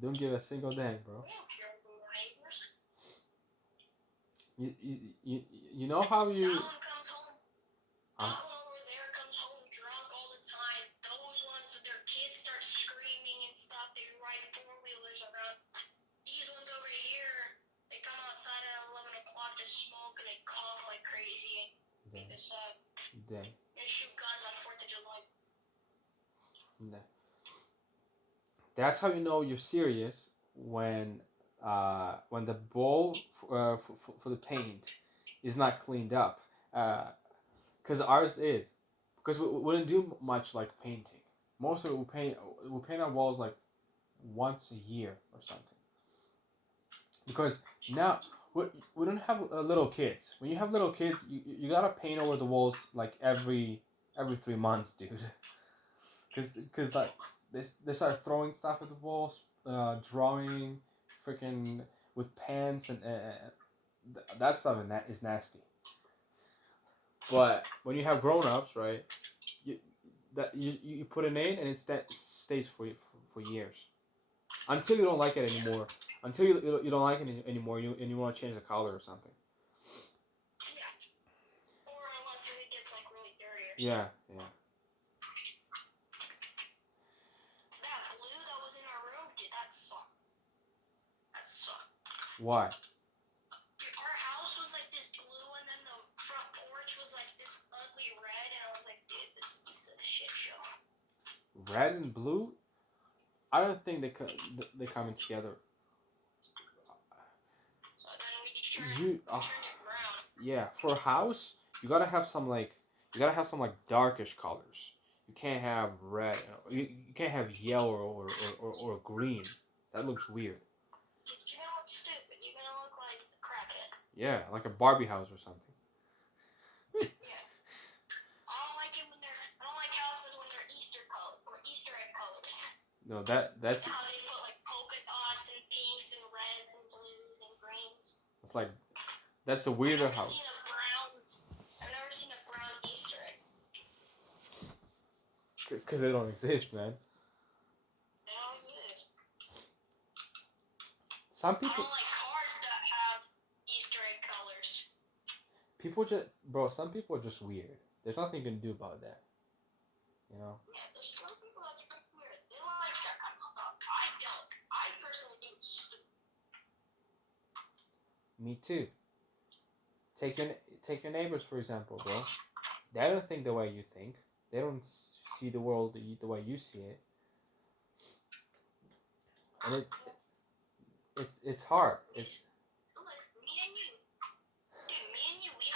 Don't give a single damn, bro. We don't care about our neighbors. You know how you. That one comes home. That one over there comes home drunk all the time. Those ones, their kids start screaming and stuff. They ride 4-wheelers around. These ones over here, they come outside at 11 o'clock to smoke and they cough like crazy and make us sad. Dang. They shoot guns on 4th of July. Nah. That's how you know you're serious when the bowl for the paint is not cleaned up. Because ours is. Because we wouldn't do much like painting. Most of it we paint our walls like once a year or something. Because now we don't have little kids. When you have little kids, you gotta paint over the walls like every 3 months, dude. Because like they start throwing stuff at the walls, drawing, freaking with pens and that stuff is nasty. But when you have grown-ups, right, you put it in and it stays for years, until you don't like it anymore. Until you don't like it anymore, and you want to change the color or something. Yeah. Or unless it gets like really dirty or Yeah. So that blue that was in our room, dude, that sucked. That sucked. Why? Our house was like this blue, and then the front porch was like this ugly red, and I was like, dude, this is a shit show. Red and blue? I don't think they come in together. So then we just turned it brown. Yeah, for a house, you gotta have some like darkish colors. You can't have red. You can't have yellow or green. That looks weird. It's gonna look stupid. You're gonna look like a crackhead. Yeah, like a Barbie house or something. Yeah. I don't like houses when they're Easter egg colors. No, that's. How they put like polka dots and pinks and reds and blues and greens. It's like that's a weirder house. I've never seen a brown Easter egg. Because they don't exist, man. They don't exist. Some people. I don't like cars that have Easter egg colors. Some people are just weird. There's nothing you can do about that. You know? Yeah, there's some people that's pretty weird. They like that kind of stuff. I don't. I personally think it's stupid. Me too. Take your neighbors for example, bro. They don't think the way you think. They don't see the world the way you see it. And it's hard. It's. Listen, me and you, we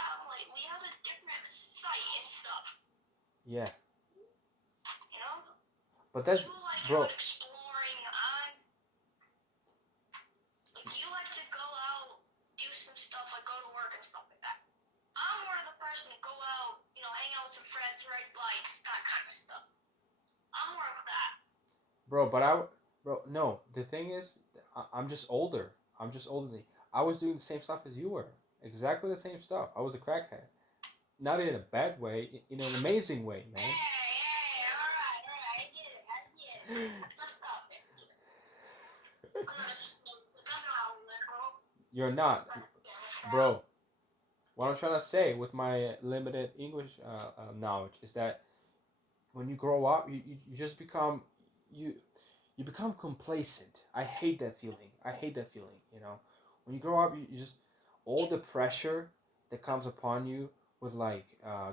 have a different sight and stuff. Yeah. You know? But that's, you like bro. Out exploring. Do you like to go out, do some stuff, like go to work and stuff like that? I'm more of the person to go out, hang out with some friends, ride bikes, that kind of stuff. I'm more of that. Bro, no. The thing is, I'm just older. I'm just older than you. I was doing the same stuff as you were. Exactly the same stuff. I was a crackhead. Not in a bad way, in an amazing way, man. Hey, alright, I get it. Let's stop it. You're not, bro. What I'm trying to say with my limited English knowledge is that when you grow up, you just become you you become complacent. I hate that feeling. I hate that feeling. You know, when you grow up, you just all the pressure that comes upon you with like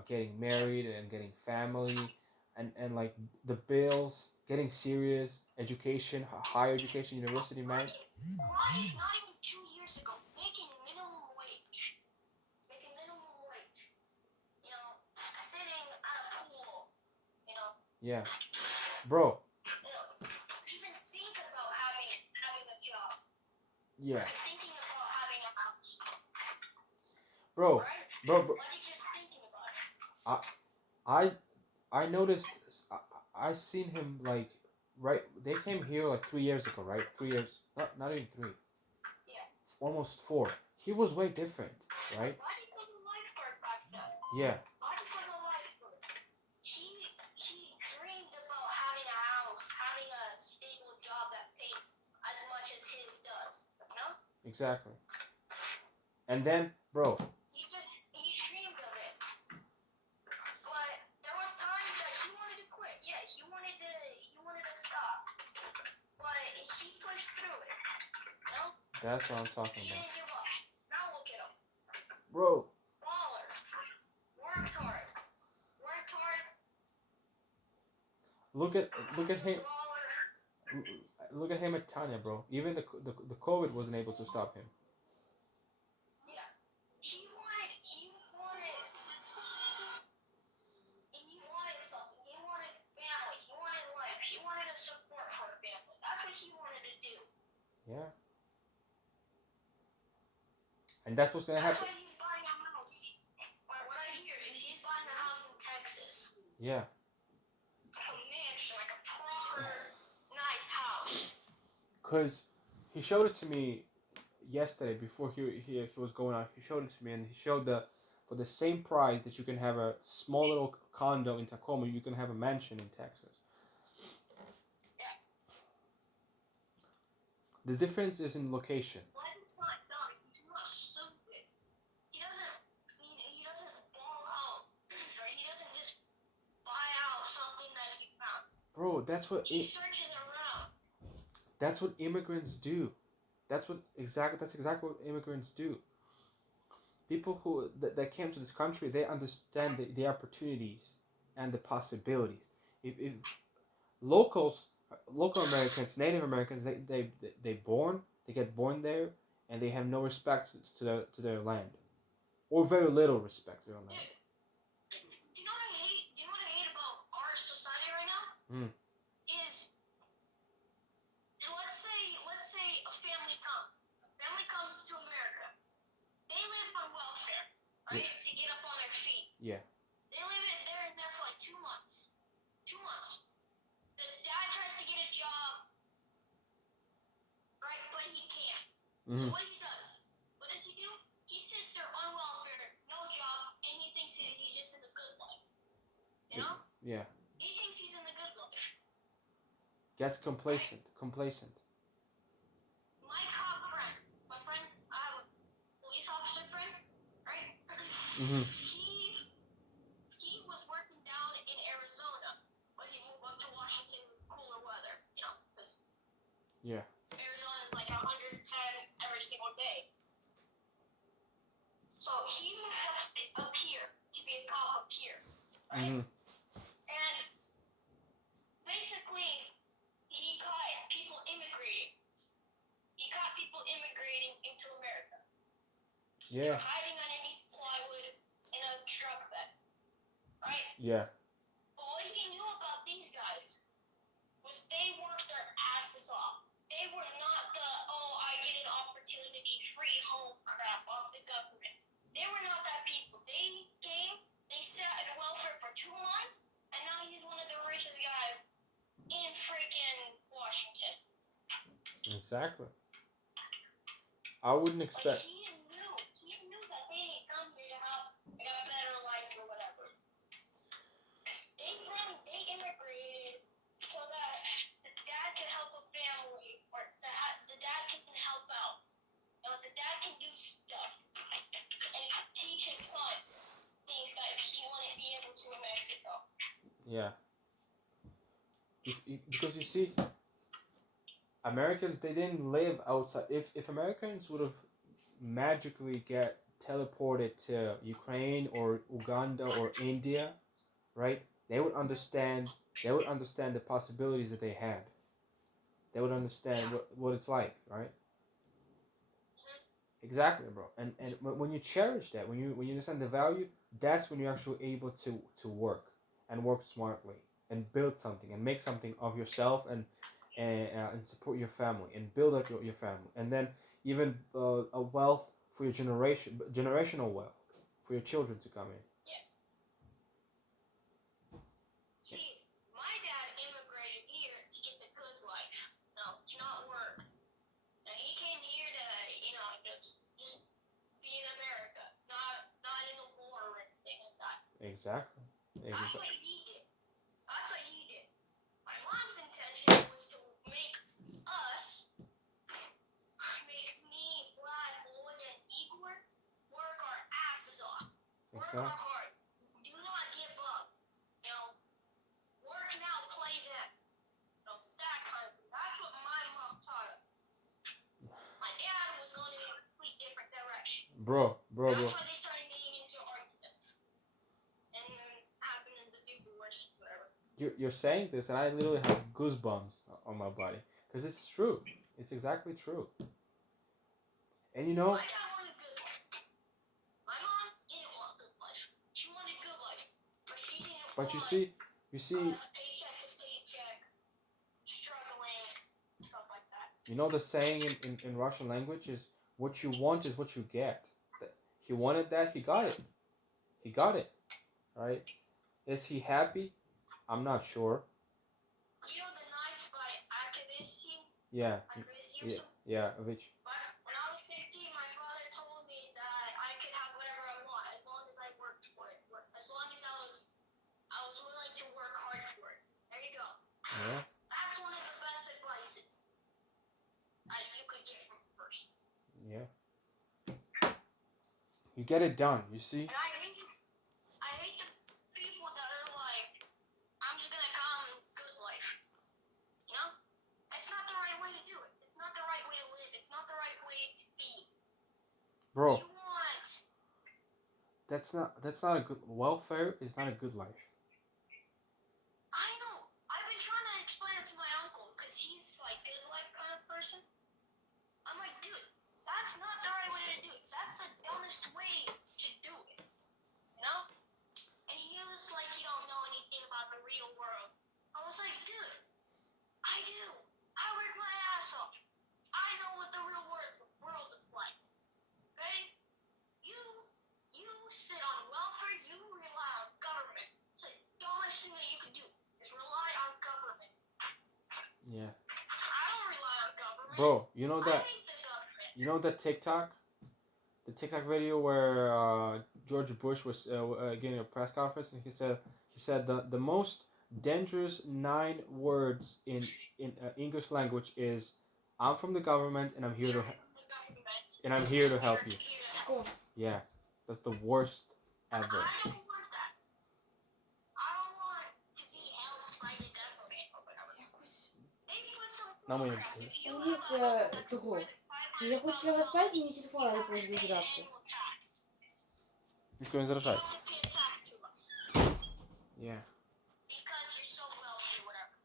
getting married and getting family and like the bills, getting serious, education, higher education, university, man. Not even 2 years ago, making minimum wage. Making minimum wage. You know, sitting at a pool. You know, Yeah, bro. even think about having a job. Yeah, Thinking about having a house. bro, Right? bro. Like you're just thinking about it. I I noticed. I seen him like right. They came here like 3 years ago, right? 3 years. Not even three. Yeah. Almost four. He was way different, right? Wadi was a lifeguard back then. Yeah. Wadi was a lifeguard. He dreamed about having a house, having a stable job that pays as much as his does. You know? Exactly. And then, bro. He dreamed of it. But there was times that he wanted to quit. Yeah, he wanted to stop. But he pushed through it. You know? That's what I'm talking He about. didn't give up. Now look at him. Bro. Baller. Worked hard. Worked hard. Look at him. Look at him at Tanya, bro. Even the COVID wasn't able to stop him. Yeah. He wanted something. He wanted family. He wanted life. He wanted a support for a family. That's what he wanted to do. Yeah. And that's what's gonna happen. That's why he's buying a house. What I hear is he's buying a house in Texas. Yeah. Like a mansion, like a proper nice house. Cause he showed it to me yesterday before he was going out. He showed it to me, and he showed for the same price that you can have a small little condo in Tacoma, you can have a mansion in Texas. Yeah. The difference is in location. He's not stupid. He doesn't ball out, or he doesn't just buy out something that he found. Bro, that's what he searches around. That's what immigrants do. That's exactly what immigrants do. People that came to this country, they understand the opportunities and the possibilities. If local Americans, Native Americans, they get born there, and they have no respect to their land, or very little respect to their land. Do you know what I hate? Do you know what I hate about our society right now? Is let's say a family comes to America. They live on welfare, right? Yeah. To get up on their feet. Yeah. They live there in there for like 2 months. 2 months. The dad tries to get a job, right? But he can't. So what he does? What does he do? He sits there on welfare, no job, and he thinks he's just in the good life. You know? Yeah. He thinks he's in the good life. Gets complacent. My cop friend, I have a police officer friend, right? He was working down in Arizona, but he moved up to Washington with cooler weather, you know, because Arizona is like 110 every single day. So he moved up here to be a cop up here, right? And basically, he caught people immigrating. He caught people immigrating into America. They were hiding underneath plywood in a truck bed, right? Yeah. But what he knew about these guys was they worked their asses off. They were not I get an opportunity, free home crap off the government. They were not that people. They came, they sat in welfare for 2 months, and now he's one of the richest guys in freaking Washington. Exactly. I wouldn't expect. Like he knew that they didn't come here to have like a better life or whatever. They immigrated so that the dad could help a family, or the dad can help out. You know, the dad can Yeah. Because you see, Americans, they didn't live outside. If Americans would have magically get teleported to Ukraine or Uganda or India, right? They would understand. They would understand the possibilities that they had. They would understand what it's like, right? Exactly, bro. And when you cherish that, when you understand the value, that's when you're actually able to work and work smartly and build something and make something of yourself and support your family and build up your family, and then even a wealth for your generational wealth for your children to come in. See, my dad immigrated here to get the good life. No, to not work. And he came here to, just be in America, not in a war or anything like that. Exactly. That's what he did. That's what he did. My mom's intention was to make me, Vlad, Boyd, and Igor work our asses off. Work our hard. Do not give up. Work now, play then. That kind of thing. That's what my mom taught us. My dad was going in a complete different direction. Bro. That's why they started getting into arguments. And then happening to do worse, whatever. You're saying this, and I literally have goosebumps on my body because it's true. It's exactly true. And you know. My dad wanted good life. My mom didn't want good life. She wanted good life, but she didn't But want you see. paycheck to paycheck, struggling, stuff like that. You know the saying in Russian language is what you want is what you get. He wanted that, he got it. He got it. Right? Is he happy? I'm not sure. You know the Nights by Akavisi? Yeah. Yeah, which. When I was 16, my father told me that I could have whatever I want as long as I worked for it. As long as I was willing to work hard for it. There you go. Yeah. That's one of the best advices you could give from a person. Yeah. You get it done, you see? And I hate the people that are like, I'm just gonna come good life. It's not the right way to do it. It's not the right way to live. It's not the right way to be. Bro. You want. That's not a good welfare is not a good life. I know. I've been trying to explain it to my uncle because he's like good life kind of person. I'm like, dude, that's not the right way to do it. That's the dumbest way to do it. And he was like, you don't know anything about the real world. I was like, dude, I do. I work my ass off. I know what the real world is like. Okay? You sit on welfare, you rely on government. It's the dumbest thing that you can do is rely on government. Yeah. I don't rely on government. Bro, you know that. I hate the government. You know that TikTok? The TikTok video where George Bush was giving a press conference, and he said the most dangerous 9 words in English language is I'm from the government and I'm here to help you. Yeah, that's the worst ever. I don't want that. I don't want to be helped by the government or whatever. They put some crap. If you Там есть того. Я хочу лягать спать, мне телефон надо положить на зарядку. Никто не заражается. Yeah. Because you're so wealthy or whatever.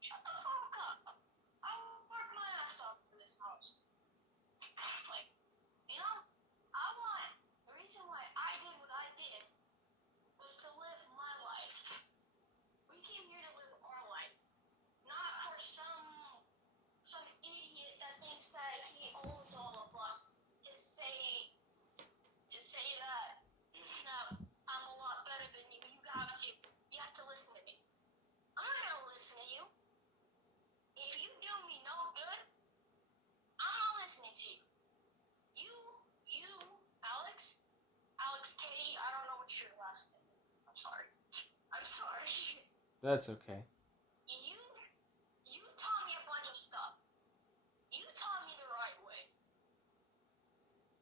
Shut the fuck up. I will work my ass off in this house. The reason why I did what I did was to live my life. We came here to live our life. Not for some idiot that thinks that he owns all of us to say that I'm a lot better than you. You have to listen to me. I'm not gonna listen to you. If you do me no good, I'm not listening to you. You, Alex K, I don't know what your last name is. I'm sorry. That's okay. You taught me a bunch of stuff. You taught me the right way.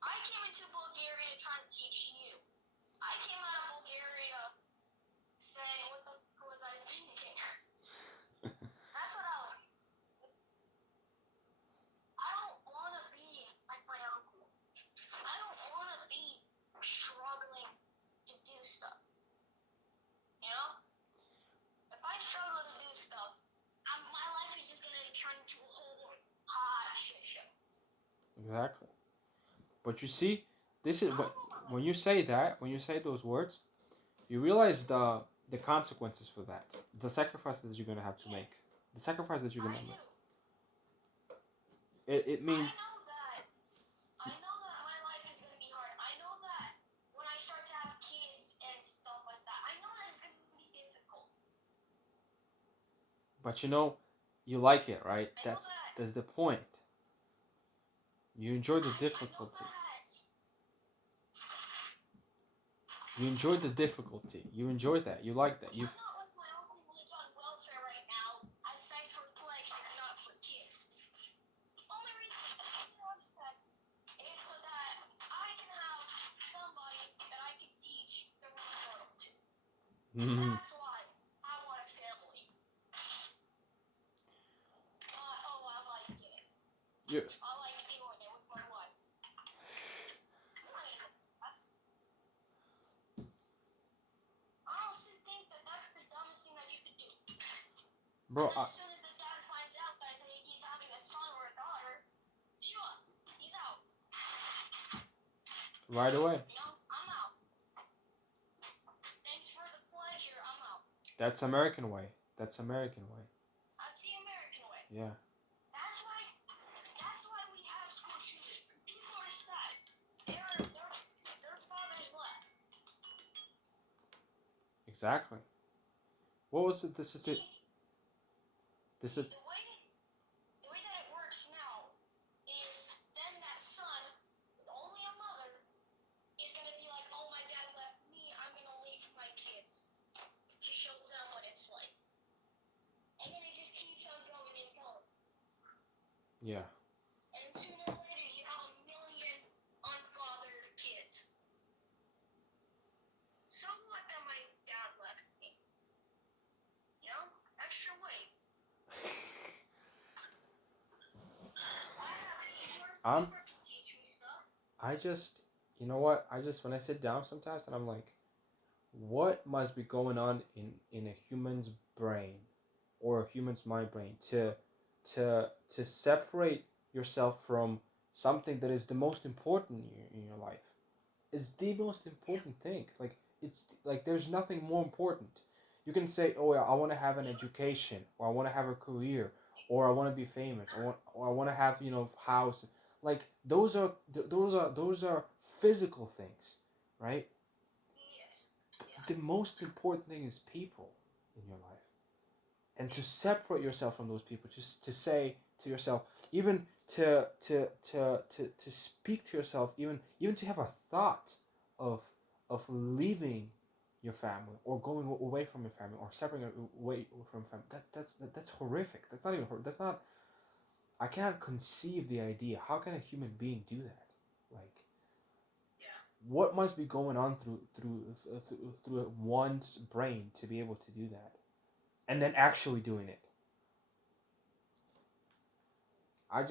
I came into Bulgaria trying to teach you. I came out of Bulgaria saying, what the fuck was I Exactly. But you see, this is what when you say that, when you say those words, you realize the consequences for that, the sacrifices you're gonna have to make, the sacrifice that you're gonna make. It means. I know that my life is gonna be hard. I know that when I start to have kids and stuff like that, I know that it's gonna be difficult. But you like it, right? That's the point. You enjoy the difficulty. You enjoy the difficulty. You enjoy that. You like that. You. I'm not like my uncle who lives on welfare right now, has sex for pleasure, not for kids. Only reason he loves sex is so that I can have somebody that I can teach the real world to. That's why I want a family. I like it. Yeah. I like doing it with my wife. I honestly think that that's the dumbest thing that you could do. Bro, As soon as the dad finds out that he's having a son or a daughter, he's out. right away. I'm out. Thanks for the pleasure, I'm out. That's American way. That's American way. That's the American way. Yeah. That's why we have school shootings. People are sad. Their fathers left. Exactly. What was it? This is the way that it works now is then that son with only a mother is gonna be like, oh, my dad left me, I'm gonna leave my kids to show them what it's like. And then it just keeps on going and going. Yeah. And sooner or later you have 1 million unfathered kids. So what that my dad left me? Extra weight. I just, you know what? When I sit down sometimes and I'm like, what must be going on in a human's brain or a human's mind brain to separate yourself from something that is the most important in your life. It's the most important thing. Like it's like there's nothing more important. You can say, "Oh, I want to have an education, or I want to have a career, or I want to be famous, or I want to have house." Like those are physical things, right? The most important thing is people in your life, and to separate yourself from those people, just to say to yourself, even to speak to yourself, even to have a thought of leaving your family or going away from your family or separating away from family. That's horrific. That's not even that's not. I cannot conceive the idea. How can a human being do that? Like, what must be going on through one's brain to be able to do that, and then actually doing it? I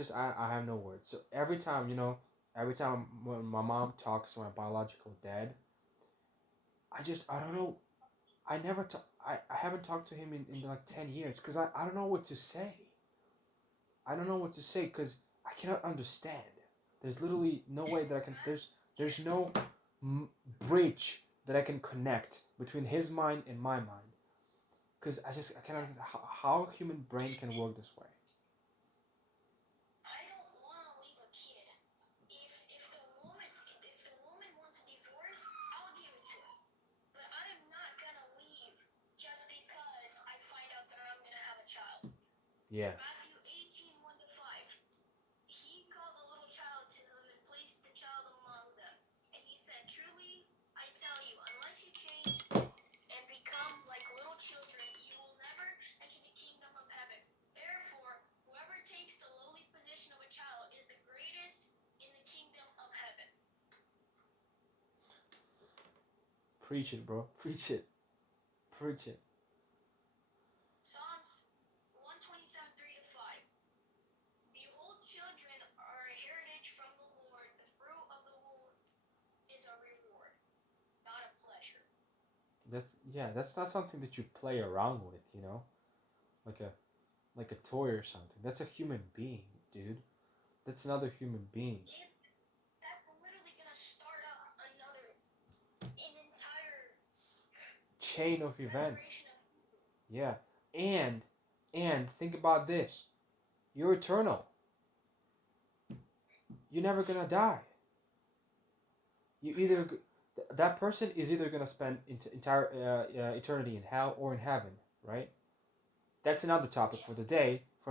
have no words. So every time when my mom talks to my biological dad, I don't know. I haven't talked to him in like 10 years because I don't know what to say. I don't know what to say because I cannot understand. There's literally no way that I can. There's no bridge that I can connect between his mind and my mind. Because I can't understand how a human brain can work this way. I don't want to leave a kid. If the woman wants a divorce, I'll give it to her. But I am not gonna leave just because I find out that I'm gonna have a child. Yeah. Matthew 18:1-5. He called the little child to him and placed the child among them. And he said, truly, I tell you, unless you change and become like little children, you will never enter the kingdom of heaven. Therefore, whoever takes the lowly position of a child is the greatest in the kingdom of heaven. Preach it, bro. Preach it. Preach it. Psalms 127:3-5. Behold, children are a heritage from the Lord. The fruit of the womb is a reward, not a pleasure. That's not something that you play around with, like a toy or something. That's a human being, dude. That's another human being. That's literally gonna start up an entire chain of events. Yeah. And think about this. You're eternal. You're never gonna die. You either that person is either gonna spend entire eternity in hell or in heaven, right? That's another topic for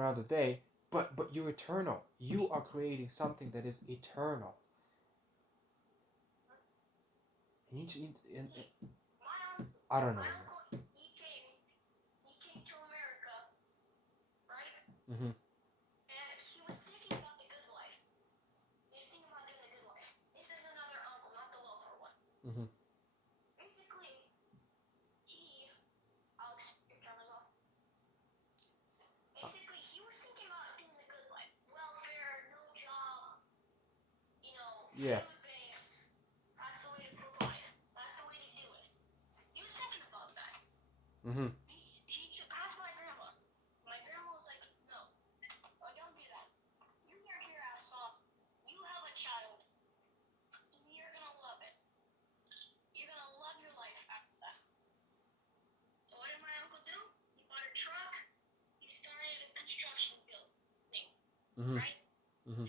another day. But you're eternal. You are creating something that is eternal. And I don't know. He came to America, right? Mm-hmm. And he was thinking about the good life. He was thinking about doing the good life. This is another uncle, not the welfare one. Mm-hmm. Basically, Alex, your camera's off. Basically, he was thinking about doing the good life. Welfare, no job, Yeah. food banks. That's the way to provide. That's the way to do it. He was thinking about that. Mm-hmm. He asked my grandma. My grandma was like, no, don't do that. You work your ass off. You have a child. You're gonna love it. You're gonna love your life after that. So what did my uncle do? He bought a truck. He started a construction thing. Mm-hmm. Right? Mm-hmm.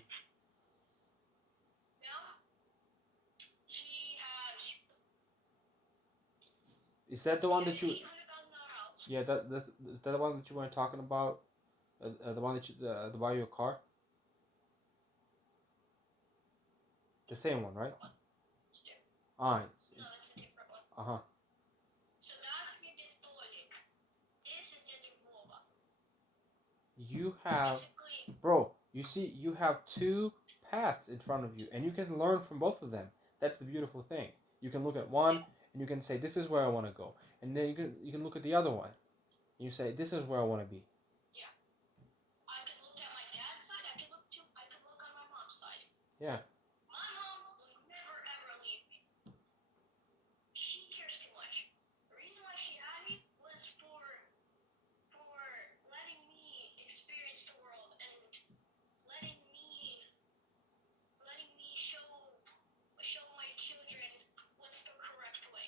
Now, he has Is that the one that you? $800,000 house. Yeah, is that the one that you were talking about? The one that you to buy you a car. The same one, right? Ah, No, it's a different one. Uh-huh. So that's the Kowalchuk. This is the Dvoba. You have, bro. You see, you have two paths in front of you, and you can learn from both of them. That's the beautiful thing. You can look at one, and you can say, "This is where I want to go," and then you can look at the other one, and you say, "This is where I want to be." Yeah. I could look at my dad's side. I could look on my mom's side. Yeah. My mom will never ever leave me. She cares too much. The reason why she had me was for letting me experience the world and letting me show my children what's the correct way.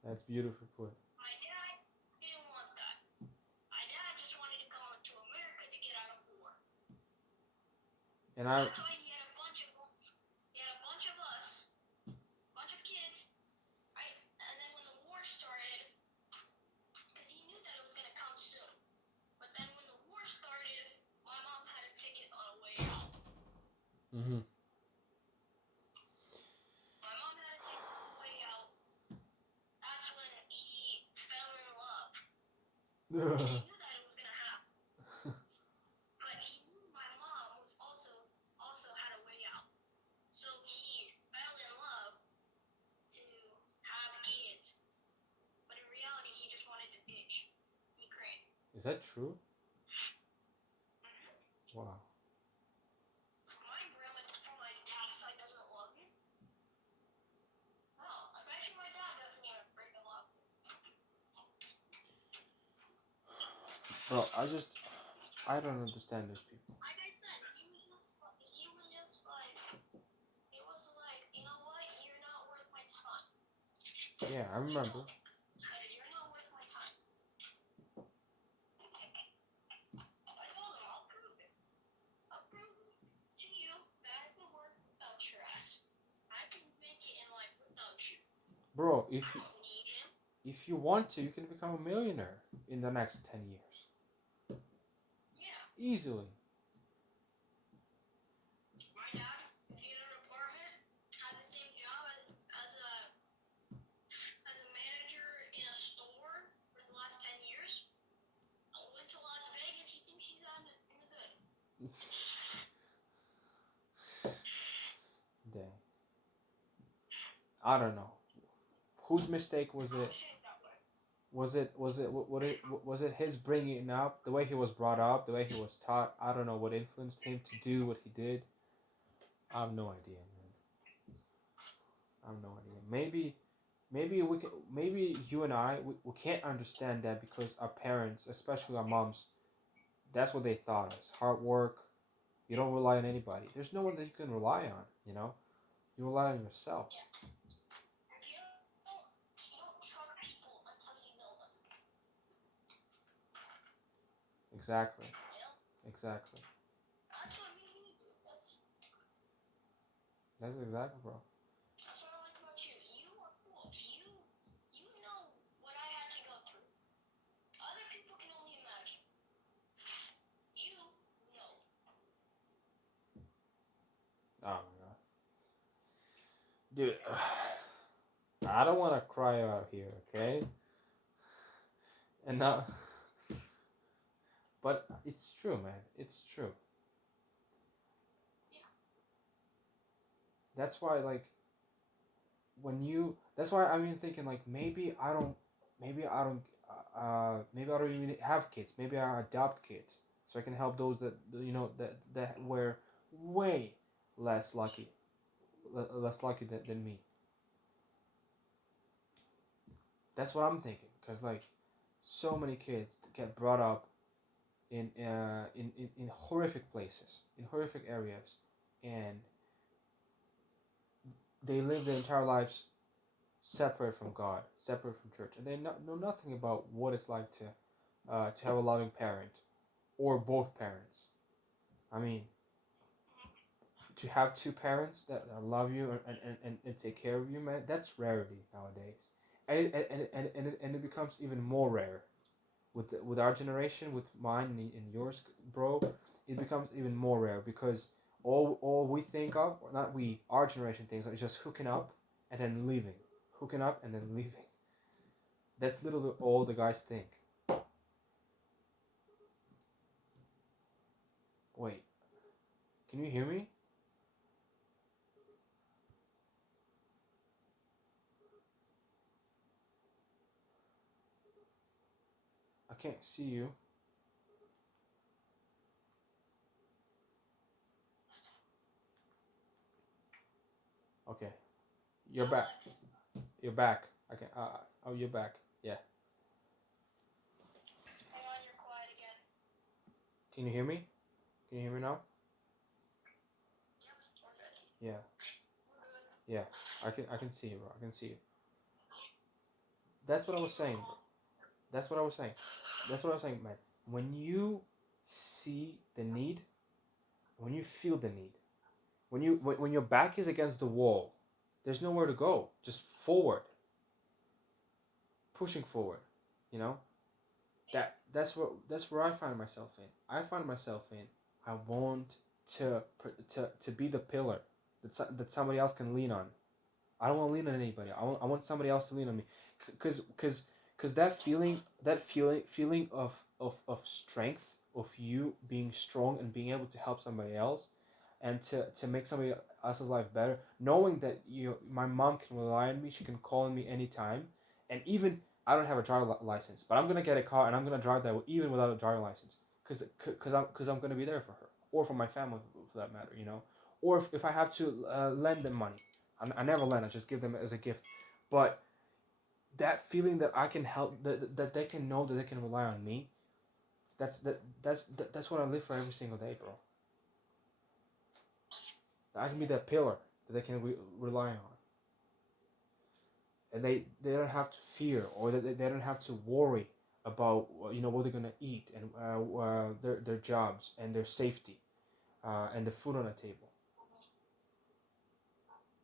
That's beautiful put. My dad didn't want that. My dad just wanted to come to America to get out of war. And That's why he had a bunch of us. He had a bunch of us, bunch of kids, right? And then when the war started, because he knew that it was gonna come soon. But then when the war started, my mom had a ticket on a way out. Mm-hmm. My mom had a ticket on the way out. That's when he fell in love. He knew that it was gonna happen. But he knew my mom was also had a way out. So he fell in love to have kids. But in reality, he just wanted to ditch Ukraine. Is that true? Wow. My grandma from my dad's side doesn't love me. No, I bet you my dad doesn't even freaking love me. Bro, I don't understand those people. Like I said, he was like, you know what? You're not worth my time. Yeah, I remember. You're not worth my time. I told him, I'll prove it. I'll prove to you that I can work without your ass. I can make it in life without you. Bro, I don't need him. if you want to, you can become a millionaire in the next 10 years. Yeah. Easily. My dad, in an apartment, had the same job as a manager in a store for the last 10 years. I went to Las Vegas. He thinks he's in the good. Dang. I don't know. Whose mistake was it? Was it his bringing up, the way he was brought up, the way he was taught? I don't know what influenced him to do what he did. I have no idea, man. I have no idea. Maybe you and I we can't understand that because our parents, especially our moms, that's what they taught us. Hard work, You don't rely on anybody. There's no one that you can rely on, you know? You rely on yourself. Exactly. Exactly. That's exactly, bro. That's what I like about you. You are cool. You know what I had to go through. Other people can only imagine. You know. Oh my god. Dude, I don't want to cry out here, okay? And now, but it's true, man. It's true. That's why, like, that's why I'm even thinking, like, maybe I don't even have kids. Maybe I adopt kids so I can help those that, that were way less lucky, than me. That's what I'm thinking, because, like, so many kids get brought up in horrific places, in horrific areas, and they live their entire lives separate from God, separate from church, and they know nothing about what it's like to have a loving parent, or both parents. I mean, to have two parents that love you and take care of you, man, that's rarity nowadays, and it becomes even more rare with our generation, with mine and yours, bro. It becomes even more rare because all we think of, or not we, our generation thinks, is just hooking up and then leaving, hooking up and then leaving. That's literally all the guys think. Wait, can you hear me? I can't see you. Okay, you're back. You're back. Okay. Oh, you're back. Yeah. Hang on, you're quiet again. Can you hear me? Can you hear me now? Yeah. Yeah. I can see you, bro. I can see you. That's what I was saying, bro. That's what I was saying. That's what I was saying, man. When you see the need, when you feel the need, when your back is against the wall, there's nowhere to go. Just forward. Pushing forward. You know? That's where I find myself in. I find myself in, I want to be the pillar that somebody else can lean on. I don't want to lean on anybody. I want somebody else to lean on me, cause that feeling of strength, of you being strong and being able to help somebody else, and to make somebody else's life better, knowing that my mom can rely on me, she can call on me anytime, and even I don't have a driver license, but I'm gonna get a car and I'm gonna drive that even without a driver license, cause I'm gonna be there for her or for my family for that matter, or if I have to lend them money. I never lend. I just give them as a gift. But that feeling that I can help, that they can know that they can rely on me, that's what I live for every single day, bro. I can be that pillar that they can rely on, and they don't have to fear, or they don't have to worry about what they're gonna eat, and their jobs and their safety, and the food on the table.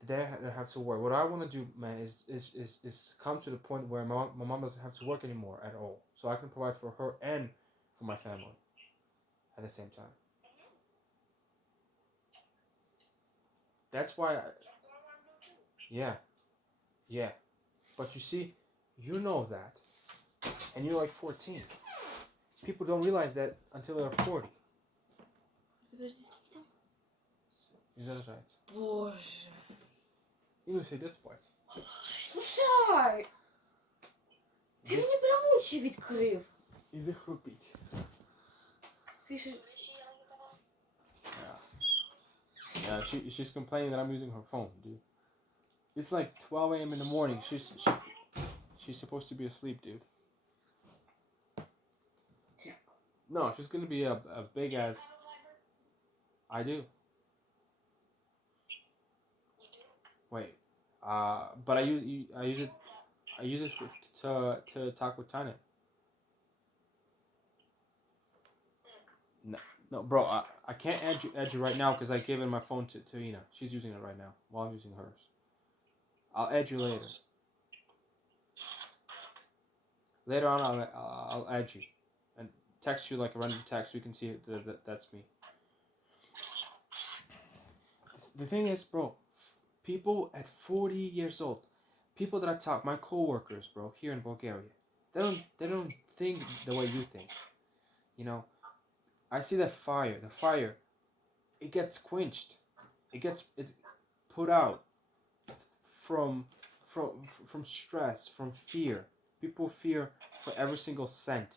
They don't have to worry. What I want to do, man, is come to the point where my mom doesn't have to work anymore at all, so I can provide for her and for my family at the same time. That's why, yeah, yeah. But you see, you know that, and you're like 14. People don't realize that until they're 40. Заряжается. Боже. Іду іди спать. Слушай! Ти мені прям очі відкрив. Іди хрупіть. Слышиш? Yeah, she's complaining that I'm using her phone, dude. It's like 12 a.m. in the morning. She's supposed to be asleep, dude. No, she's gonna be a big ass. I do. Wait. But I use it to talk with Tanya. No, no, bro. I can't add you right now because I gave in my phone to Ina. She's using it right now while I'm using hers. I'll add you later. Later on, I'll add you and text you like a random text so you can see that's me. The thing is, bro, people at 40 years old, people that I talk, my coworkers, bro, here in Bulgaria, they don't think the way you think. You know, I see that fire. The fire, it gets quenched. It's put out from stress, from fear. People fear for every single cent